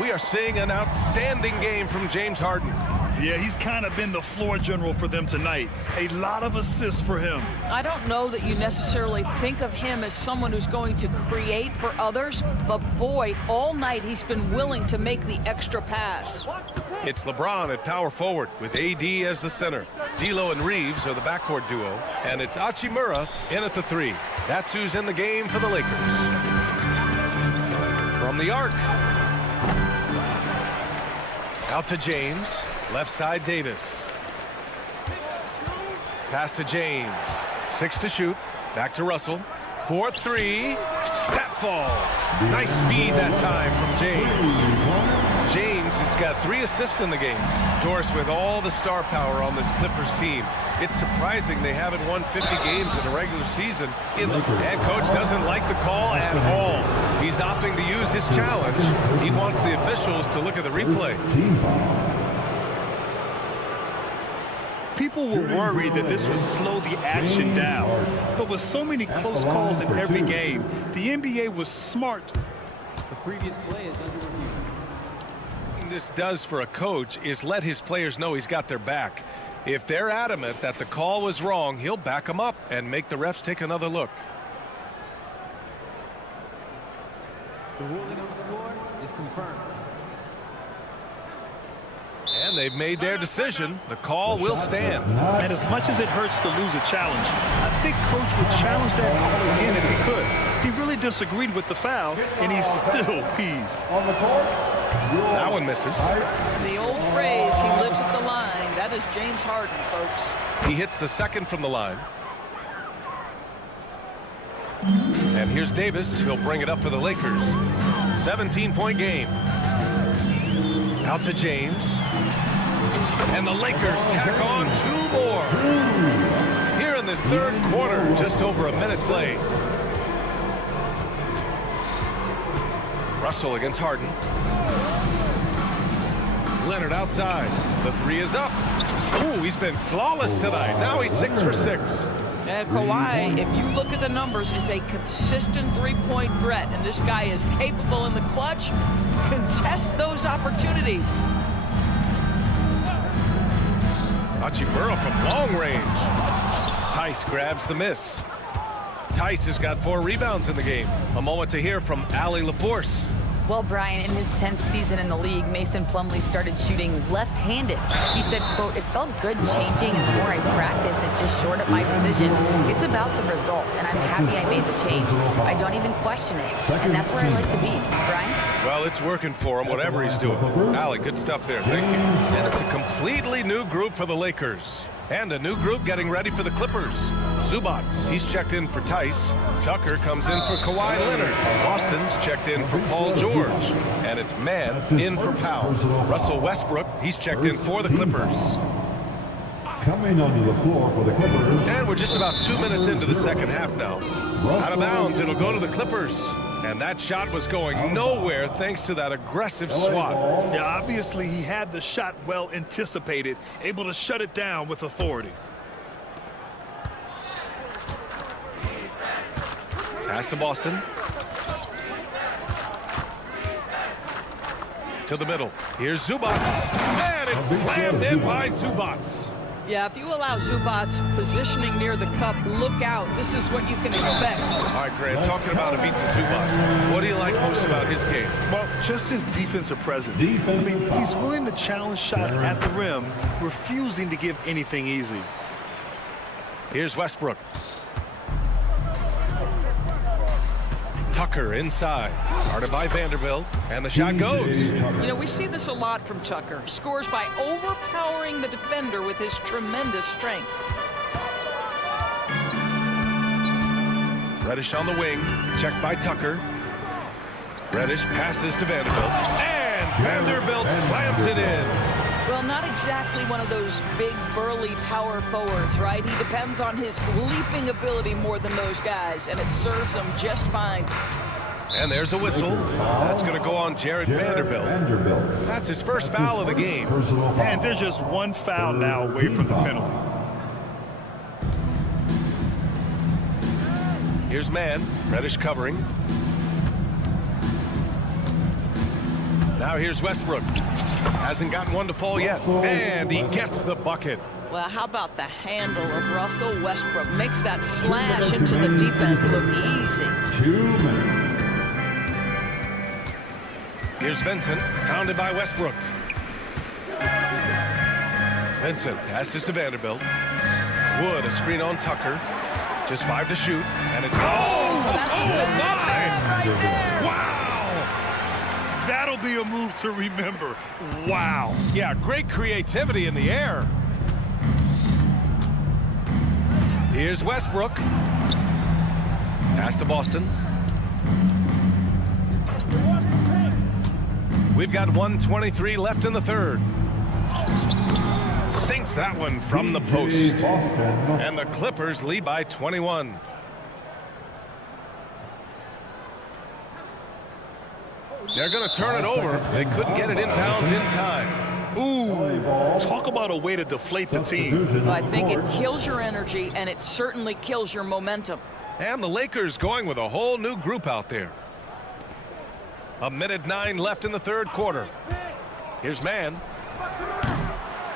We are seeing an outstanding game from James Harden. Yeah, he's kind of been the floor general for them tonight. A lot of assists for him. I don't know that you necessarily think of him as someone who's going to create for others, but boy, all night he's been willing to make the extra pass. It's LeBron at power forward with AD as the center. D'Lo and Reeves are the backcourt duo, and it's Hachimura in at the 3. That's who's in the game for the Lakers. From the arc. Out to James. Left side, Davis. Pass to James. 6 to shoot. Back to Russell. 4-3. That falls. Nice feed that time from James. James has got 3 assists in the game. Doris, with all the star power on this Clippers team, it's surprising they haven't won 50 games in a regular season. And coach doesn't like the call at all. He's opting to use his challenge. He wants the officials to look at the replay. People were worried that this would slow the action down. But with so many close calls in every game, the NBA was smart. The previous play is under review. What this does for a coach is let his players know he's got their back. If they're adamant that the call was wrong, he'll back them up and make the refs take another look. The ruling on the floor is confirmed. And they've made their decision. The call will stand. And as much as it hurts to lose a challenge, I think Coach would challenge that call again if he could. He really disagreed with the foul, and he's still peeved. That one misses. The old phrase, he lives at the line. That is James Harden, folks. He hits the second from the line. And here's Davis. He'll bring it up for the Lakers. 17-point game. Out to James. And the Lakers tack on 2 more. Here in this third quarter, just over a minute play. Russell against Harden. Leonard outside. The 3 is up. Ooh, he's been flawless tonight. Now he's 6 for 6. Kawhi, if you look at the numbers, is a consistent three-point threat, and this guy is capable in the clutch. Contest those opportunities. Hachimura from long range. Tice grabs the miss. Tice has got 4 rebounds in the game. A moment to hear from Allie LaForce. Well, Brian, in his 10th season in the league, Mason Plumlee started shooting left-handed. He said, quote, "It felt good changing, and the more I practice, it just shored up my decision. It's about the result, and I'm happy I made the change. I don't even question it, and that's where I like to be." Brian? Well, it's working for him, whatever he's doing. Allie, good stuff there. Thank you. And it's a completely new group for the Lakers. And a new group getting ready for the Clippers. Zubac, he's checked in for Tice. Tucker comes in for Kawhi Leonard. Boston's checked in for Paul George. And it's Mann in for Powell. Russell Westbrook, he's checked in for the Clippers. Coming onto the floor for the Clippers. And we're just about 2 minutes into the second half now. Out of bounds, it'll go to the Clippers. And that shot was going nowhere thanks to that aggressive swat. Yeah, obviously he had the shot well anticipated, able to shut it down with authority. Pass to Boston. To the middle. Here's Zubac. And it's slammed in by Zubac. Yeah, if you allow Zubac positioning near the cup, look out. This is what you can expect. All right, Grant, talking about Ivica Zubac, what do you like most about his game? Well, just his defensive presence. I mean, he's willing to challenge shots at the rim, refusing to give anything easy. Here's Westbrook. Tucker inside, guarded by Vanderbilt, and the shot goes. You know, we see this a lot from Tucker. Scores by overpowering the defender with his tremendous strength. Reddish on the wing, checked by Tucker. Reddish passes to Vanderbilt, and Vanderbilt slams it in. Well, not exactly one of those big, burly power forwards, right? He depends on his leaping ability more than those guys, and it serves him just fine. And there's a whistle. That's going to go on Jared Vanderbilt. That's his first foul of the game. And there's just one foul now away from the penalty. Here's Mann. Reddish covering. Now here's Westbrook. Hasn't gotten one to fall yet. And he gets the bucket. Well, how about the handle of Russell Westbrook? Makes that slash into the defense look easy. 2 minutes. Here's Vincent, pounded by Westbrook. Vincent passes to Vanderbilt. Wood, a screen on Tucker. Just 5 to shoot. And it's... Right there. Wow! That'll be a move to remember. Wow. Yeah, great creativity in the air. Here's Westbrook. Pass to Boston. We've got 1:23 left in the third. Sinks that one from the post. And the Clippers lead by 21. They're going to turn it over. They couldn't get it inbounds in time. Ooh, talk about a way to deflate the team. Well, I think it kills your energy, and it certainly kills your momentum. And the Lakers going with a whole new group out there. 1:09 left in the third quarter. Here's Mann.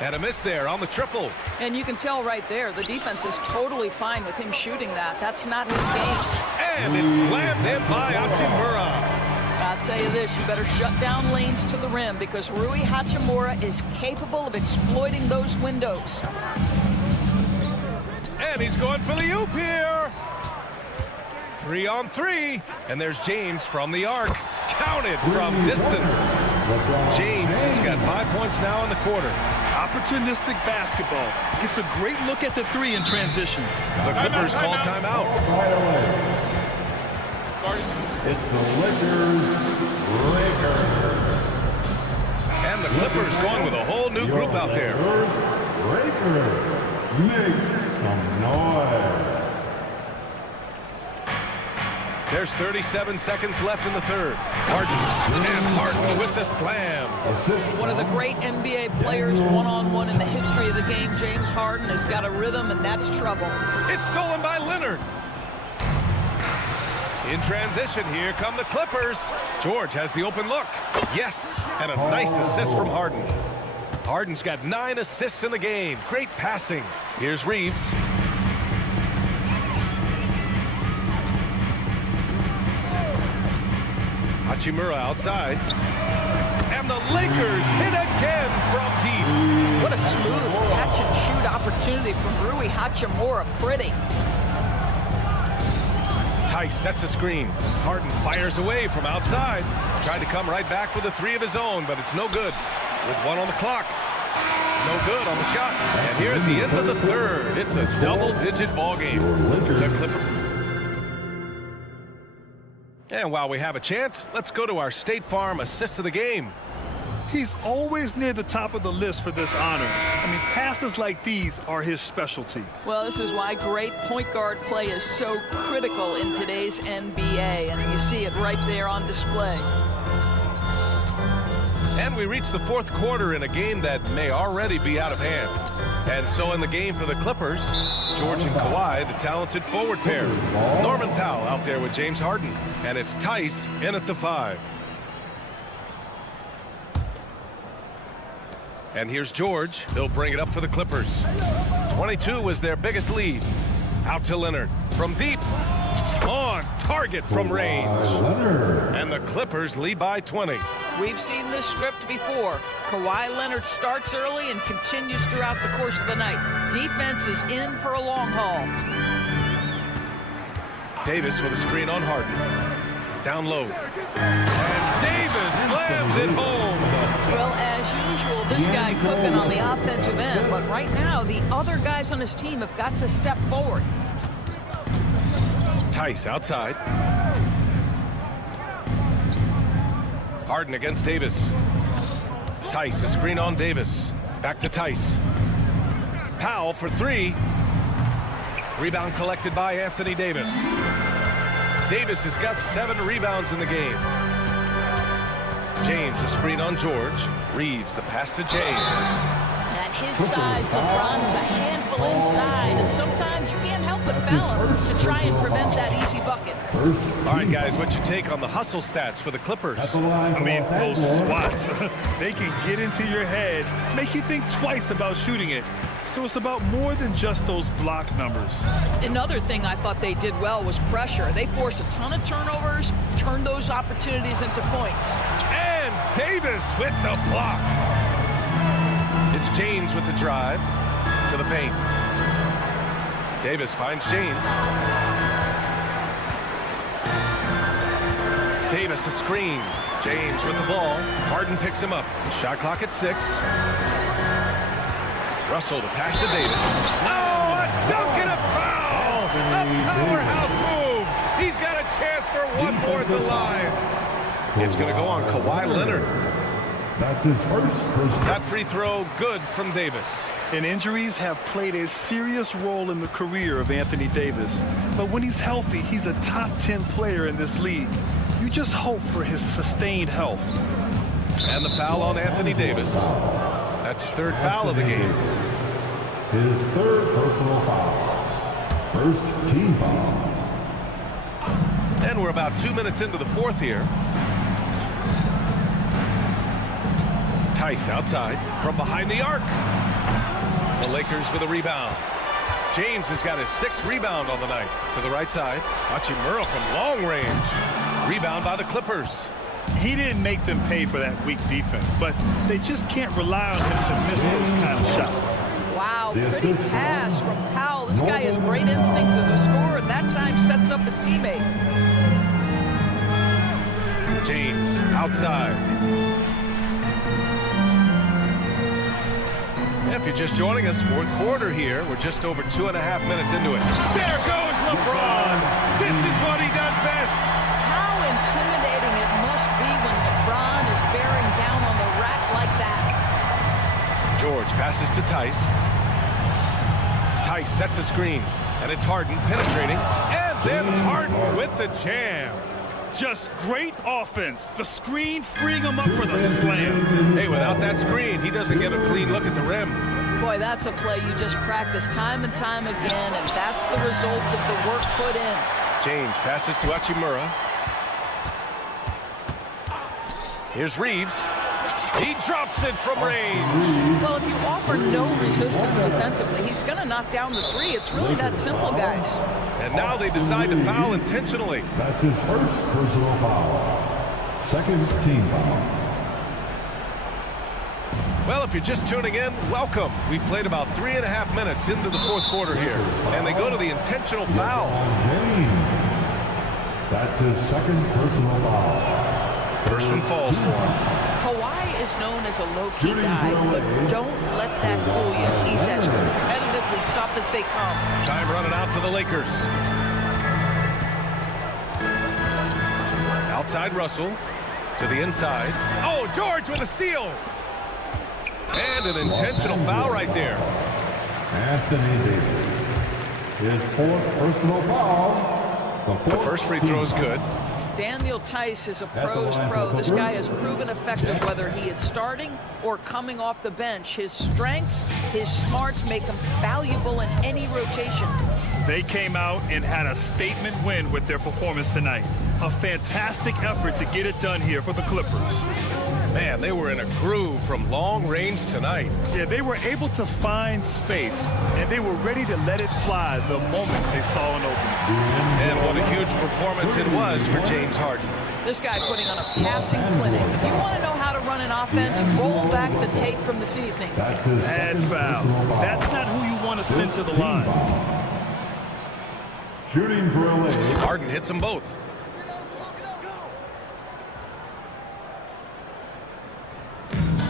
And a miss there on the triple. And you can tell right there, the defense is totally fine with him shooting that. That's not his game. And it's slammed in by Hachimura. I'll tell you this, you better shut down lanes to the rim because Rui Hachimura is capable of exploiting those windows. And he's going for the oop here. 3 on 3. And there's James from the arc. Counted from distance. James has got 5 points now in the quarter. Opportunistic basketball. Gets a great look at the 3 in transition. The Clippers call timeout. It's the Lakers. And the Clippers going with a whole new group out there. Lakers, make some noise. There's 37 seconds left in the third. Harden, and Harden with the slam. One of the great NBA players one-on-one in the history of the game, James Harden, has got a rhythm, and that's trouble. It's stolen by Leonard. In transition, here come the Clippers. George has the open look. Yes, and a nice assist from Harden. Harden's got 9 assists in the game. Great passing. Here's Reeves. Hachimura outside. And the Lakers hit again from deep. What a smooth catch-and-shoot opportunity from Rui Hachimura. Pretty. Tice sets a screen. Harden fires away from outside. Tried to come right back with a 3 of his own, but it's no good. With 1 on the clock. No good on the shot. And here at the end of the third, it's a double-digit ball game. The Clippers. And while we have a chance, let's go to our State Farm assist of the game. He's always near the top of the list for this honor. I mean, passes like these are his specialty. Well, this is why great point guard play is so critical in today's NBA, and you see it right there on display. And we reach the fourth quarter in a game that may already be out of hand. And so in the game for the Clippers, George and Kawhi, the talented forward pair. Norman Powell out there with James Harden. And it's Tice in at the 5. And here's George. He'll bring it up for the Clippers. 22 was their biggest lead. Out to Leonard. From deep. On target from range. And the Clippers lead by 20. We've seen this script before. Kawhi Leonard starts early and continues throughout the course of the night. Defense is in for a long haul. Davis with a screen on Harden. Down low. And Davis slams it home. Well, as usual, this guy cooking on the offensive end. But right now, the other guys on his team have got to step forward. Tice outside. Harden against Davis. Tice, a screen on Davis. Back to Tice. Powell for 3. Rebound collected by Anthony Davis. Davis has got 7 rebounds in the game. James, a screen on George. Reeves, the pass to James. At his size, LeBron is a handful inside, and sometimes you can't help but foul him to try and prevent that easy bucket. All right, guys, what's your take on the hustle stats for the Clippers? I mean, those swats, they can get into your head, make you think twice about shooting it. So it's about more than just those block numbers. Another thing I thought they did well was pressure. They forced a ton of turnovers, turned those opportunities into points. And Davis with the block. It's James with the drive to the paint. Davis finds James. Davis a screen. James with the ball. Harden picks him up. Shot clock at 6. Russell to pass to Davis. Oh, a dunk and a foul! A powerhouse move. He's got a chance for one more at the line. It's going to go on Kawhi Leonard. That's his first. That free throw good from Davis. And injuries have played a serious role in the career of Anthony Davis. But when he's healthy, he's a top 10 player in this league. You just hope for his sustained health. And the foul on Anthony Davis. That's his 3rd foul of the game. His 3rd personal foul. First team foul. And we're about 2 minutes into the 4th here. Tice outside from behind the arc. The Lakers with a rebound. James has got his 6th rebound on the night. To the right side. Hachimura from long range. Rebound by the Clippers. He didn't make them pay for that weak defense, but they just can't rely on him to miss those kind of shots. Wow, pretty pass from Powell. This guy has great instincts as a scorer, and that time sets up his teammate. James outside. If you're just joining us, 4th quarter here. We're just over 2.5 minutes into it. There goes LeBron. This is what he does best. How intimidating it must be when LeBron is bearing down on the rack like that. George passes to Tice. Tice sets a screen, and it's Harden penetrating, and Then Harden with the jam. Just great offense. The screen freeing him up for the slam. Hey, without that screen, he doesn't get a clean look at the rim. Boy, that's a play you just practice time and time again, and that's the result of the work put in. James passes to Hachimura. Here's Reeves. He drops it from range. Well, if you offer no resistance defensively, he's going to knock down the three. It's really that simple, guys. And now they decide to foul intentionally. That's his first personal foul. Second team foul. Well, if you're just tuning in, welcome. We've played about 3.5 minutes into the fourth quarter here. And they go to the intentional foul. That's his second personal foul. First one falls for him. Kawhi is known as a low-key guy, but don't let that fool you. He's as competitively tough as they come. Time running out for the Lakers. Outside Russell to the inside. Oh, George with a steal. And an intentional foul right there. Anthony Davis. His fourth personal foul. The first free throw is good. Daniel Tice is a pro's pro. This guy has proven effective whether he is starting or coming off the bench. His strengths, his smarts make him valuable in any rotation. They came out and had a statement win with their performance tonight. A fantastic effort to get it done here for the Clippers. Man, they were in a groove from long range tonight. Yeah, they were able to find space, and they were ready to let it fly the moment they saw an opening. And what a huge performance it was for James Harden. This guy putting on a passing clinic. If you want to know how to run an offense, roll back the tape from this evening. Bad foul. That's not who you want to send to the line. Shooting for LA. Harden hits them both.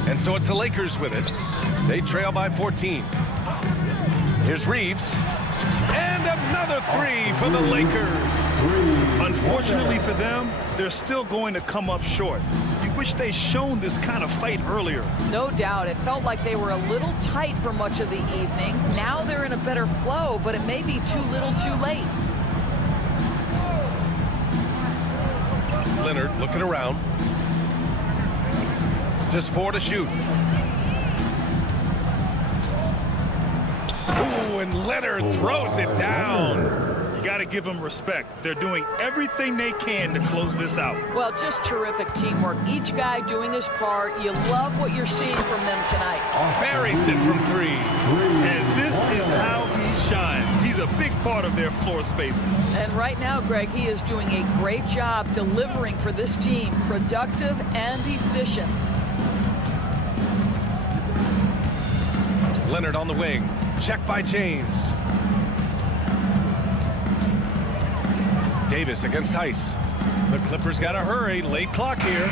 And so it's the Lakers with it. They trail by 14. Here's Reeves. And another three for the Lakers. Unfortunately for them, they're still going to come up short. You wish they'd shown this kind of fight earlier. No doubt. It felt like they were a little tight for much of the evening. Now they're in a better flow, but it may be too little too late. Leonard looking around. Just 4 to shoot. Ooh, and Leonard throws it down. You got to give them respect. They're doing everything they can to close this out. Well, just terrific teamwork. Each guy doing his part. You love what you're seeing from them tonight. Buries it from 3. And this is how he shines. He's a big part of their floor spacing. And right now, Greg, he is doing a great job delivering for this team. Productive and efficient. Leonard on the wing. Check by James. Davis against Tice. The Clippers got to hurry. Late clock here.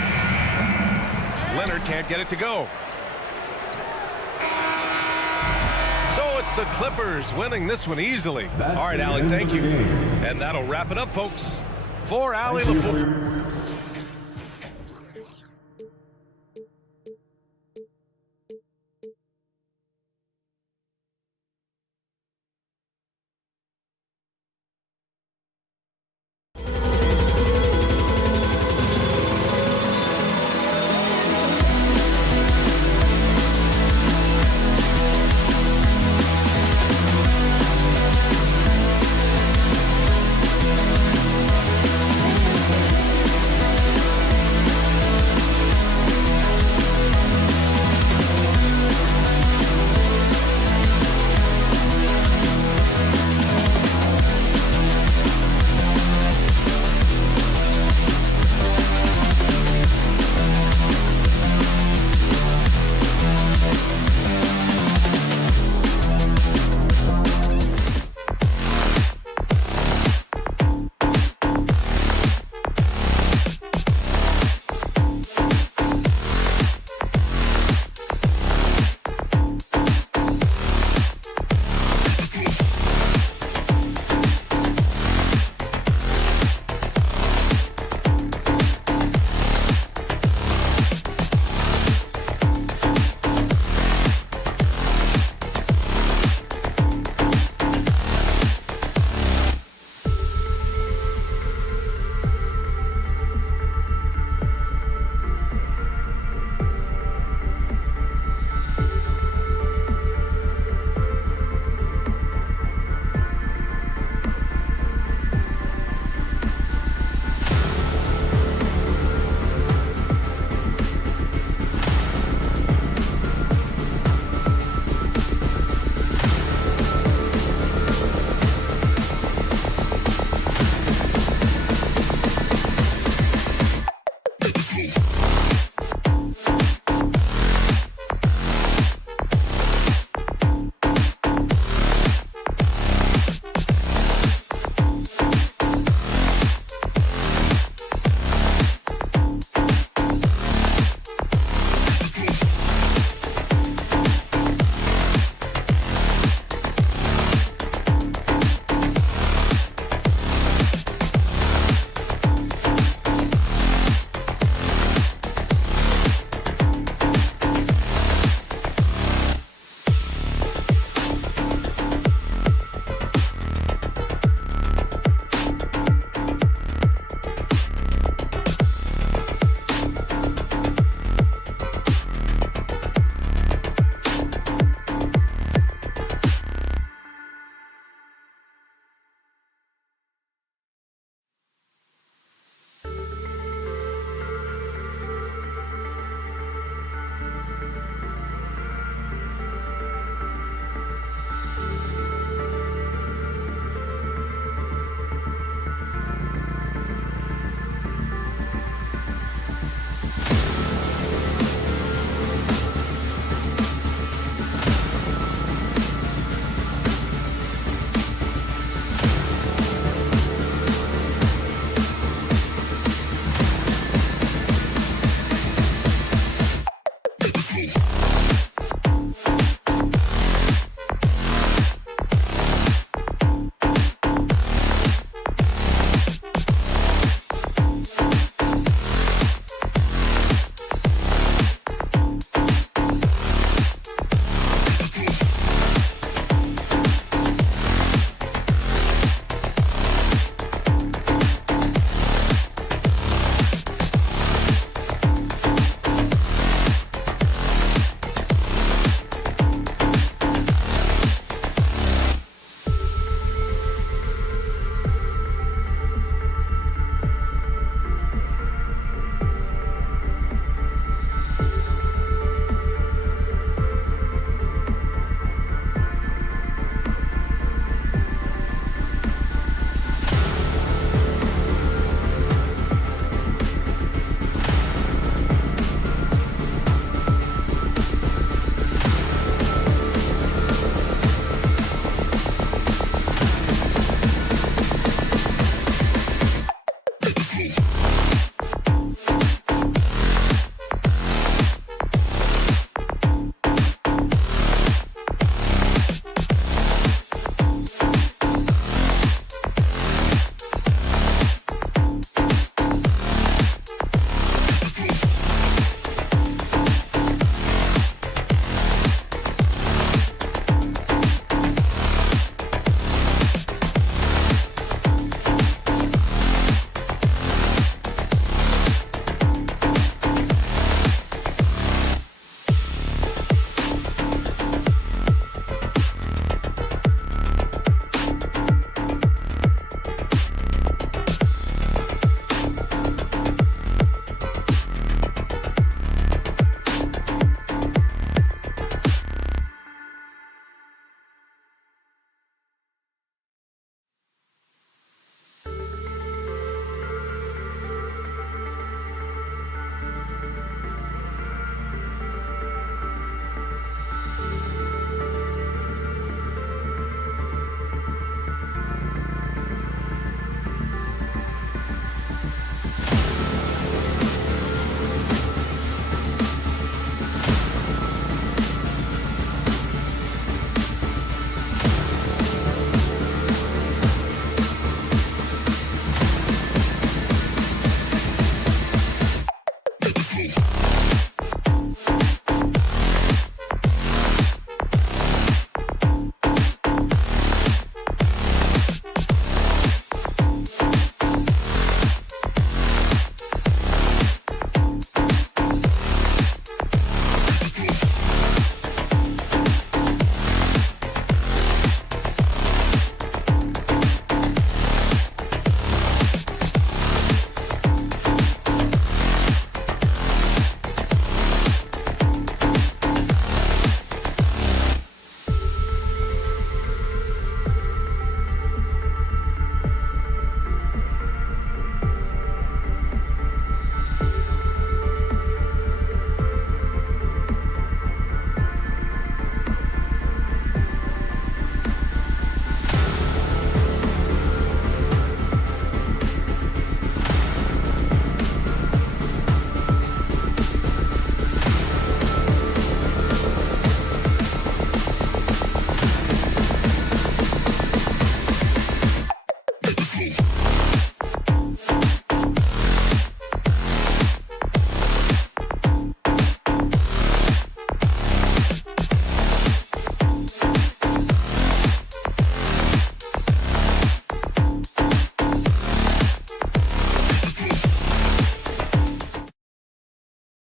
Leonard can't get it to go. So it's the Clippers winning this one easily. All right, Allie, thank you. And that'll wrap it up, folks. For Allie LaFleur.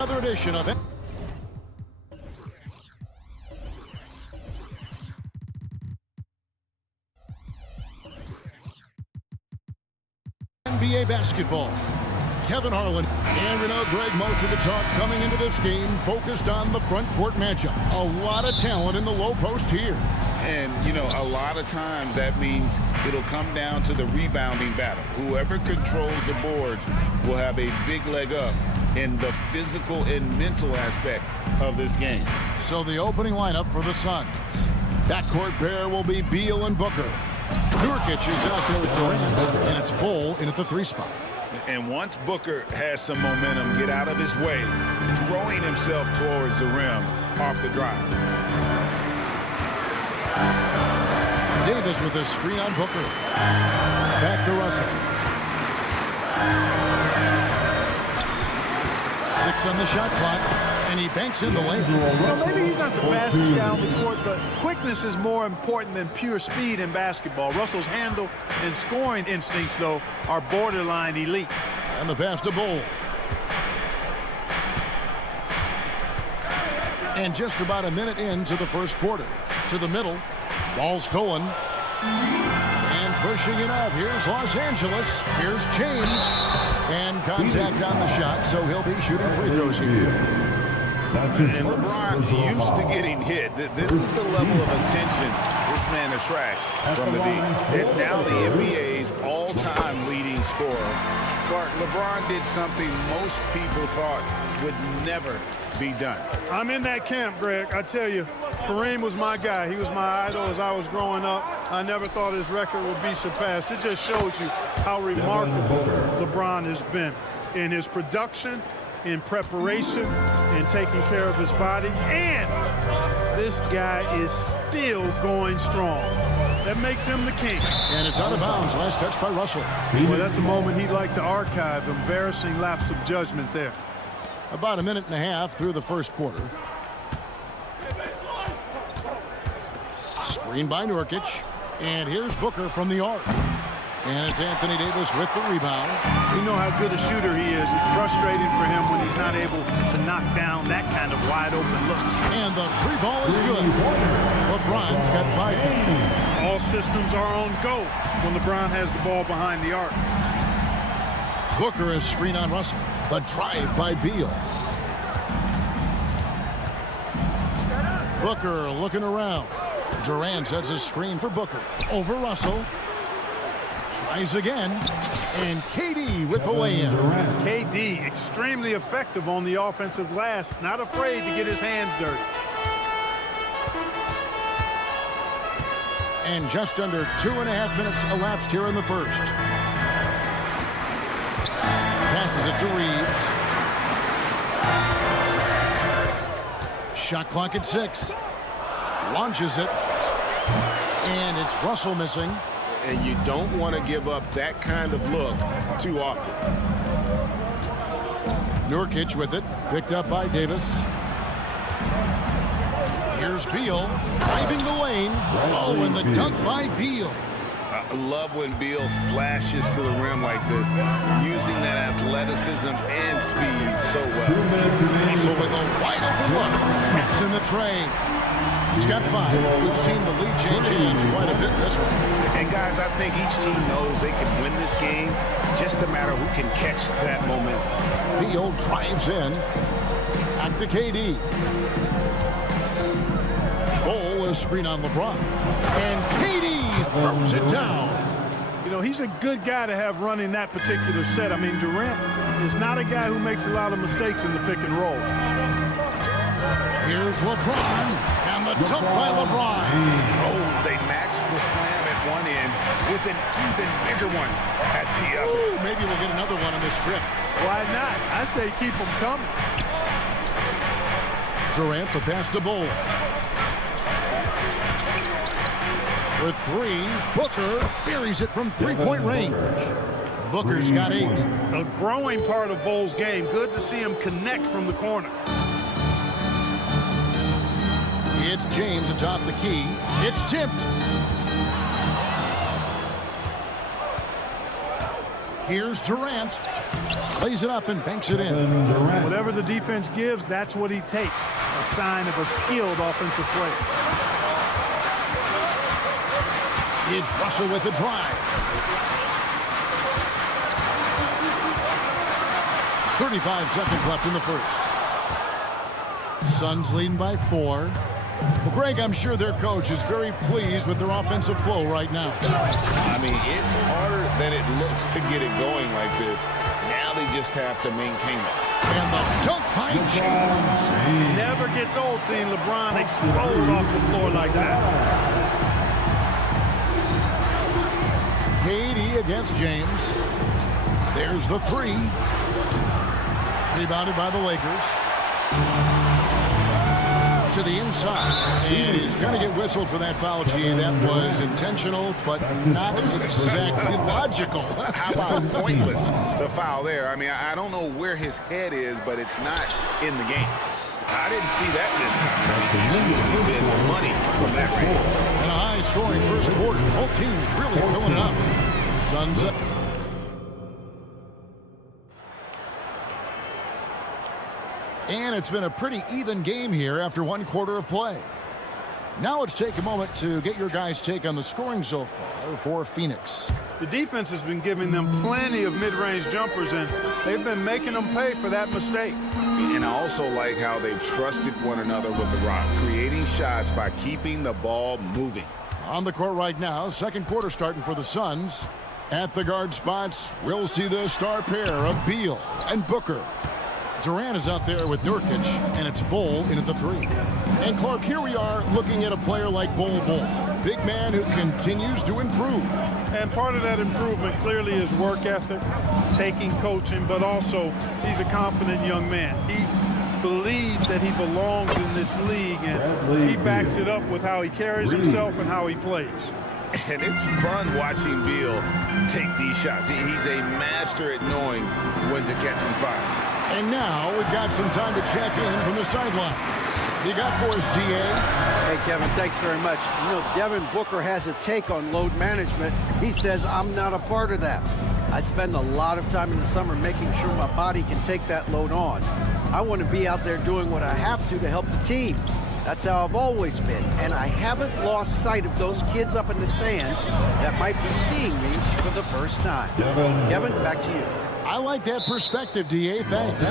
Another edition of NBA basketball. Kevin Harlan and Greg, most of the talk coming into this game focused on the front court matchup. A lot of talent in the low post here. And, you know, a lot of times that means it'll come down to the rebounding battle. Whoever controls the boards will have a big leg up in the physical and mental aspect of this game. So the opening lineup for the Suns. Backcourt pair will be Beal and Booker. Nurkic is out there with Durant, and it's Bull in at the 3 spot. And once Booker has some momentum, get out of his way, throwing himself towards the rim off the drive. Davis with a screen on Booker. Back to Russell. 6 on the shot clock, and he banks in the lane. Well, maybe he's not the fastest guy on the court, but quickness is more important than pure speed in basketball. Russell's handle and scoring instincts, though, are borderline elite. And the pass to Bull. And just about a minute into the first quarter. To the middle. Ball stolen. And pushing it up. Here's Los Angeles. Here's James. And contact on the shot, so he'll be shooting free throws here. And LeBron used to getting hit. This is the level of attention this man attracts from the league. And now the NBA's all-time leading scorer. Clark, LeBron did something most people thought would never be done. I'm in that camp, Greg. I tell you, Kareem was my guy. He was my idol as I was growing up. I never thought his record would be surpassed. It just shows you how remarkable LeBron has been in his production, in preparation, in taking care of his body. And this guy is still going strong. That makes him the king. And it's out of bounds. Last touch by Russell. Well, that's a moment he'd like to archive. Embarrassing lapse of judgment there. About a minute and a half through the first quarter. Screen by Nurkic. And here's Booker from the arc. And it's Anthony Davis with the rebound. You know how good a shooter he is. It's frustrating for him when he's not able to knock down that kind of wide-open look. And the 3 ball is good. LeBron's got 5. All systems are on go when LeBron has the ball behind the arc. Booker is screen on Russell. The drive by Beal. Booker looking around. Durant sets a screen for Booker. Over Russell. Tries again. And KD with the lay-in. KD extremely effective on the offensive glass. Not afraid to get his hands dirty. And just under 2.5 minutes elapsed here in the first. Passes it to Reeves. Shot clock at 6. Launches it. And it's Russell missing. And you don't want to give up that kind of look too often. Nurkic with it. Picked up by Davis. Here's Beal. Driving the lane. Oh, and the dunk by Beal. I love when Beal slashes to the rim like this, using that athleticism and speed so well. Russell with a wide open look. Traps in the tray. He's got 5. We've seen the lead change hands quite a bit this one. And guys, I think each team knows they can win this game. Just a matter who can catch that momentum. Beal drives in. Back to KD. Bull is screen on LeBron. And KD throws it down. You know, he's a good guy to have running that particular set. I mean, Durant is not a guy who makes a lot of mistakes in the pick and roll. Here's LeBron, and the dunk by LeBron. Oh, they matched the slam at one end with an even bigger one at the other. Ooh, maybe we'll get another one on this trip. Why not? I say keep them coming. Durant, the pass to Bull. With 3, Booker buries it from 3-point range. Booker's got 8. A growing part of Bull's game. Good to see him connect from the corner. It's James atop the key. It's tipped. Here's Durant. Lays it up and banks it in. Whatever the defense gives, that's what he takes. A sign of a skilled offensive player. It's Russell with the drive. 35 seconds left in the first. Suns leading by 4. Well, Greg, I'm sure their coach is very pleased with their offensive flow right now. I mean, it's harder than it looks to get it going like this. Now they just have to maintain it. And the dunk by James. Never gets old seeing LeBron explode off the floor like that. KD against James. There's the 3. Rebounded by the Lakers. To the inside. And he's going to get whistled for that foul, G. That was intentional, but not exactly logical. How about pointless to foul there? I mean, I don't know where his head is, but it's not in the game. I didn't see that miss coming. He's usually been money from that range. And a high-scoring first quarter. Both teams really filling it up. Suns up. And it's been a pretty even game here after 1 quarter of play. Now let's take a moment to get your guys' take on the scoring so far for Phoenix. The defense has been giving them plenty of mid-range jumpers, and they've been making them pay for that mistake. And I also like how they've trusted one another with the rock, creating shots by keeping the ball moving. On the court right now, second quarter starting for the Suns. At the guard spots, we'll see the star pair of Beal and Booker. Durant is out there with Nurkic, and it's Bol in at the 3. And Clark, here we are looking at a player like Bol. Big man who continues to improve. And part of that improvement clearly is work ethic, taking coaching, but also he's a confident young man. He believes that he belongs in this league, and he backs it up with how he carries himself and how he plays. And it's fun watching Beal take these shots. He's a master at knowing when to catch and fire. And now we've got some time to check in from the sideline. You got for us, DA? Hey, Kevin, thanks very much. You know, Devin Booker has a take on load management. He says, I'm not a part of that. I spend a lot of time in the summer making sure my body can take that load on. I want to be out there doing what I have to help the team. That's how I've always been, and I haven't lost sight of those kids up in the stands that might be seeing me for the first time. Kevin, back to you. I like that perspective, DA. Thanks.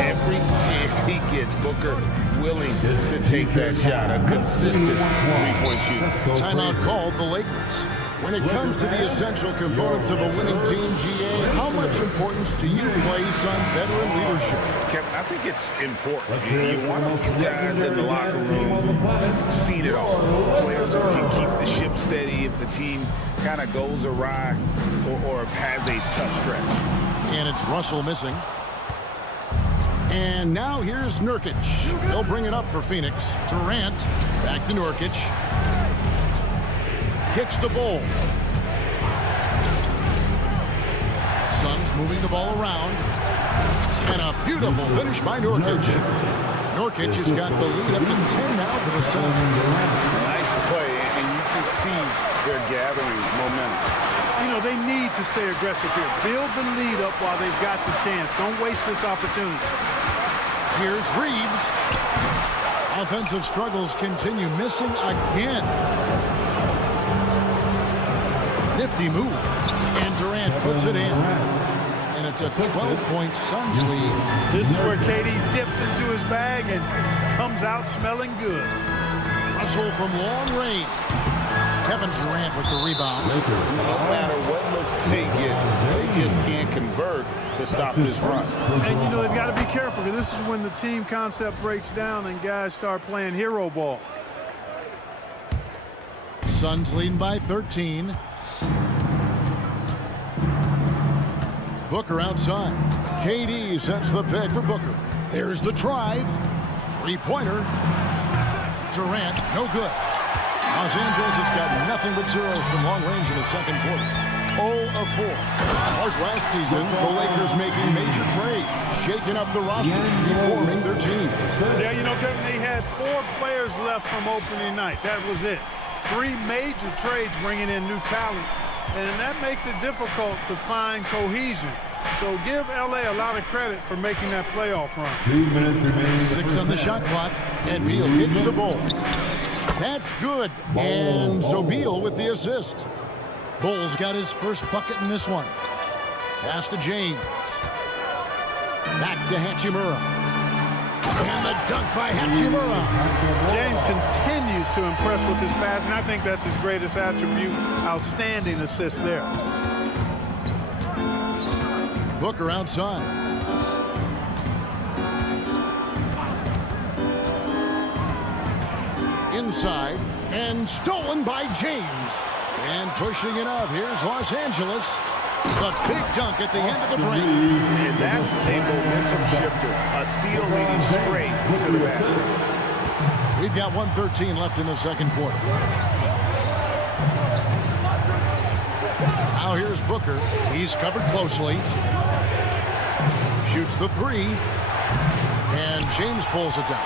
Every chance he gets, Booker willing to take that shot, a consistent three-point shooter. Timeout called the Lakers. When it comes to the essential components of a winning team, GA, how much importance do you place on veteran leadership? Kevin, I think it's important. You want a few guys in the locker room seen it all. Players who can keep the ship steady if the team kind of goes awry or has a tough stretch. And it's Russell missing. And now here's Nurkic. He'll bring it up for Phoenix. Durant, back to Nurkic. Kicks the Bol. Suns moving the ball around. And a beautiful finish by Nurkic. Nurkic has got the lead up to 10 now for the Suns. Nice play, and you can see they're gathering momentum. You know, they need to stay aggressive here. Build the lead up while they've got the chance. Don't waste this opportunity. Here's Reeves. Offensive struggles continue. Missing again. Nifty move. And Durant puts it in. And it's a 12-point Suns lead. This is where KD dips into his bag and comes out smelling good. Russell from long range. Kevin Durant with the rebound. No matter what looks they get, they just can't convert to stop this run. And, you know, they've got to be careful because this is when the team concept breaks down and guys start playing hero ball. Suns leading by 13. Booker outside. KD sets the pick for Booker. There's the drive. Three-pointer. Durant, no good. Los Angeles has got nothing but zeros from long range in the second quarter. 0 of 4. Like last season, the Lakers making major trades, shaking up the roster, reforming their team. Yeah, you know, Kevin, they had 4 players left from opening night. That was it. 3 major trades bringing in new talent, and that makes it difficult to find cohesion. So give LA a lot of credit for making that playoff run. 2 minutes remaining. 6 on the shot clock, and Beal hits the ball. That's good. And so Beal with the assist. Bull's got his first bucket in this one. Pass to James. Back to Hachimura. And the dunk by Hachimura. James continues to impress with his passing. I think that's his greatest attribute. Outstanding assist there. Booker outside. Inside, and stolen by James. And pushing it up. Here's Los Angeles. The big dunk at the end of the break. And that's a momentum shifter. A steal leading straight to the basket. We've got 1:13 left in the second quarter. Now here's Booker. He's covered closely. Shoots the three. And James pulls it down.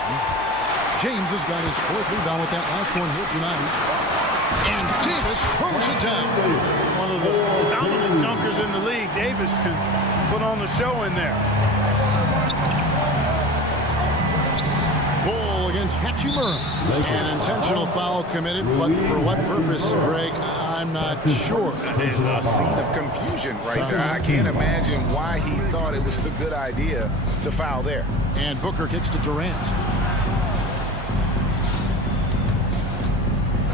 James has got his 4th rebound with that last one here tonight. And Davis throws it down. One of the dominant dunkers in the league. Davis can put on the show in there. Bull against Hachimura. An intentional foul committed, but for what purpose, Greg? I'm not sure. A scene of confusion right there. I can't imagine why he thought it was a good idea to foul there. And Booker kicks to Durant.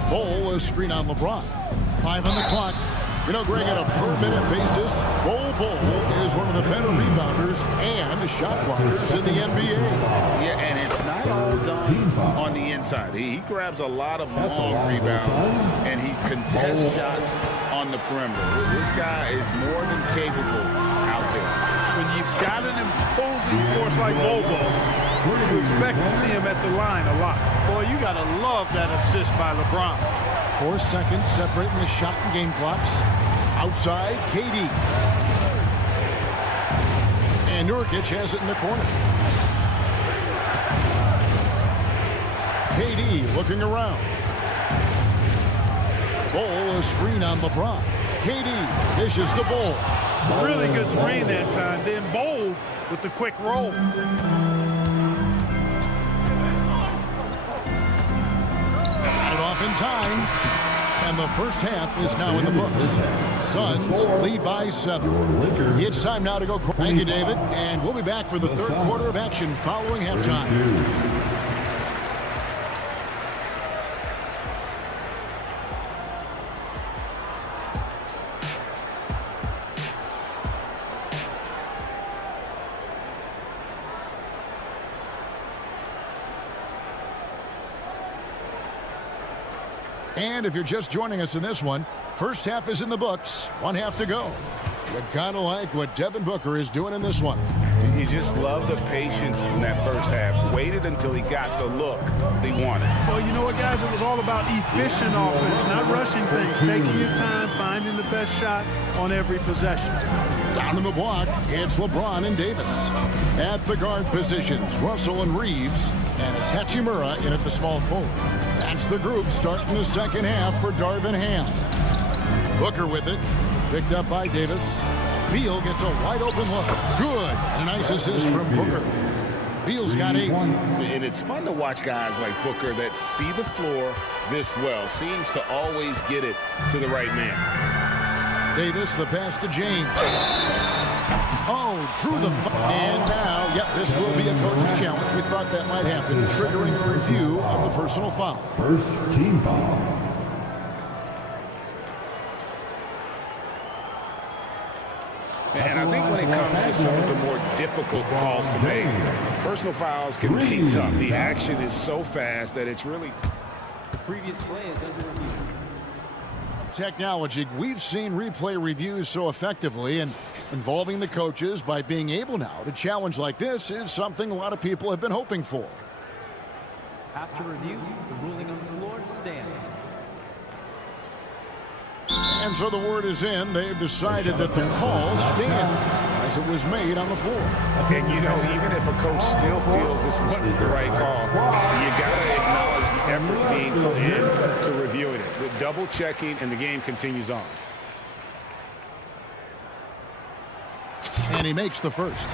Bull, a screen on LeBron. 5 on the clock. You know, Greg, on a per-minute basis, Bull is one of the better rebounders and shot blockers in the NBA. Yeah, and it's not all done on the inside. He grabs a lot of long rebounds, and he contests shots on the perimeter. This guy is more than capable out there. When you've got an imposing force like Bobo, you expect to see him at the line a lot. Boy, you got to love that assist by LeBron. 4 seconds separating the shot and game clocks. Outside, KD. And Nurkic has it in the corner. KD looking around. Bull, a screen on LeBron. KD dishes the Bull. Really good screen that time. Then Bold with the quick roll. Got it off in time. And the first half is now in the books. Suns lead by 7. It's time now to go. Thank you, David. And we'll be back for the third quarter of action following halftime. And if you're just joining us in this one, first half is in the books. 1 half to go. You gotta like what Devin Booker is doing in this one. You just love the patience in that first half. Waited until he got the look he wanted. Well, you know what, guys? It was all about efficient offense, not rushing things, taking your time, finding the best shot on every possession. Down in the block, it's LeBron and Davis. At the guard positions, Russell and Reeves. And it's Hachimura in at the small forward. That's the group starting the second half for Darvin Ham. Booker with it. Picked up by Davis. Beal gets a wide open look. Good. A nice assist from Booker. Beal's got 8. And it's fun to watch guys like Booker that see the floor this well. Seems to always get it to the right man. Davis, the pass to James. Oh, drew the... And now, yep, this will be a coach's challenge. We thought that might happen, triggering a review of the personal foul. First team foul. And I think when it comes to some of the more difficult calls to make, personal fouls can be tough. The action is so fast that it's really... The previous play is under review. Technology, we've seen replay reviews so effectively, and involving the coaches by being able now to challenge like this is something a lot of people have been hoping for. After review, the ruling on the floor stands. And so the word is in. They've decided that the call stands as it was made on the floor. And, you know, even if a coach still feels this wasn't the right call, you got to acknowledge the effort being put in to reviewing it. With double checking, and the game continues on. And he makes the first.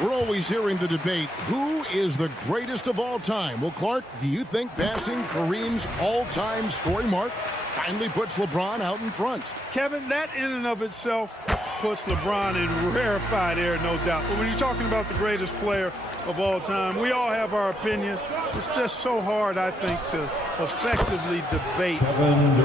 We're always hearing the debate, who is the greatest of all time? Well, Clark, do you think passing Kareem's all-time scoring mark kindly puts LeBron out in front? Kevin, that in and of itself puts LeBron in rarefied air, no doubt. But when you're talking about the greatest player of all time, we all have our opinion. It's just so hard, I think, to effectively debate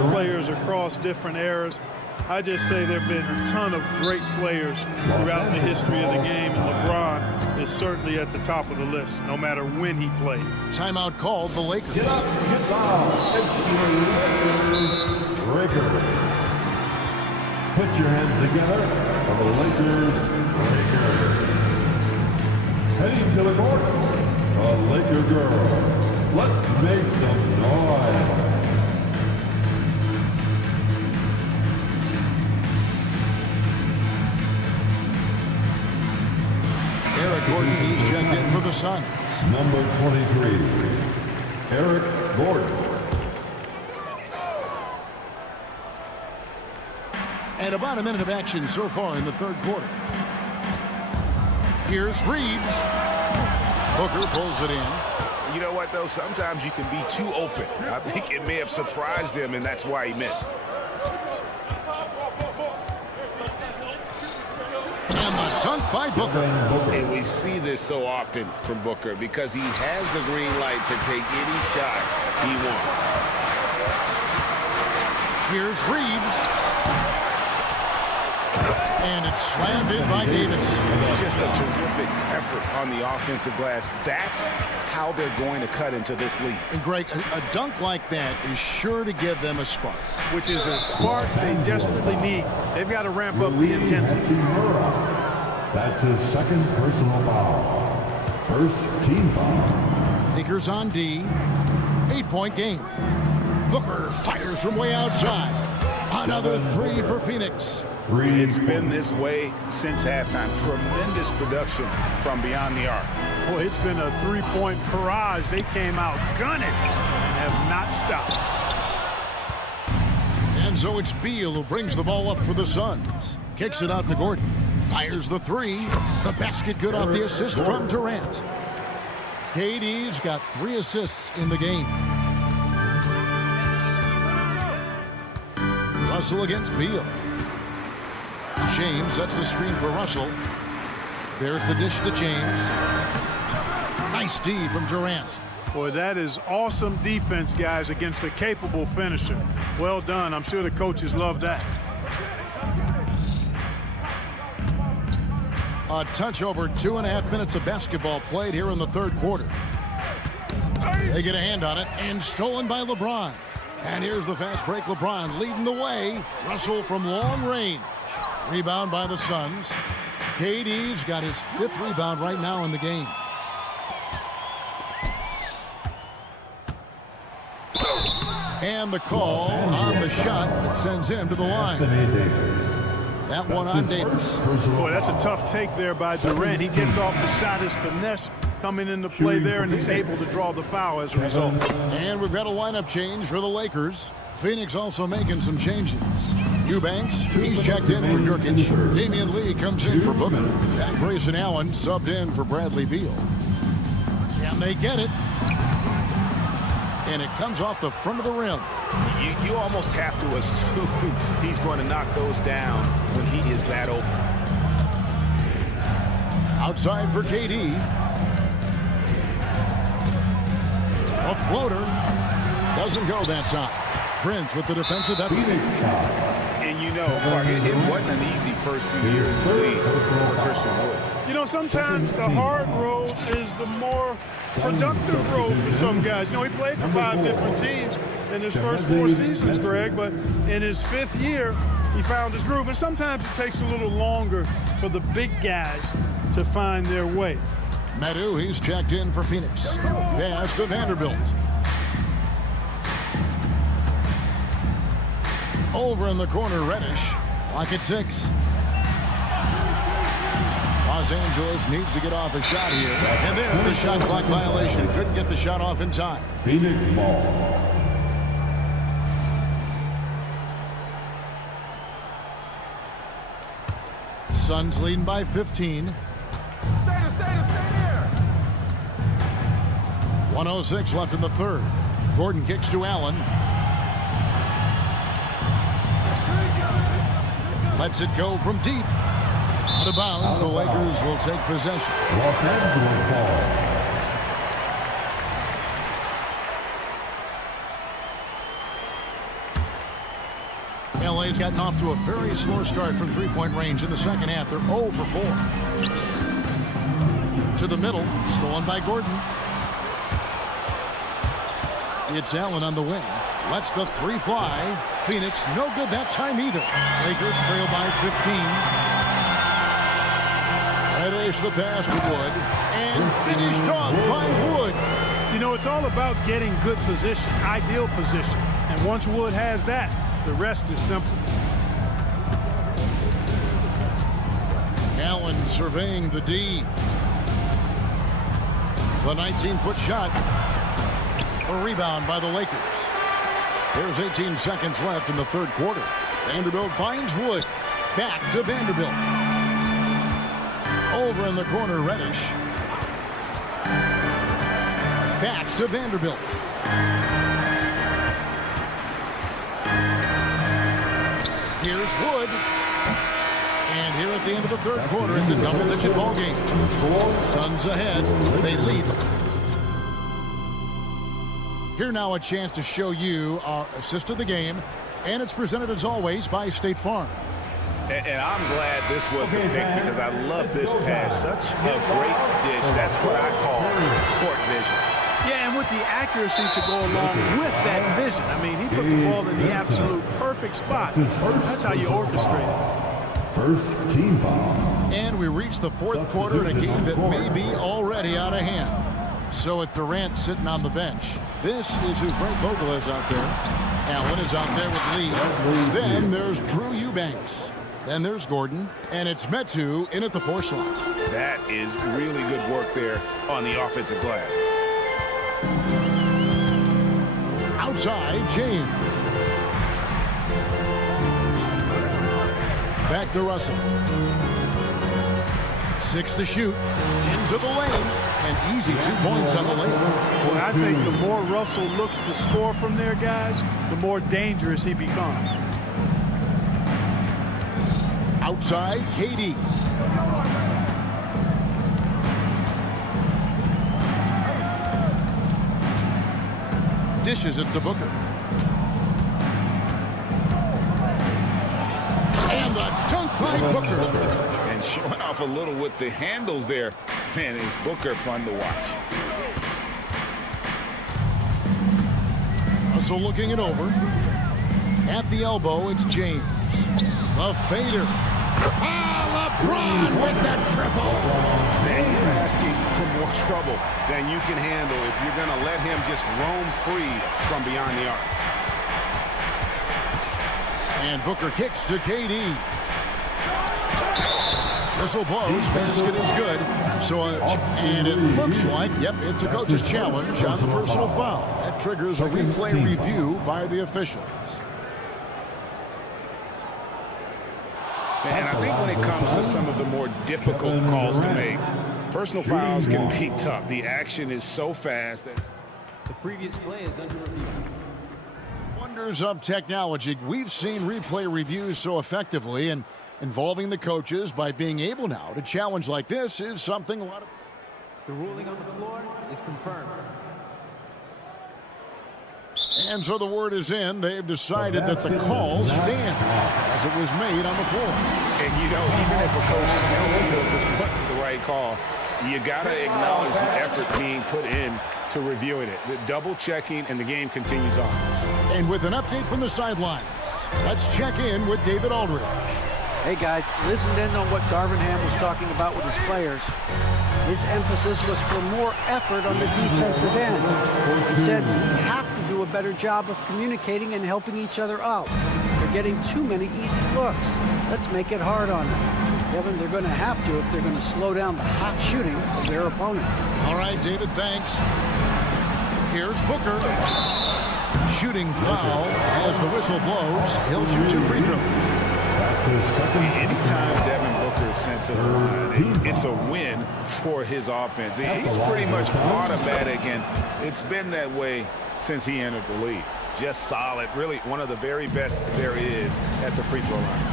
players across different eras. I just say there have been a ton of great players throughout the history of the game, and LeBron is certainly at the top of the list, no matter when he played. Timeout called the Lakers. Lakers. Put your hands together for the Lakers. Heading to the court, a Laker girl. Let's make some noise. Eric Gordon, he's checked in for the Suns. Number 23, Eric Gordon. And about a minute of action so far in the third quarter. Here's Reeves. Booker pulls it in. You know what, though? Sometimes you can be too open. I think it may have surprised him, and that's why he missed. And the dunk by Booker. And we see this so often from Booker because he has the green light to take any shot he wants. Here's Reeves. And it's slammed in by Davis. Just a terrific effort on the offensive glass. That's how they're going to cut into this lead. And Greg, a dunk like that is sure to give them a spark. Which is a spark they desperately need. They've got to ramp up the intensity. That's his second personal foul. First team foul. Lakers on D. 8-point game. Booker fires from way outside. Another three for Phoenix. It's been this way since halftime. Tremendous production from beyond the arc. Boy, it's been a three-point barrage. They came out gunning and have not stopped. And so it's Beal who brings the ball up for the Suns. Kicks it out to Gordon. Fires the three. The basket good off the assist from Durant. KD's got 3 assists in the game. Russell against Beal. James sets the screen for Russell. There's the dish to James. Nice D from Durant. Boy, that is awesome defense, guys, against a capable finisher. Well done. I'm sure the coaches love that. A touch over 2.5 minutes of basketball played here in the third quarter. They get a hand on it, and stolen by LeBron. And here's the fast break. LeBron leading the way. Russell from long range. Rebound by the Suns. KD's got his 5th rebound right now in the game. And the call on the shot that sends him to the line. That one on Davis. Boy, that's a tough take there by Durant. He gets off the shot, his finesse coming into play there, and he's able to draw the foul as a result. And we've got a lineup change for the Lakers. Phoenix also making some changes. Eubanks, he's checked in for Nurkic. Damian Lee comes in for Booker. And Grayson Allen subbed in for Bradley Beal. And they get it. And it comes off the front of the rim. You almost have to assume he's going to knock those down when he is that open. Outside for KD. A floater. Doesn't go that time. Prince with the defensive effort. And you know, Clark, it wasn't an easy first few years in the league for Christian Wood. You know, sometimes the hard road is the more productive road for some guys. You know, he played for 5 different teams in his first 4 seasons, Greg, but in his 5th year, he found his groove. And sometimes it takes a little longer for the big guys to find their way. Medu, he's checked in for Phoenix. Pass to Vanderbilt. Over in the corner, Reddish. Lock at 6. Los Angeles needs to get off a shot here. And there's the shot clock violation. Couldn't get the shot off in time. Phoenix ball. Suns leading by 15. 1:06 left in the third. Gordon kicks to Allen. Lets it go from deep. Out of bounds, the Lakers will take possession. Los Angeles ball. LA's gotten off to a very slow start from three-point range in the second half. They're 0 for 4. To the middle, stolen by Gordon. It's Allen on the wing. Lets the three fly. Phoenix, no good that time either. Lakers trail by 15. Reddish the pass to Wood. And finished off by Wood. You know, it's all about getting good position, ideal position. And once Wood has that, the rest is simple. Allen surveying the D. The 19-foot shot. A rebound by the Lakers. There's 18 seconds left in the third quarter. Vanderbilt finds Wood. Back to Vanderbilt. Over in the corner, Reddish. Back to Vanderbilt. Here's Wood. And here at the end of the third quarter, it's a double-digit ball game. Suns ahead. They lead. Here now a chance to show you our assist of the game. And it's presented as always by State Farm. And I'm glad this was the pick because I love this pass. Such a great dish. That's what I call court vision. Yeah, and with the accuracy to go along with that vision. I mean, he put the ball in the absolute perfect spot. That's how you orchestrate it. First team foul. And we reach the fourth quarter in a game that may be already out of hand. So with Durant sitting on the bench, this is who Frank Vogel is out there. Allen is out there with Lee. Then there's Drew Eubanks. Then there's Gordon. And it's Metu in at the 4 slot. That is really good work there on the offensive glass. Outside, James. Back to Russell. 6 to shoot. Into the lane. And easy 2 points on the lane. Well, I think the more Russell looks to score from there, guys, the more dangerous he becomes. Outside, KD. Dishes it to Booker. And the dunk by Booker. And showing off a little with the handles there. Man, is Booker fun to watch. Russell looking it over. At the elbow, it's James. The fader. LeBron with the triple. Man, you're asking for more trouble than you can handle if you're going to let him just roam free from beyond the arc. And Booker kicks to KD. Whistle blows. Basket is good. So, and it looks like, yep, it's a coach's challenge on the personal foul. That triggers a replay review by the officials. And I think when it comes to some of the more difficult calls to make, personal fouls can be tough. The action is so fast that the previous play is under review. Wonders of technology. We've seen replay reviews so effectively, and involving the coaches by being able now to challenge like this is something a lot of... The ruling on the floor is confirmed. And so the word is in. They've decided that the call stands as it was made on the floor. And, you know, even if a coach feels this wasn't the right call, you got to acknowledge the effort being put in to reviewing it. The double checking, and the game continues on. And with an update from the sidelines, let's check in with David Aldridge. Hey guys, listened in on what Darvin Ham was talking about with his players. His emphasis was for more effort on the defensive end. He said we have to do a better job of communicating and helping each other out. They're getting too many easy looks. Let's make it hard on them. Kevin, they're going to have to if they're going to slow down the hot shooting of their opponent. All right, David, thanks. Here's Booker. Shooting foul as the whistle blows. He'll shoot 2 free throws. Anytime Devin Booker was sent to the line. It's a win for his offense. He's pretty much automatic, and it's been that way since he entered the league. Just solid. Really one of the very best there is at the free throw line.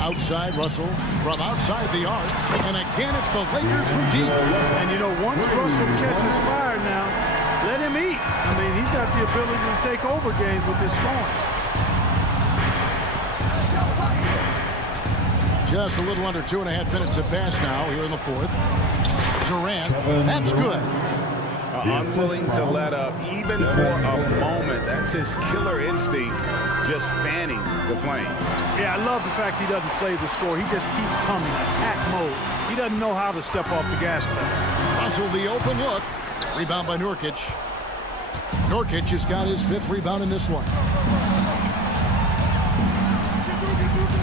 Outside Russell from outside the arc. And again, it's the Lakers from deep. And, you know, once Russell catches fire now, let him eat. I mean, he's got the ability to take over games with his scoring. Just a little under 2.5 minutes have passed now here in the fourth. Durant, that's good. Unwilling to let up even for a moment. That's his killer instinct, just fanning the flame. Yeah, I love the fact he doesn't play the score. He just keeps coming, attack mode. He doesn't know how to step off the gas pedal. Russell, the open look. Rebound by Nurkic. Nurkic has got his 5th rebound in this one.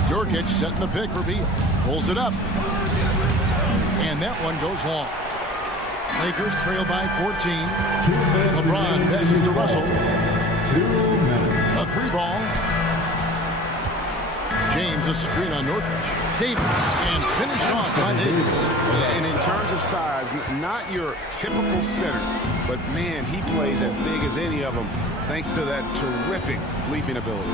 Nurkic setting the pick for Beal. Pulls it up. And that one goes long. Lakers trail by 14. LeBron passes to Russell. 2 minutes. A 3-ball. James a screen on Nurkic. Davis and finished off by Davis. And in terms of size, not your typical center, but man, he plays as big as any of them thanks to that terrific leaping ability.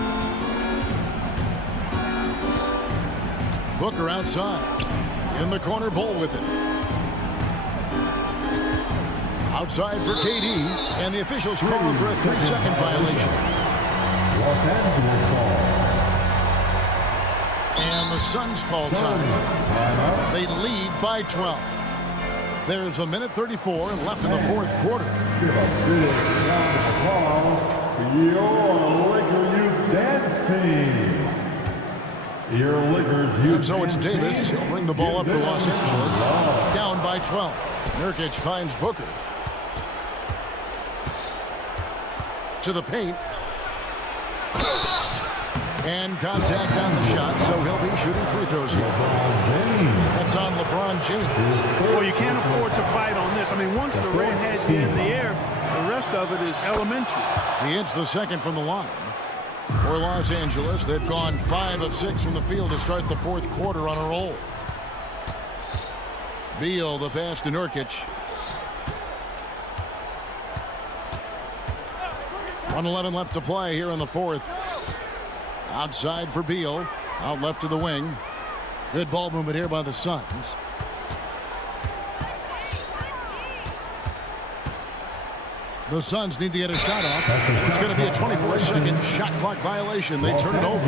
Booker outside. In the corner, Bull with it. Outside for KD, and the officials calling for a 3-second violation. Los Angeles ball. And the Suns call time. They lead by 12. There's 1:34 left in the fourth quarter. Give a big round of applause for your Laker Youth Dance Team. Your Lakers Youth And so it's Davis. He'll bring the ball up for Los Angeles. Down by 12. Nurkic finds Booker. To the paint. And contact on the shot, so he'll be shooting free throws here. That's on LeBron James. Well, you can't afford to bite on this. I mean, once Durant has you in the air, the rest of it is elementary. He hits the second from the line. For Los Angeles, they've gone 5 of 6 from the field to start the fourth quarter on a roll. Beal, the pass to Nurkic. 1:11 left to play here in the fourth. Outside for Beal. Out left to the wing. Good ball movement here by the Suns. The Suns need to get a shot off. It's going to be a 24-second shot clock violation. They turn it over.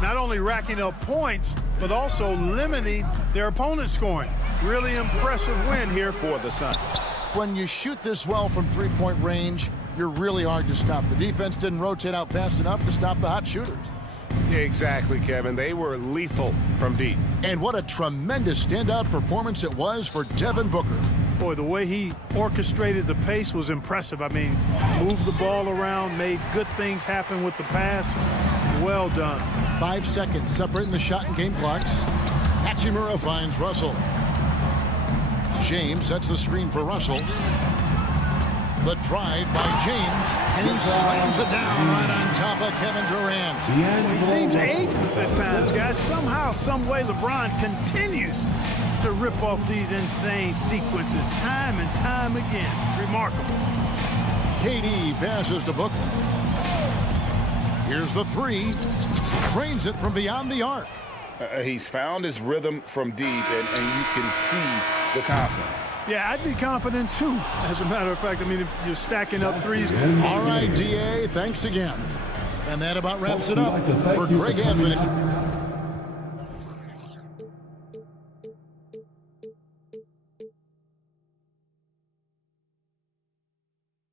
Not only racking up points, but also limiting their opponent's scoring. Really impressive win here for the Suns. When you shoot this well from three-point range, you're really hard to stop. The defense didn't rotate out fast enough to stop the hot shooters. Yeah, exactly, Kevin. They were lethal from deep. And what a tremendous standout performance it was for Devin Booker. Boy, the way he orchestrated the pace was impressive. I mean, moved the ball around, made good things happen with the pass. Well done. 5 seconds separating the shot and game clocks. Hachimura finds Russell. James sets the screen for Russell. The drive by James, and he slams it down right on top of Kevin Durant. He seems ageless at times, guys. Somehow, some way, LeBron continues to rip off these insane sequences time and time again. Remarkable. KD passes to Booker. Here's the three. Drains it from beyond the arc. He's found his rhythm from deep, and you can see the confidence. Yeah, I'd be confident, too. As a matter of fact, I mean, if you're stacking up threes. All right, DA, thanks again. And that about wraps it up for Greg Anthony.